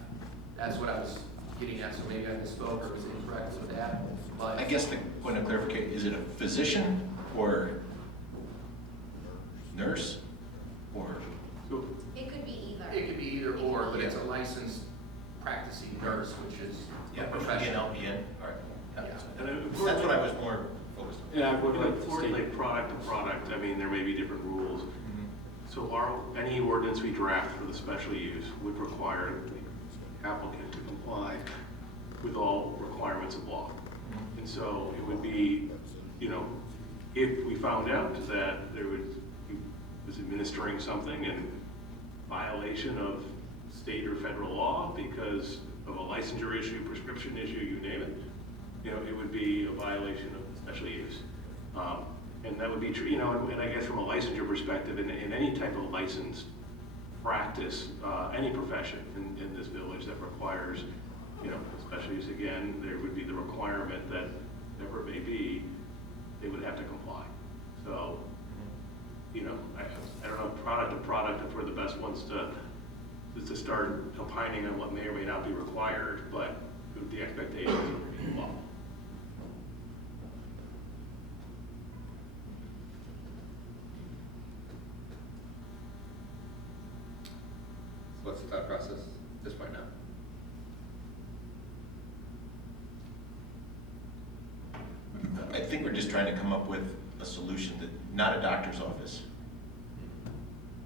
That's what I was getting at, so maybe I misspoke or was incorrect with that. But I guess the point of clarification, is it a physician or nurse or? It could be either. it could be either or, but it's a licensed practicing nurse, which is a professional. LPN, all right. Yeah. That's what I was more focused on. Yeah, but importantly, product to product, I mean, there may be different rules. So any ordinance we draft for the special use would require the applicant to comply with all requirements of law. And so it would be, if we found out that there was administering something in violation of state or federal law because of a licensure issue, prescription issue, you name it, it would be a violation of special use. And that would be true, and I guess from a licensure perspective, in any type of licensed practice, any profession in this village that requires, special use, again, there would be the requirement that, whatever it may be, they would have to comply. So, I don't know, product to product, if we're the best ones to start opining on what may or may not be required, but the expectations of the law. What's the thought process at this point now? I think we're just trying to come up with a solution that, not a doctor's office,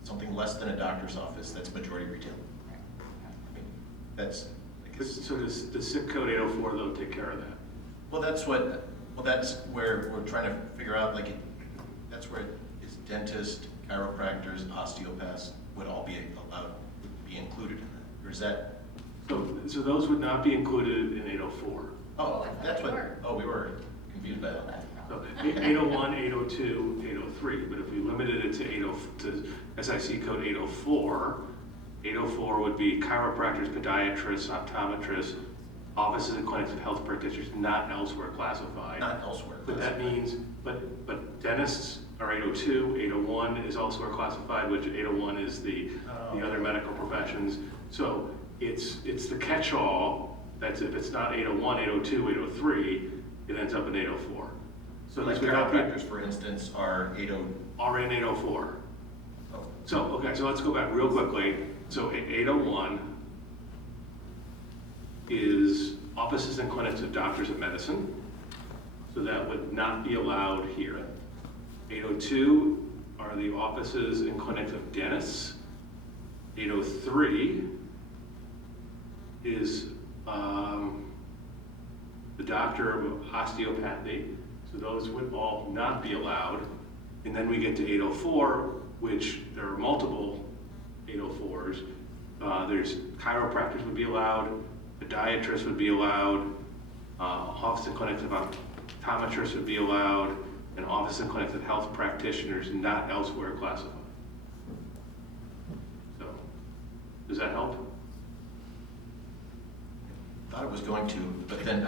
something less than a doctor's office that's majority retail. I mean, that's. So does SIP code 804 though take care of that? Well, that's where we're trying to figure out, that's where it's dentists, chiropractors, osteopaths would all be allowed, would be included in that. Or is that? So those would not be included in 804. Oh, that's what, we were confused by that. So 801, 802, 803, but if we limited it to SIC code 804, 804 would be chiropractors, podiatrists, optometrists, offices and clinics of health practitioners not elsewhere classified. Not elsewhere. But that means, but dentists are 802, 801 is elsewhere classified, which 801 is the other medical professions. So it's the catch-all. That's if it's not 801, 802, 803, it ends up in 804. So like chiropractors, for instance, are 80 are in 804. Oh. So so let's go back real quickly. So 801 is offices and clinics of doctors of medicine. So that would not be allowed here. 802 are the offices and clinics of dentists. 803 is the doctor of osteopathy. So those would all not be allowed. And then we get to 804, which there are multiple 804s. There's chiropractors would be allowed, podiatrists would be allowed, office and clinics of optometrists would be allowed, and office and clinics of health practitioners not elsewhere classified. So, does that help? Thought it was going to, but then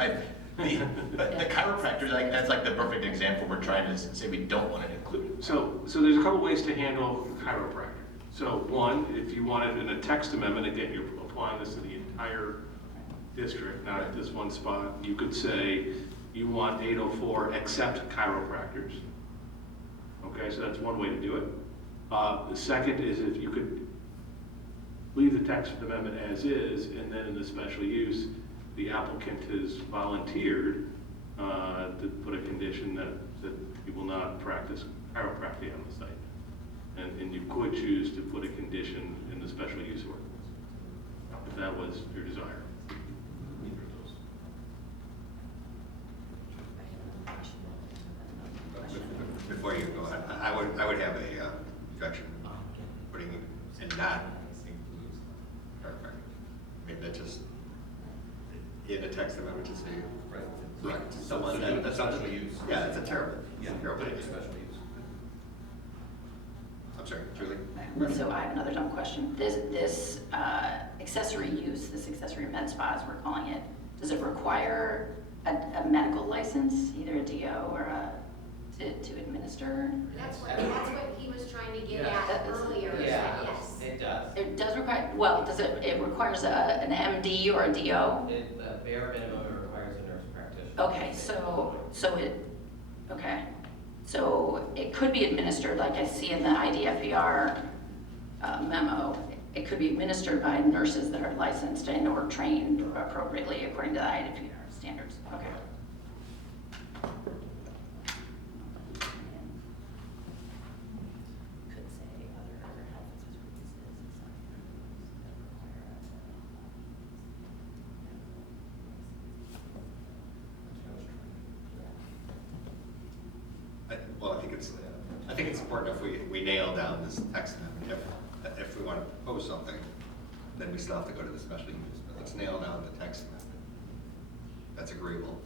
the chiropractors, that's like the perfect example. We're trying to say we don't want it included. So there's a couple ways to handle chiropractor. So one, if you wanted in a text amendment, again, you're applying this to the entire district, not at this one spot, you could say you want 804 except chiropractors. Okay, so that's one way to do it. The second is if you could leave the text amendment as is, and then in the special use, the applicant has volunteered to put a condition that you will not practice chiropractic on the site. And you could choose to put a condition in the special use ordinance, if that was your desire. Before you go on, I would I would have a objection putting and not includes chiropractic. I mean, that just, in a text amendment to say, right, correct, someone that's not special use. Yeah, that's a terrible, terrible idea. Special use. I'm sorry, Julie? So I have another dumb question. This accessory use, this accessory med spa, as we're calling it, does it require a medical license, either a DO or to administer? That's what he was trying to get at earlier. Yeah, Yes. it does. It does require, well, it requires an MD or a DO? The bare minimum it requires a nurse practitioner. Okay, so it could be administered, like I see in the IDFER memo, it could be administered by nurses that are licensed and or trained appropriately according to the IDFER standards. Okay. Could say other health I think it's important if we nail down this text amendment. If we want to propose something, then we still have to go to the special use. But let's nail down the text amendment. That's agreeable.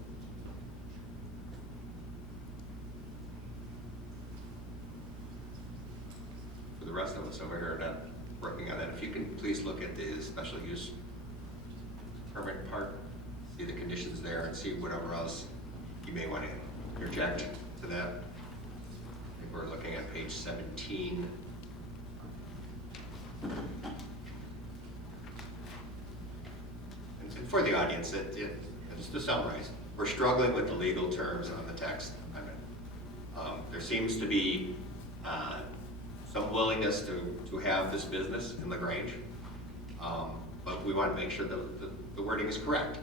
For the rest of us over here not working on that, if you can please look at the special use permit part, see the conditions there, and see whatever else you may want to interject to that. I think we're looking at page 17. And for the audience, just to summarize, we're struggling with the legal terms on the text amendment. There seems to be some willingness to have this business in LaGrange, but we want to make sure that the wording is correct.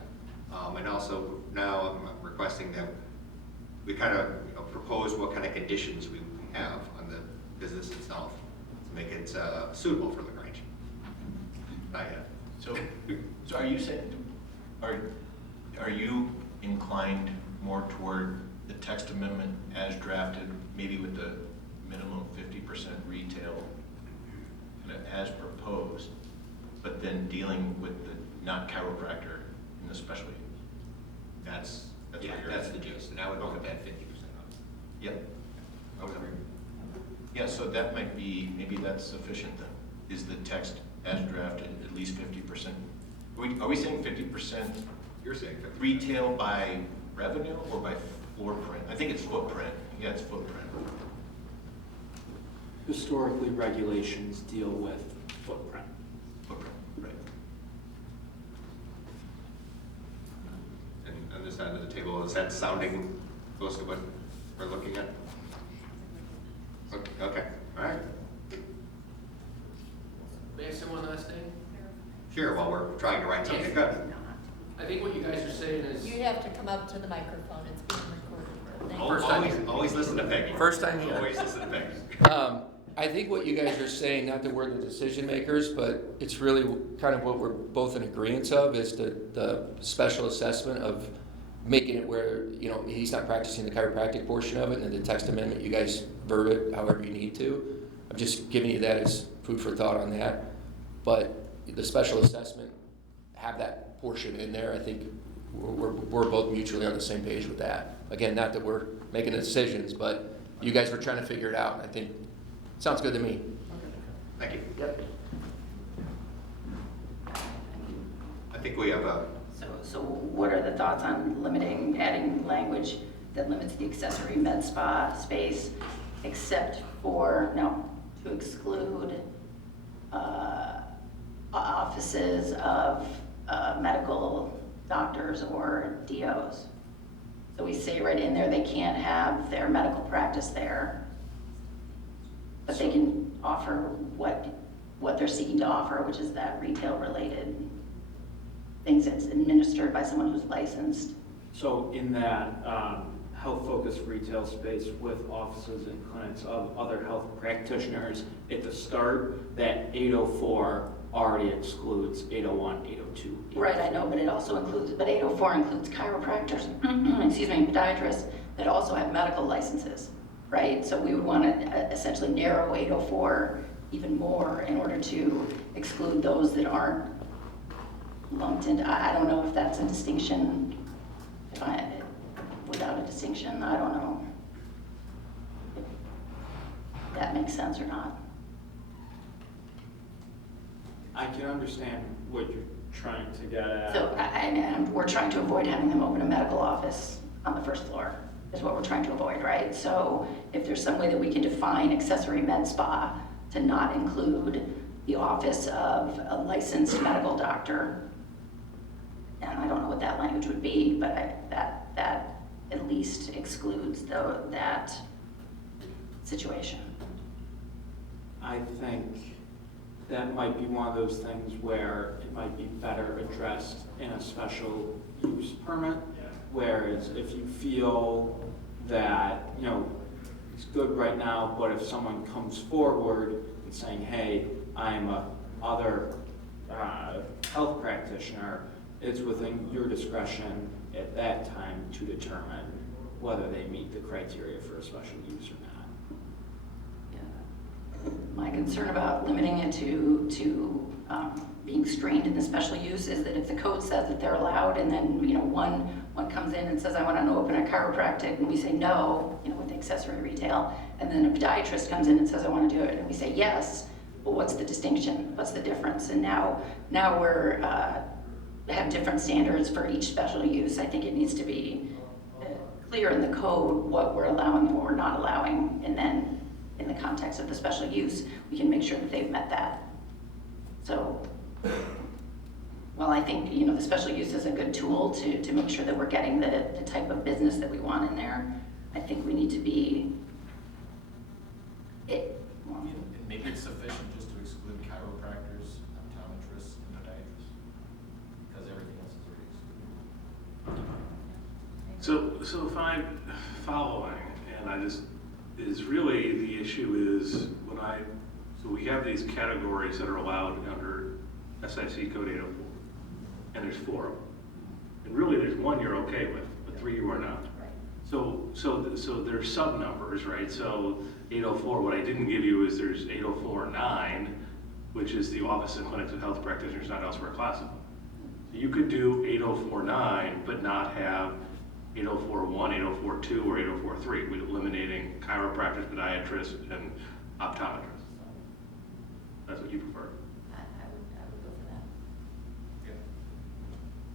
And also now I'm requesting that we kind of propose what kind of conditions we have on the business itself to make it suitable for LaGrange. Not yet. So are you saying, are you inclined more toward the text amendment as drafted, maybe with the minimum 50% retail as proposed, but then dealing with the not chiropractor in the special use? That's the gist, and I would look at that 50% on. Yep. Okay. Yeah, so that might be, maybe that's sufficient then. Is the text as drafted at least 50%? Are we saying 50%? You're saying 50%. Retail by revenue or by floor print? I think it's footprint. Yeah, it's footprint. Historically, regulations deal with footprint. Footprint, right. And on this side of the table, is that sounding close to what we're looking at? Okay, all right. May I say one last thing? Sure, while we're trying to write something good. I think what you guys are saying is. You have to come up to the microphone, it's being recorded. Thank you. First time. Always listen to Peggy. First time here. Always listen to Peggy. I think what you guys are saying, not that we're the decision makers, but it's really kind of what we're both in agreement of, is the special assessment of making it where, he's not practicing the chiropractic portion of it, and the text amendment, you guys verb it however you need to. I'm just giving you that as food for thought on that. But the special assessment, have that portion in there. I think we're both mutually on the same page with that. Again, not that we're making the decisions, but you guys were trying to figure it out, and I think sounds good to me. Thank you. Yep. I think we have a. So what are the thoughts on adding language that limits the accessory med spa space except for, to exclude offices of medical doctors or DOs? So we say right in there they can't have their medical practice there, but they can offer what they're seeking to offer, which is that retail related things that's administered by someone who's licensed. So in that health-focused retail space with offices and clinics of other health practitioners, at the start, that 804 already excludes 801, 802. Right, I know, but it also includes, 804 includes chiropractors, excuse me, podiatrists that also have medical licenses. right? So we would want to essentially narrow 804 even more in order to exclude those that aren't lumped into, I don't know if that's a distinction, without a distinction, I don't know if that makes sense or not. I can understand what you're trying to get at. So we're trying to avoid having them open a medical office on the first floor, is what we're trying to avoid, right? So if there's some way that we can define accessory med spa to not include the office of a licensed medical doctor, and I don't know what that language would be, but that at least excludes that situation. I think that might be one of those things where it might be better addressed in a special use permit. Whereas if you feel that, you know, it's good right now, but if someone comes forward and saying, hey, I'm a other health practitioner, it's within your discretion at that time to determine whether they meet the criteria for a special use or not. My concern about limiting it to being strained in the special use is that if the code says that they're allowed, and then, you know, one comes in and says, I want to open a chiropractic, and we say no, you know, with accessory retail, and then a podiatrist comes in and says, I want to do it, and we say yes, well, what's the distinction? What's the difference? And now we're have different standards for each special use. I think it needs to be clear in the code what we're allowing and what we're not allowing, and then in the context of the special use, we can make sure that they've met that. So, well, I think, you know, the special use is a good tool to make sure that we're getting the type of business that we want in there. I think we need to be, Maybe it's sufficient just to exclude chiropractors, optometrists, and podiatrists, because everything else is already excluded. So if I'm following, and I just, is really the issue is so we have these categories that are allowed under SIC code 804, and there's 4 of them. And really there's 1 you're okay with, but 3 you are not. So there's sub numbers, right? So 804, what I didn't give you is there's 804-9, which is the office and clinics of health practitioners not elsewhere classified. So you could do 804-9, but not have 804-1, 804-2, or 804-3, with eliminating chiropractors, podiatrists, and optometrists. That's what you prefer. I would go for that. Yeah.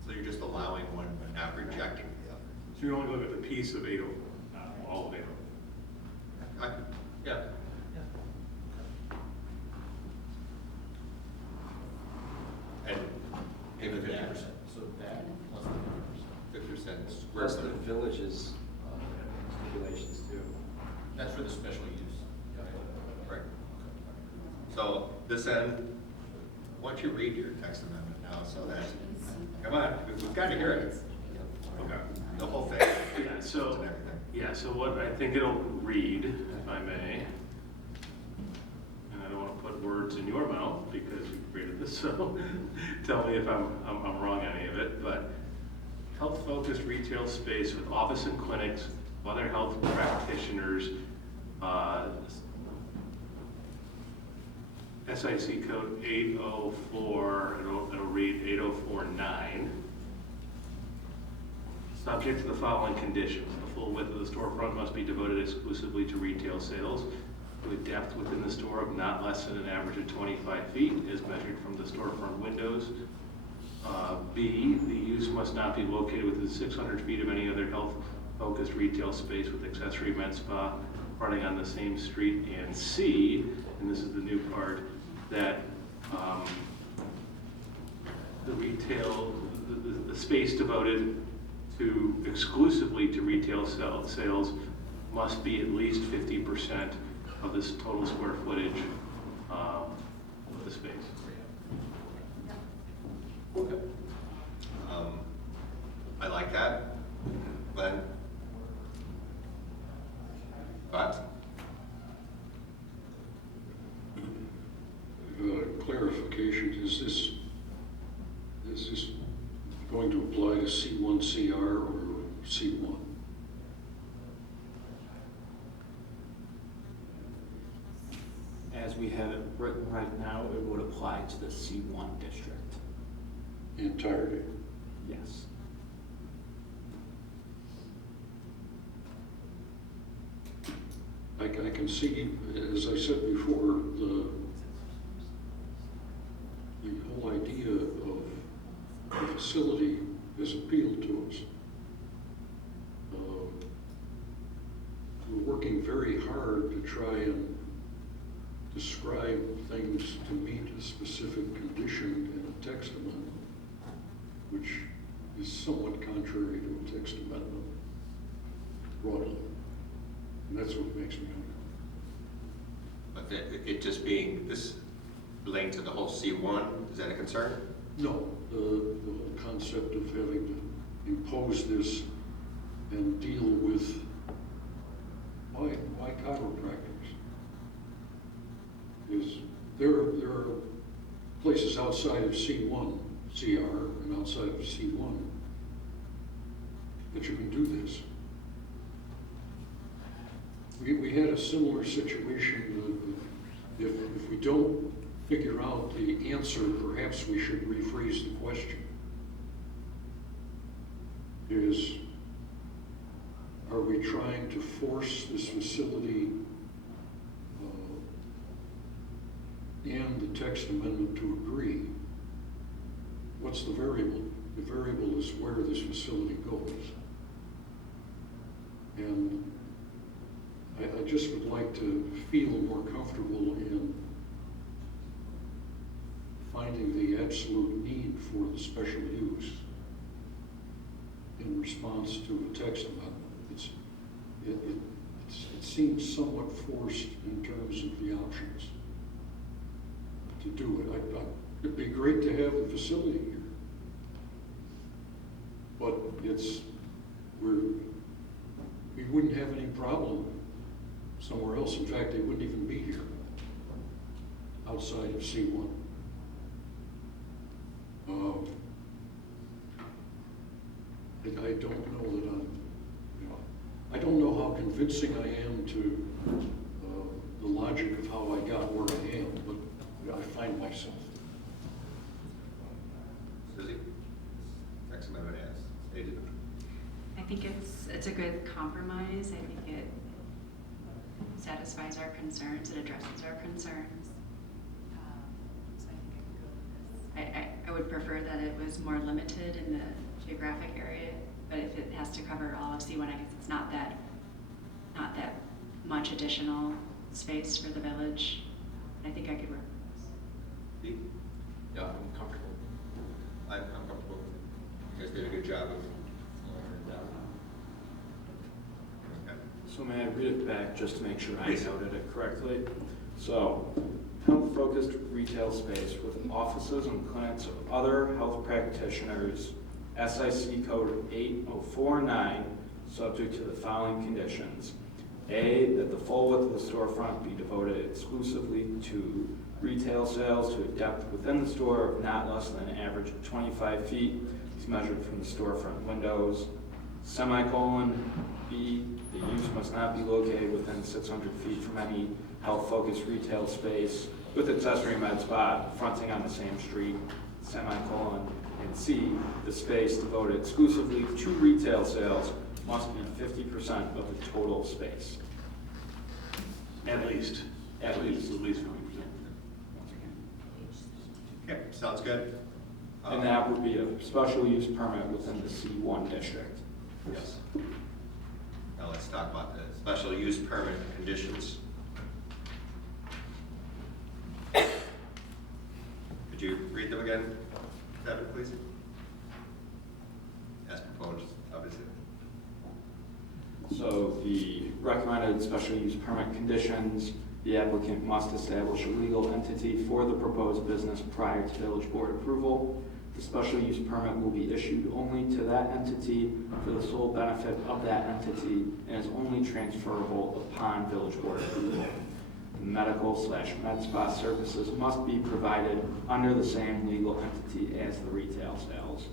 So you're just allowing one, but not rejecting the other. So you only look at the piece of 804, not all of 804. Yeah. And Maybe even 50%, that, so that plus the 50%. 50% square Plus the footage. village's stipulations too. That's for the special use. Right. So this end, why don't you read your text amendment now, so that, come on, we've got to hear it. Okay. The whole thing. So what I think it'll read, if I may, and I don't want to put words in your mouth because you created this, so tell me if I'm wrong on any of it, but health-focused retail space with office and clinics, other health practitioners, SIC code 804, it'll read 804-9. Subject to the following conditions. The full width of the storefront must be devoted exclusively to retail sales, with depth within the store of not less than an average of 25 feet as measured from the storefront windows. B, the use must not be located within 600 feet of any other health-focused retail space with accessory med spa running on the same street. And C, and this is the new part, that the space devoted exclusively to retail sales must be at least 50% of this total square footage of the space. Okay. I like that. Glenn? Thoughts? Clarification, is this going to apply to C1 CR or C1? As we have it written right now, it would apply to the C1 district. The entirety. Yes. I can see, as I said before, the whole idea of the facility has appealed to us. We're working very hard to try and describe things to meet a specific condition in a text amendment, which is somewhat contrary to a text amendment broadly. And that's what makes me uncomfortable. But it just being this linked to the whole C1, is that a concern? No, the whole concept of having to impose this and deal with why chiropractors is there are places outside of C1, CR, and outside of C1 that you can do this. We had a similar situation. If we don't figure out the answer, perhaps we should rephrase the question. Are we trying to force this facility and the text amendment to agree? What's the variable? The variable is where this facility goes. And I just would like to feel more comfortable in finding the absolute need for the special use in response to a text amendment. It seems somewhat forced in terms of the options to do it. It'd be great to have the facility here, but we wouldn't have any problem somewhere else. In fact, they wouldn't even be here outside of C1. I don't know that I don't know how convincing I am to the logic of how I got where I am, but I find myself. Susie? Text amendment as stated. I think it's a good compromise. I think it satisfies our concerns, it addresses our concerns. So I think I could go with this. I would prefer that it was more limited in the geographic area, but if it has to cover all of C1, I guess it's not that much additional space for the village. I think I could work with this. Yeah, I'm comfortable. I'm comfortable. You guys did a good job of laying it down. Okay. So may I read it back just to make sure I noted it correctly? So, health-focused retail space with offices and clinics of other health practitioners, SIC code 8049, subject to the following conditions. A, that the full width of the storefront be devoted exclusively to retail sales to a depth within the store of not less than an average of 25 feet, as measured from the storefront windows. Semicolon, B, the use must not be located within 600 feet from any health-focused retail space with accessory med spa fronting on the same street. Semicolon. And C, the space devoted exclusively to retail sales must be 50% of the total space. At least. At least. 50%. Okay, sounds good. And that would be a special use permit within the C1 district. Yes. Now let's talk about the special use permit conditions. Could you read them again, Devin, please? As proposed, obviously. So the recommended special use permit conditions, the applicant must establish a legal entity for the proposed business prior to village board approval. The special use permit will be issued only to that entity for the sole benefit of that entity and is only transferable upon village board approval. Medical/med spa services must be provided under the same legal entity as the retail sales.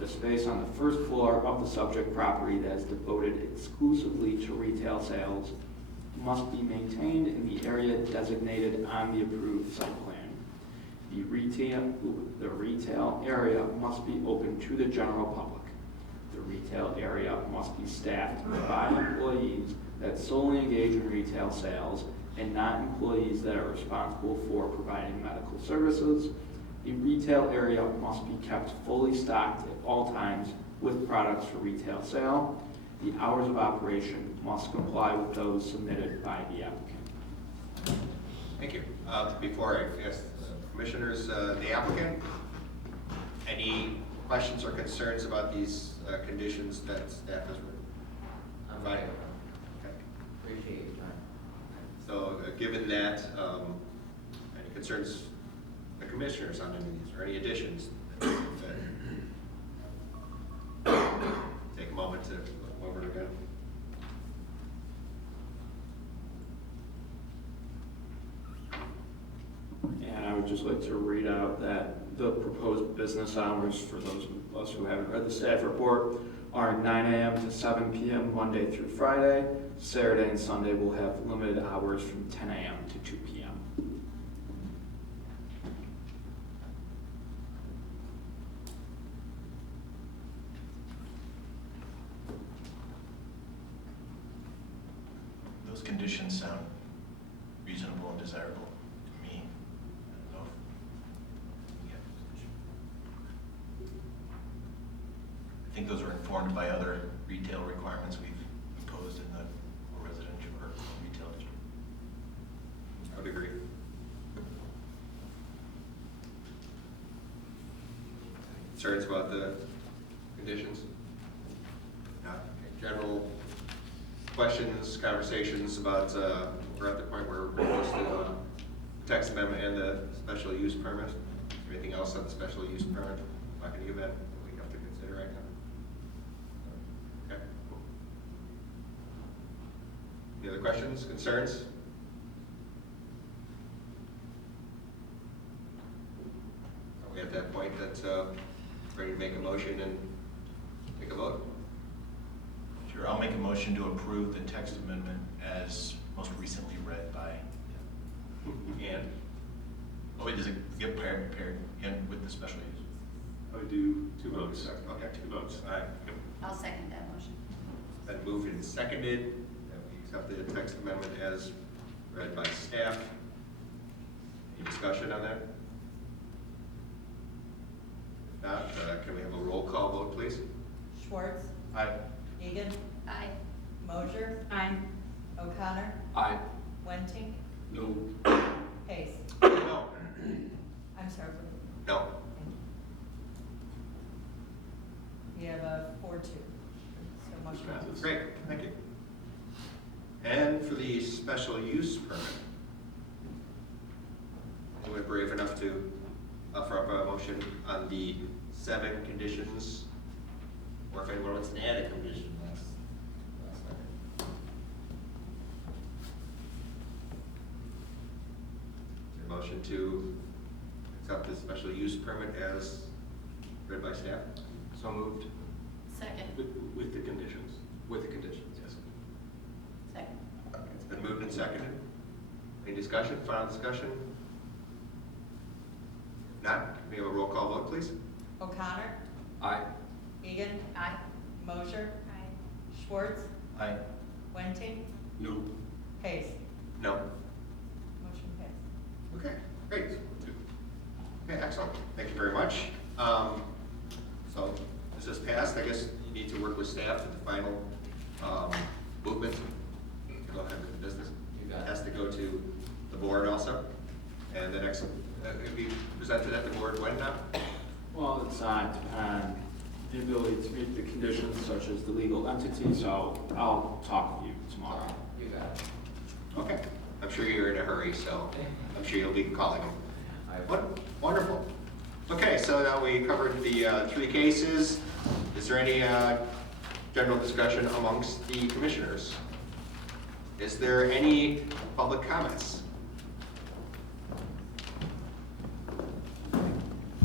The space on the first floor of the subject property that is devoted exclusively to retail sales must be maintained in the area designated on the approved site plan. The retail area must be open to the general public. The retail area must be staffed by employees that solely engage in retail sales and not employees that are responsible for providing medical services. The retail area must be kept fully stocked at all times with products for retail sale. The hours of operation must comply with those submitted by the applicant. Thank you. Before I ask the commissioners, the applicant, any questions or concerns about these conditions that staff has provided? Okay. Appreciate your time. So given that, any concerns the commissioners on any of these or any additions? Take a moment to look over it again. And I would just like to read out that the proposed business hours, for those of us who haven't read the staff report, are 9 a.m. to 7 p.m. Monday through Friday. Saturday and Sunday will have limited hours from 10 a.m. to 2 p.m. Those conditions sound reasonable and desirable to me. I don't know if we have a position. I think those are informed by other retail requirements we've imposed in the residential or retail district. I would agree. Concerns about the conditions? Not. Okay. General questions, conversations about, we're at the point where we're close to the text amendment and the special use permit. Is there anything else on the special use permit? Not going to give that we have to consider right now. Okay. Any other questions, concerns? Are we at that point that ready to make a motion and take a vote? Sure, I'll make a motion to approve the text amendment as most recently read by. And? Oh, wait, does it get paired in with the special use? I would do 2 votes. Okay, 2 votes. All right. I'll second that motion. Been moved and seconded that we accept the text amendment as read by staff. Any discussion on that? If not, can we have a roll call vote, please? Schwartz, Aye. Egan, Aye. Mosher, Aye. O'Connor, Aye. Wenting, No. Pace. No. I'm sorry. No. We have a 4-2. So motion passes. Great, thank you. And for the special use permit, anyone brave enough to offer up a motion on the 7 conditions, or if anyone wants to add a condition last second. Is there a motion to accept the special use permit as read by staff? So moved. Second. With the conditions. With the conditions, yes. Second. It's been moved and seconded. Any discussion, final discussion? If not, can we have a roll call vote, please? O'Connor, Aye. Egan, Aye. Mosher, Aye. Schwartz, Aye. Wenting, No. Pace. No. Motion passed. Okay, great. Okay, excellent. Thank you very much. So this is passed. I guess you need to work with staff at the final movement to go ahead with the business. It has to go to the board also. And the next, it'll be presented at the board when now? Well, it's depend on the ability to meet the conditions such as the legal entity, so I'll talk with you tomorrow. You got it. Okay. I'm sure you're in a hurry, so I'm sure you'll be calling them. Wonderful. Okay, so now we covered the 3 cases. Is there any general discussion amongst the commissioners? Is there any public comments?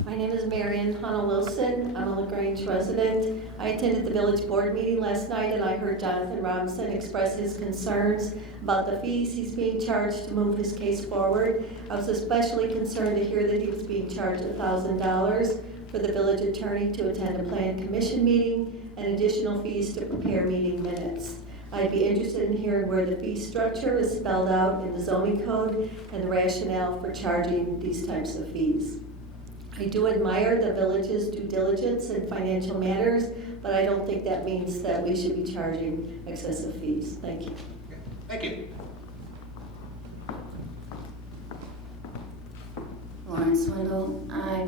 My name is Marion Hannah Wilson. I'm a Grange resident. I attended the village board meeting last night and I heard Jonathan Robinson express his concerns about the fees he's being charged to move his case forward. I was especially concerned to hear that he was being charged $1,000 for the village attorney to attend a plan commission meeting and additional fees to prepare meeting minutes. I'd be interested in hearing where the fee structure is spelled out in the zoning code and the rationale for charging these types of fees. I do admire the village's due diligence in financial matters, but I don't think that means that we should be charging excessive fees. Thank you. Thank you. Lauren Swindle. I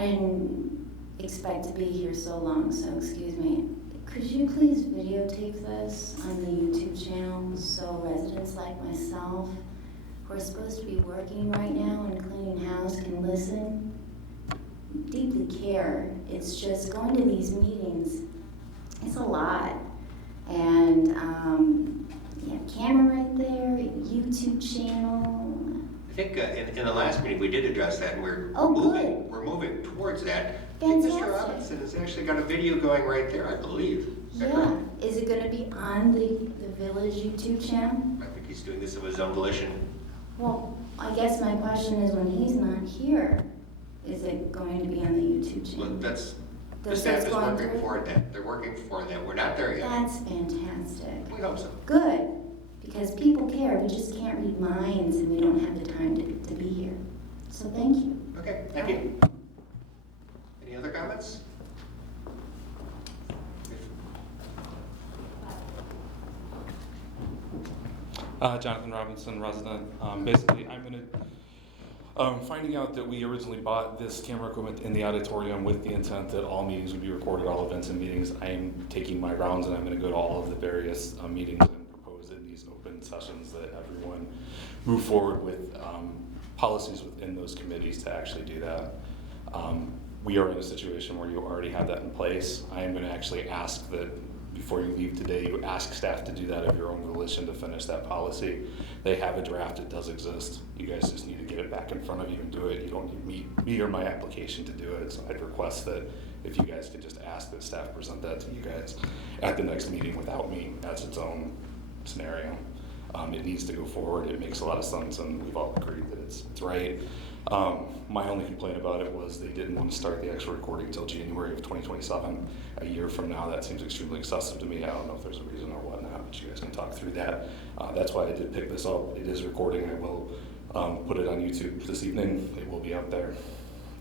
didn't expect to be here so long, so excuse me. Could you please videotape this on the YouTube channel so residents like myself who are supposed to be working right now and cleaning house can listen? Deeply care. It's just going to these meetings, it's a lot. And you have camera right there, YouTube channel. I think in the last meeting, we did address that, and we're moving towards that. Fantastic. Mr. Robinson has actually got a video going right there, I believe. Yeah. Is it going to be on the village YouTube channel? I think he's doing this of his own volition. Well, I guess my question is, when he's not here, is it going to be on the YouTube channel? Well, that's, the That's staff is going working through? for that. They're working for that. We're not there yet. That's fantastic. We hope so. Good, because people care. We just can't read minds, and we don't have the time to be here. So thank you. Okay, thank you. Any other comments? Jonathan Robinson, resident. Basically, finding out that we originally bought this camera equipment in the auditorium with the intent that all meetings would be recorded, all events and meetings. I am taking my rounds and I'm going to go to all of the various meetings and propose in these open sessions that everyone move forward with policies within those committees to actually do that. We are in a situation where you already have that in place. I am going to actually ask that before you leave today, you ask staff to do that of your own volition to finish that policy. They have a draft, it does exist. You guys just need to get it back in front of you and do it. You don't need me or my application to do it. So I'd request that if you guys could just ask that staff present that to you guys at the next meeting without me. That's its own scenario. It needs to go forward. It makes a lot of sense and we've all agreed that it's right. My only complaint about it was they didn't want to start the actual recording until January of 2027. A year from now, that seems extremely excessive to me. I don't know if there's a reason or whatnot, but you guys can talk through that. That's why I did pick this up. It is recording. I will put it on YouTube this evening. It will be out there.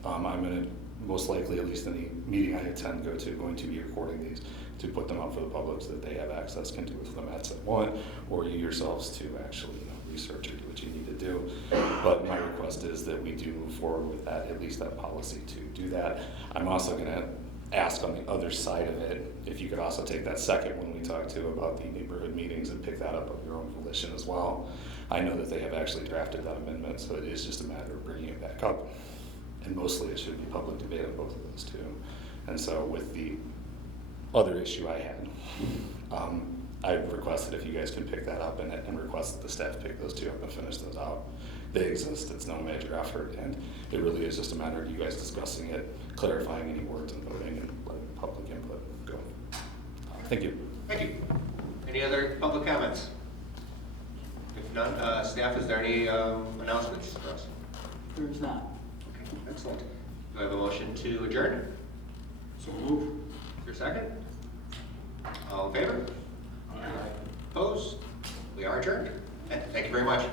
I'm going to most likely, at least any meeting I attend, going to be recording these to put them out for the public so that they have access, can do with them at some point, or you yourselves to actually research or do what you need to do. But my request is that we do move forward with that, at least that policy to do that. I'm also going to ask on the other side of it, if you could also take that second one we talked to about the neighborhood meetings and pick that up of your own volition as well. I know that they have actually drafted that amendment, so it is just a matter of bringing it back up. And mostly it should be public debate on both of those too. And so with the other issue I had, I've requested if you guys can pick that up and request that the staff pick those two up and finish those out. They exist, it's no major effort, and it really is just a matter of you guys discussing it, clarifying any words and voting and letting the public input go. Thank you. Thank you. Any other public comments? If none, staff, is there any announcements for us? There's not. Okay, excellent. Do I have a motion to adjourn? So move. Is there a second? All in favor? Opposed? We are adjourned. Thank you very much.